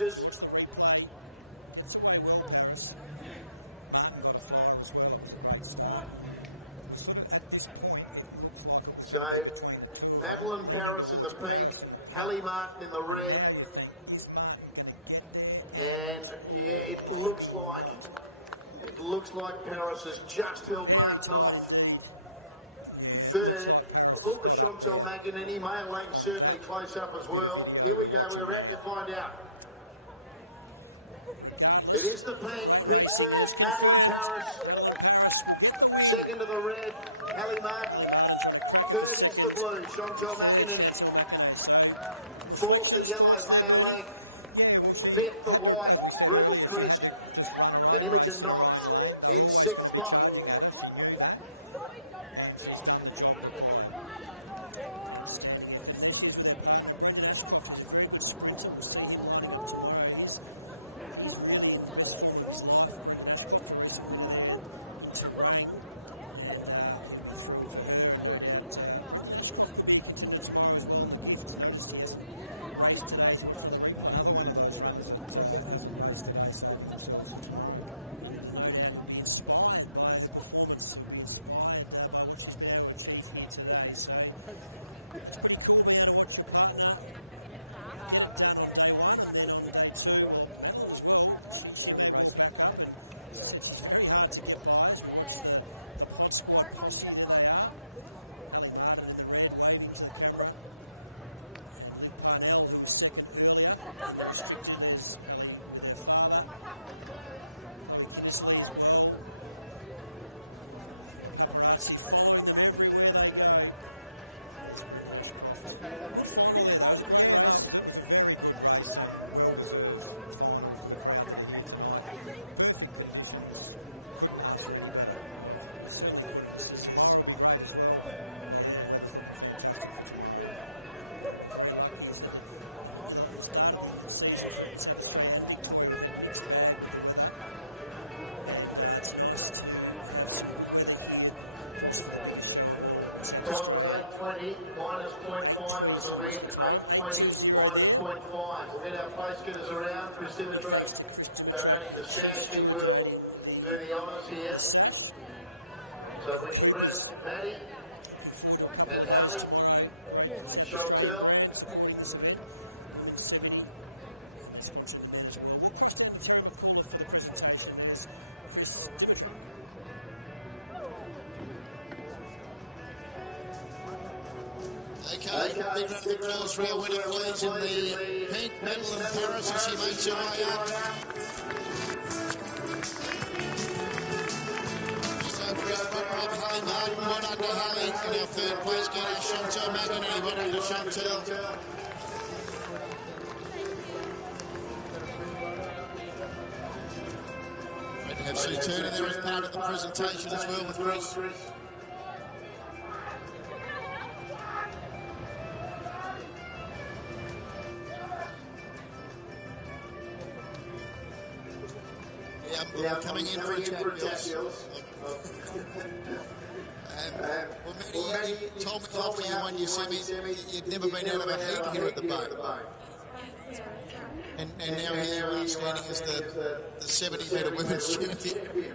As you watch the replay, gets away well, Paris. Martin got a flyer as well. It was a great start. It was sort of, at this point, it looks like it was going to be between the two of them, leaning towards Paris in the pink. And now you think, is Martin going to get there? Or maybe not. It looks like Paris has just held very tight indeed. Yeah, it looks like Paris has got up there on that bit of video we're watching there. Regardless, great racing, and it's confirmed Madeline Paris will get the win. Ali Martin's run a cracker for second, and third, Chantel McInerney. So, reflections, thoughts there, Bernie? Yeah, well, she had to, as we said earlier, she had to just run her own race in her own lane. They were always going to be charging at her. She knew that, and she's done the job required. Outstanding effort. And there she is with her partner, Brendan Ashcroft, who's a very good sprinter. We'll see him lining up tomorrow. He's really in the best form of his life. Brendan Ashcroft, a recent winner there in Terang, and he'll be thrilled for her. And no doubt Brendan Ashcroft could be a contender tomorrow as well in the gift. Noticed he hasn't raced today as you watch another replay. Another one of those runners that hasn't raced today, saving themselves for tomorrow. And no doubt he'll be inspired by her performance. He'll be inspired by what she's been able to achieve here today. So that's pretty cool, being able to watch your partner get it done on day one, and then on day two, well, Madeline as well, she may well back up, and as I said, she's very hard to get by. As we watch the Pod Squad posse, there they are. Hallie Martin in the red, waving to the camera. And Liv Parnell, who was second earlier in the restricted. There's Hallie with her father. Chloe Kinnisley as well. The paparazzi following them everywhere they go. There's Brendan Ashcroft. Good final there, though. It was a great race. No, it was a very good race and well-deserved final for the crowd that are here tonight. Perfect conditions. Couldn't ask for any better. Oh, you certainly couldn't. Tomorrow will be great as well. Yeah. The weather's looking fantastic for tomorrow. We're very lucky. You said that, I think at the start of the season for South Australia and Victoria, we've had mixed bag with the weather, and it's nice to have some good weather here. Of course, for the biggest show of all in South Australia. 8:20 was the time. 8:20 there. Big thanks to Chris Dimitrak, the chief steward, donating the sash, and Cooper's. Looking forward to a couple of those tomorrow. Great South Australian brand supporting this event. Women's 70, and they're sponsoring the men as well. We'll cross down to Terry McCullough for the presentation. There's Chris Dimitrak. Okay, big round of applause for our winner, please, in the pink medal in Paris as she makes her way up. So for our front row, Hallie Martin, well done to Hallie. And our third place goes to Chantel McInerney, well done to Chantel. Great to have Sue Turner there as part of the presentation as well with Chris. Yeah, we're coming in for a chat, Bills. Well, Matty, you told me after you won your semi you'd never been out of a heat here at the boat. And now here you are standing as the 70-metre women's champion.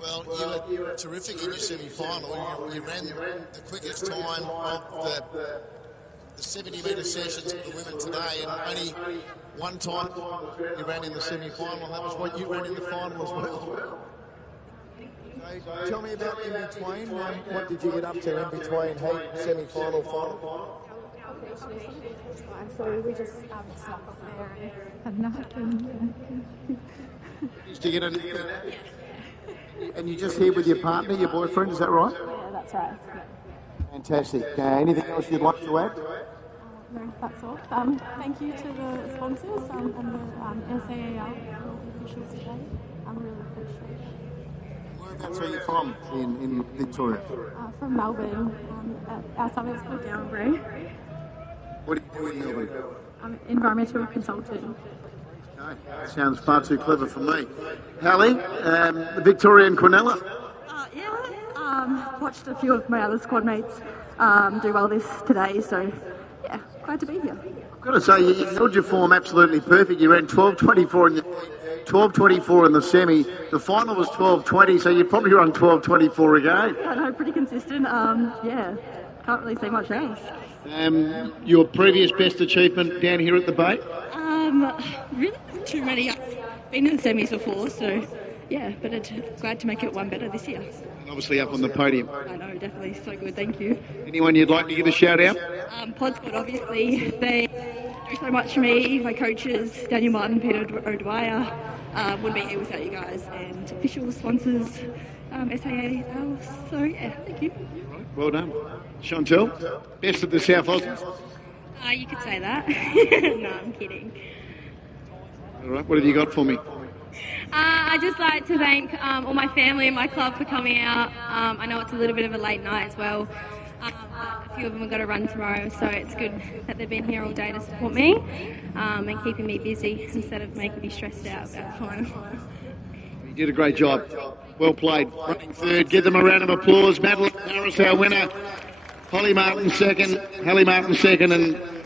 Well, you were terrific in your semi-final. You ran the quickest time of the 70-metre sessions for the women today, and only one time you ran in the semi-final, and that was what you ran in the final as well. So, tell me about in between. What did you get up to in between heat, semi-final, final? So we just snuck up there and had nothing. Did you get a and you're just here with your partner, your boyfriend, is that right? Yeah, that's right. Fantastic. Anything else you'd like to add? No, that's all. Thank you to the sponsors and the SAAL, all the officials today. I'm really appreciate it. Whereabouts are you from in Victoria? From Melbourne, our suburbs called Galway. What do you do in Melbourne? I'm environmental consultant. Okay. Sounds far too clever for me. Hallie, the Victorian Quinella? Watched a few of my other squad mates do well today, so yeah, glad to be here. I've got to say, you held your form absolutely perfect. You ran 12:24 in the 12:24 in the semi. The final was 12:20, so you probably run 12:24 again. I know, pretty consistent. Yeah, can't really see much else. Your previous best achievement down here at the Bay? Really not too many. I've been in the semis before, so yeah, but glad to make it one better this year. And obviously up on the podium. I know, definitely so good, thank you. Anyone you'd like to give a shout out? Pod Squad, obviously, they so much for me, my coaches, Daniel Martin, Peter O'Dwyer. Wouldn't be here without you guys, and official sponsors, SAA. So yeah, thank you. Well done. Chantel, best of the South Aussies. You could say that. No, I'm kidding. All right, what have you got for me? I'd just like to thank all my family and my club for coming out. I know it's a little bit of a late night as well. A few of them have got to run tomorrow, so it's good that they've been here all day to support me and keeping me busy instead of making me stressed out about the final. You did a great job. Well played. Running third. Give them a round of applause. Madeline Harris, our winner. Hallie Martin second, and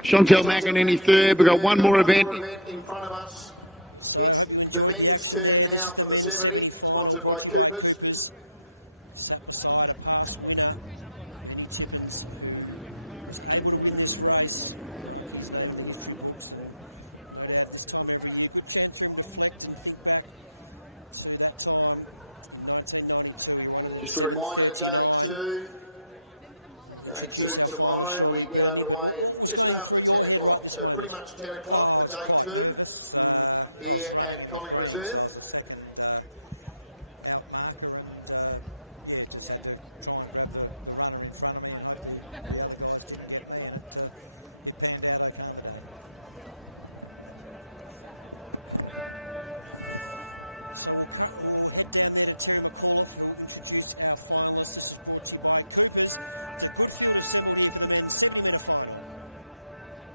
Chantel McEnany third. We've got one more event. So I hope you enjoyed the action there. This is the men's 70 final, brought to you by Coopers. Sat beside a past winner, Bernie Tippins, who was able to win this race. Mark his name in the history books, and no doubt this time every year, good chance for him to reflect and think back to that time in 1992. He won it in 7:39. We'll introduce our finalists shortly, Bernie, but what was going through your head right this moment? Oh, I was quite nervous. I was running in the green, so I was a second out marker, and just had to try and grab the runner in front of me and hope the other guys didn't get me, and it panned out okay on the day. So we'll head down there to Terry McAuliffe, who will introduce our finalists. This is brought to you by Coopers. It's a good field assembled here for the men's 70-metre final.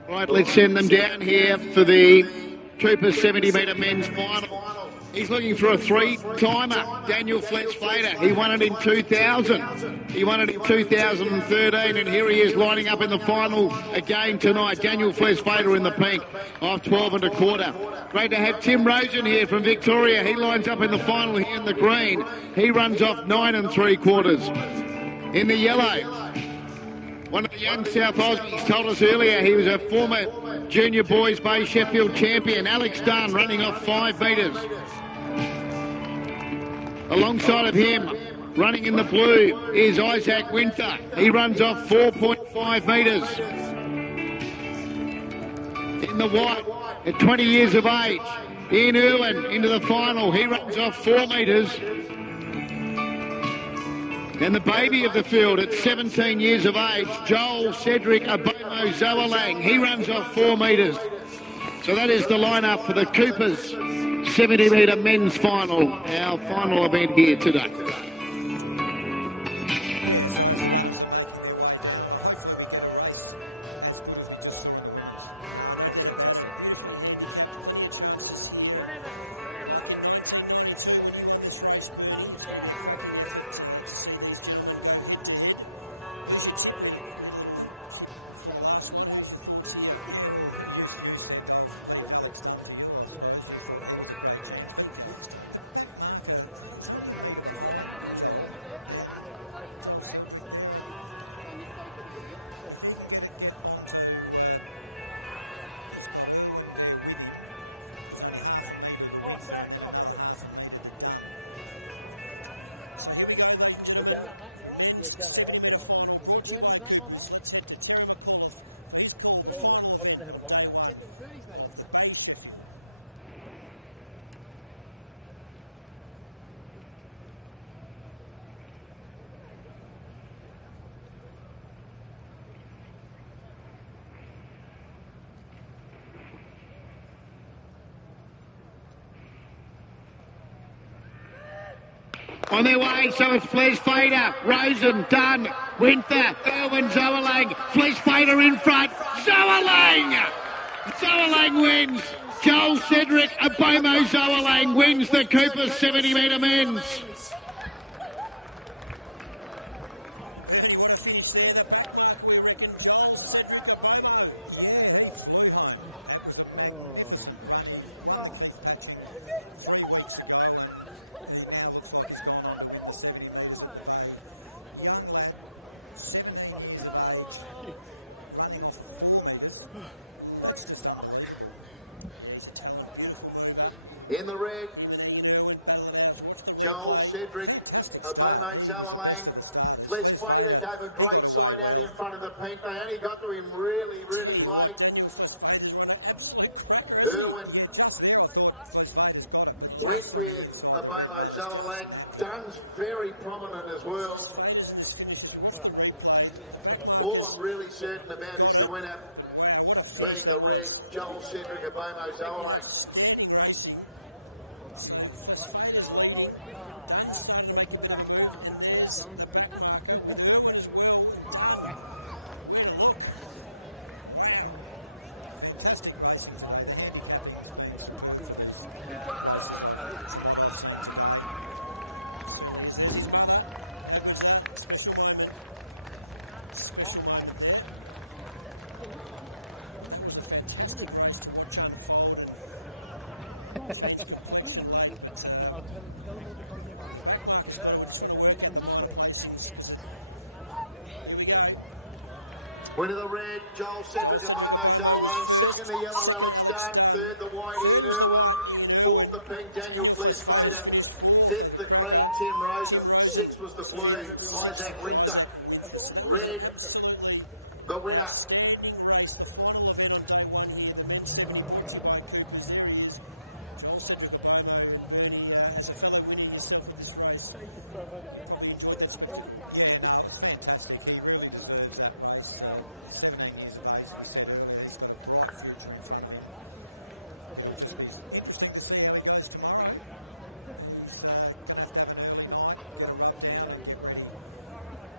Right, let's send them down here for the Coopers 70-metre men's final. He's looking for a three-timer, Daniel Fletch-Fader. He won it in 2000. He won it in 2013, and here he is lining up in the final again tonight. Daniel Fletch-Fader in the pink, off 12 1/4. Great to have Tim Rosen here from Victoria. He lines up in the final here in the green. He runs off 9 3/4. In the yellow, one of the young South Aussies told us earlier he was a former Junior Boys Bay Sheffield champion, Alex Dunn, running off 5 metres. Alongside of him, running in the blue, is Isaac Winter. He runs off 4.5 metres. In the white, at 20 years of age, Ian Irwin into the final. He runs off 4 metres. And the baby of the field at 17 years of age, Joel Cedric Abomo Zoalang. He runs off 4 metres. So that is the lineup for the Coopers 70-metre men's final, our final event here today. Yeah, so as the runners are making their way down, hopefully we get a race as good as we just saw in the women's. No doubt about it. Beautifully handicapped, plenty of chances here. And like in 1992 when you won this race, Bernie, it's going to be a cracking effort to see these gentlemen go head-to-head. Who's your tip? We had a little chip for the last one. Who's your thoughts here? Yeah, well, you said I'll leave Alex Dunn to you, I suppose. You thought he was a great chance. I think Alex Dunn. The back marker, he's only a metre behind Joel, and Joel Cedric there. If he can get onto, he's got Irwin there with him. There's only half a metre to Winter and then another half a metre to Dunn. So here we go, ladies and gentlemen. The men's 70-metre final brought to you by Coopers. Let's head to Terry McAuliffe for his call, the final event on day one of the Bay Sheffield. On their way, so it's Fletch-Fader, Rosen, Dunn, Winter, Irwin, Zoalang, Fletch-Fader in front, Zoalang! Zoalang wins. Joel Cedric Abomo Zoalang wins the Coopers 70-metre men's. Bernie, what a finish there. The back marker, we reckon, Joel Cedric Abomo. Yeah, he flew home. That was a magnificent run. He won the Keith Patching 3 weeks ago, and he now looks like he's gone on to win the 70 metres at the Bay. Young lad, 17 years of age, running off of 4 metres. That's just unbelievable. Yeah, he's a talent, beautiful mover. Him and Ian Irwin battle it out. Watch the replay. Fantastic start. He was the best of the starters. Fletch-Fader, he got away well. Tell you what, Daniel Flesvader's run an absolute cracker, hasn't he? Yeah, just there I thought Flesvader's got it, but just on the inside, the red runners just nabbed him. Flesvader's in this finish. As we watch the replay, the back markers got it, but wow, what a finish that was. Outstanding racing. So Flesvader's leading. Dunn's starting to make a bit of a move, and there's the back marker with Irwin as well, and Dunn. Where to look? Wow. Fantastic racing today. The handicapping's been superb for these races from what I've seen today. Certainly is. There's his mother. How good's that? Special moment. Special moment there. That was a fantastic race to watch unfold and change complexion late, but the back marker's got it. We're just trying to work out the minor placings because here we go. Joel Cedric Obomo was first, second Alex Dunn, third was the white Ian Irwin, Daniel Flesvader's finished fourth over Cracker, Tim Rosen was fifth, and sixth Isaac Winther. So that was an absolutely outstanding race. The final event on day one here, the men's 70, brought to you by Coopers. There he is, Joel Cedric Obomo. And Bernie, as a fellow winner yourself of this race, you probably enjoyed that spectacle. Yeah, no, it was fantastic. He really deserves that race. 17 years of age, as we said earlier. He's got a bright future in front of him. It'll just be interesting to see how he goes tomorrow. He's going to have an early night, get a rub down and get ready,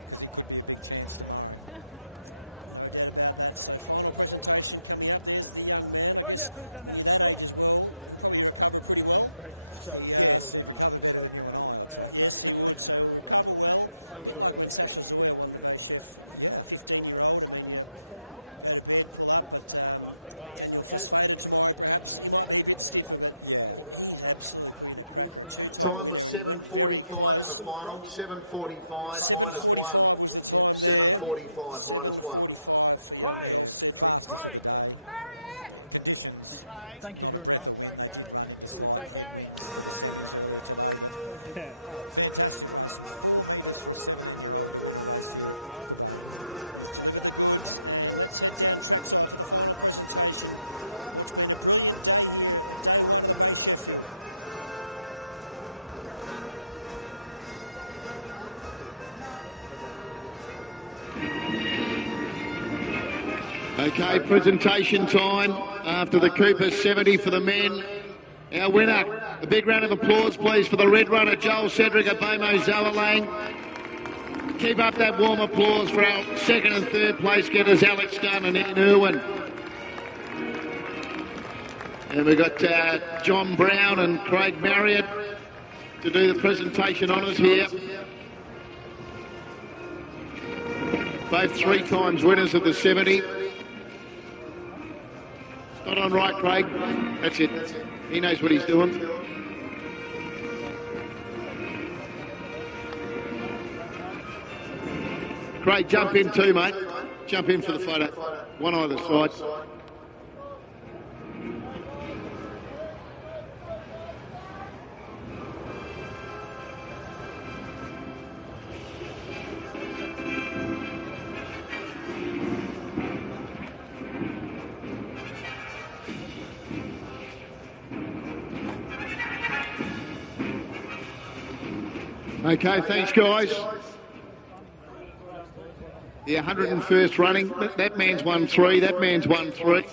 because he could be a big chance tomorrow. No doubt about that. So final presentation coming up. There's the young man. I guess when you're that age as well, he'll probably recover pretty well. Yes, he'd recover better than you and I, I'd say. Yes, he would. So he'll recover well. A bit like when Sasha Zoya won the Bay Chef. Yeah. 15-year-old. I mean, you go to bed, pull up, but Daniel Flesvader tomorrow, perhaps he might be a bit stiffer, but yeah, he's absolutely put in a cracker. A two-time winner, and he went very close. 7:45 was the time there. 7:45 for young Joel Cedric. Fastest of the day. Conditions, not a breath of wind. They did run into slight headwinds for the semis earlier today, but fantastic racing. 4 metres for a 17-year-old to win a race here at the Bay. He's delivered the goods, and let's head down trackside for the final presentation. What's been a brilliant day here at day one of the Bay Sheffield. Okay, presentation time after the Cooper 70 for the men. Our winner, a big round of applause please for the red runner Joel Cedric Obomo Zoalang. Keep up that warm applause for our second and third place getters Alex Dunn and Ian Irwin. And we've got John Brown and Craig Marriott to do the presentation honours here. Both 3 times winners of the 70. Not on right, Craig. That's it. He knows what he's doing. Craig, jump in too, mate. Jump in for the photo. One either side. Okay, thanks guys. The 101st running. That man's won 3, that man's won 3.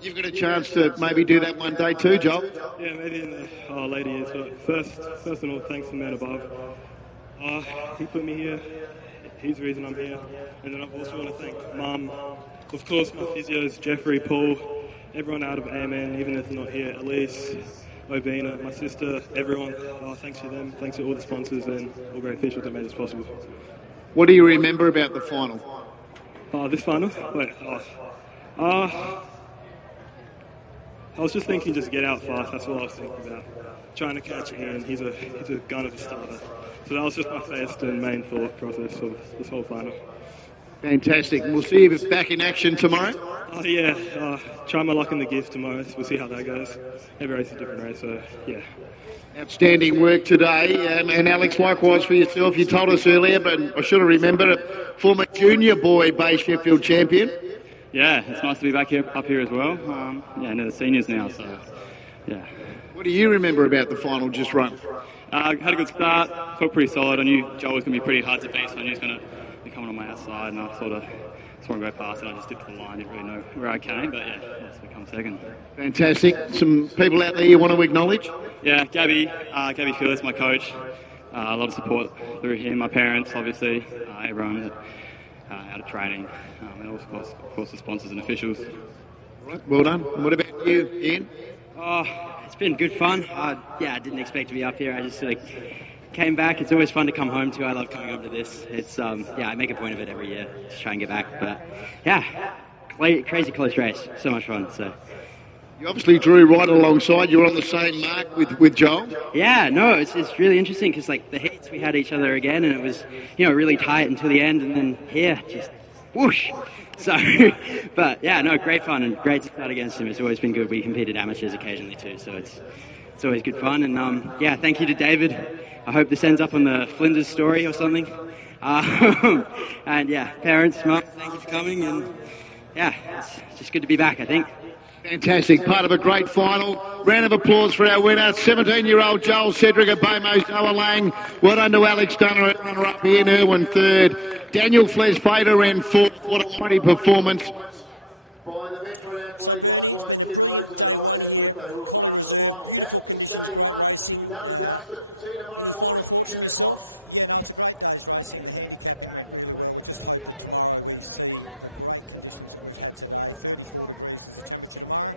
You've got a chance to maybe do that one day too, Joel. Yeah, maybe in the later years. But first and all, thanks to the man above. He put me here. He's the reason I'm here. And then I also want to thank Mum. Of course, my physios, Jeffrey, Paul, everyone out of AMN, even if they're not here, Elise, Obina, my sister, everyone. Thanks to them. Thanks to all the sponsors and all great officials that made this possible. What do you remember about the final? This final? Wait, I was just thinking just get out fast. That's what I was thinking about. Trying to catch Ian. He's a gun of a starter. So that was just my first and main thought process of this whole final. Fantastic. And we'll see you back in action tomorrow. Oh, yeah. Try my luck in the gift tomorrow. We'll see how that goes. Every race is a different race, so yeah. Outstanding work today. And Alex, likewise for yourself. You told us earlier, but I should have remembered it. Former junior boy Bay Sheffield champion. Yeah, it's nice to be back up here as well. Into the seniors now, so yeah. What do you remember about the final just run? Had a good start, felt pretty solid. I knew Joel was going to be pretty hard to beat, so I knew he was going to be coming on my outside, and I sort of just want to go past it. I just dipped the line, didn't really know where I came, but yeah, let's become second. Fantastic. Some people out there you want to acknowledge? Yeah, Gabby Phillips, my coach. A lot of support through him, my parents, obviously, everyone out of training, and of course the sponsors and officials. Well done. And what about you, Ian? Oh, it's been good fun. I didn't expect to be up here. I just sort of came back. It's always fun to come home to. I love coming home to this. It's I make a point of it every year to try and get back. But yeah, crazy close race. So much fun. So. You obviously drew right alongside. You were on the same mark with Joel. Yeah, no, it's really interesting because like the heats we had each other again, and it was really tight until the end, and then here just whoosh. So, but yeah, no, great fun and great to start against him. It's always been good. We competed amateurs occasionally too, so it's always good fun. And thank you to David. I hope this ends up on the Flinders story or something. And yeah, parents, mum, thank you for coming. And yeah, it's just good to be back, I think. Fantastic. Part of a great final. Round of applause for our winner, 17-year-old Joel Cedric of Bamos, Noah Lang. Well done to Alex Dunner, runner-up here, Irwin third. Daniel Fles-Fader ran fourth. What a mighty performance. So, Bernie, it's been a brilliant day one here, Collie Reserve. Beautiful conditions, great racing. Any final thoughts from yourself? Yeah, no, it's a great day's racing. The handicapping went really well. We just hope that tomorrow we see the great conditions that we've had today. 34 degrees is the temperature tomorrow,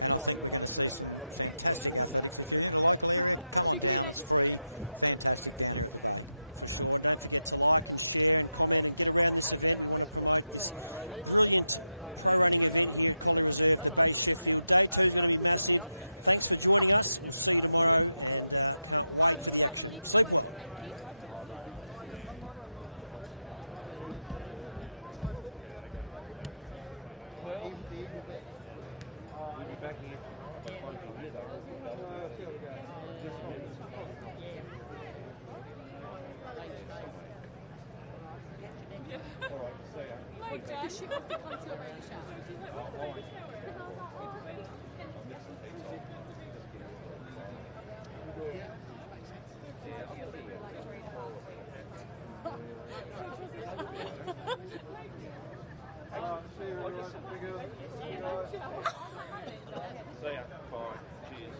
and I think we're going to see some fantastic athletics. If you're in the local area, come on down. It's free. Fantastic down here at the Bay. For sure. And don't forget to like and share and comment and get around this event. We want to promote this brilliant pro running event here at Collie Reserve, the Bay, Sheffield. Day 2 is going to be massive. Thanks for joining us. We'll see you tomorrow, and can't wait for the action. Sleep well. See ya. Bye. Cheers.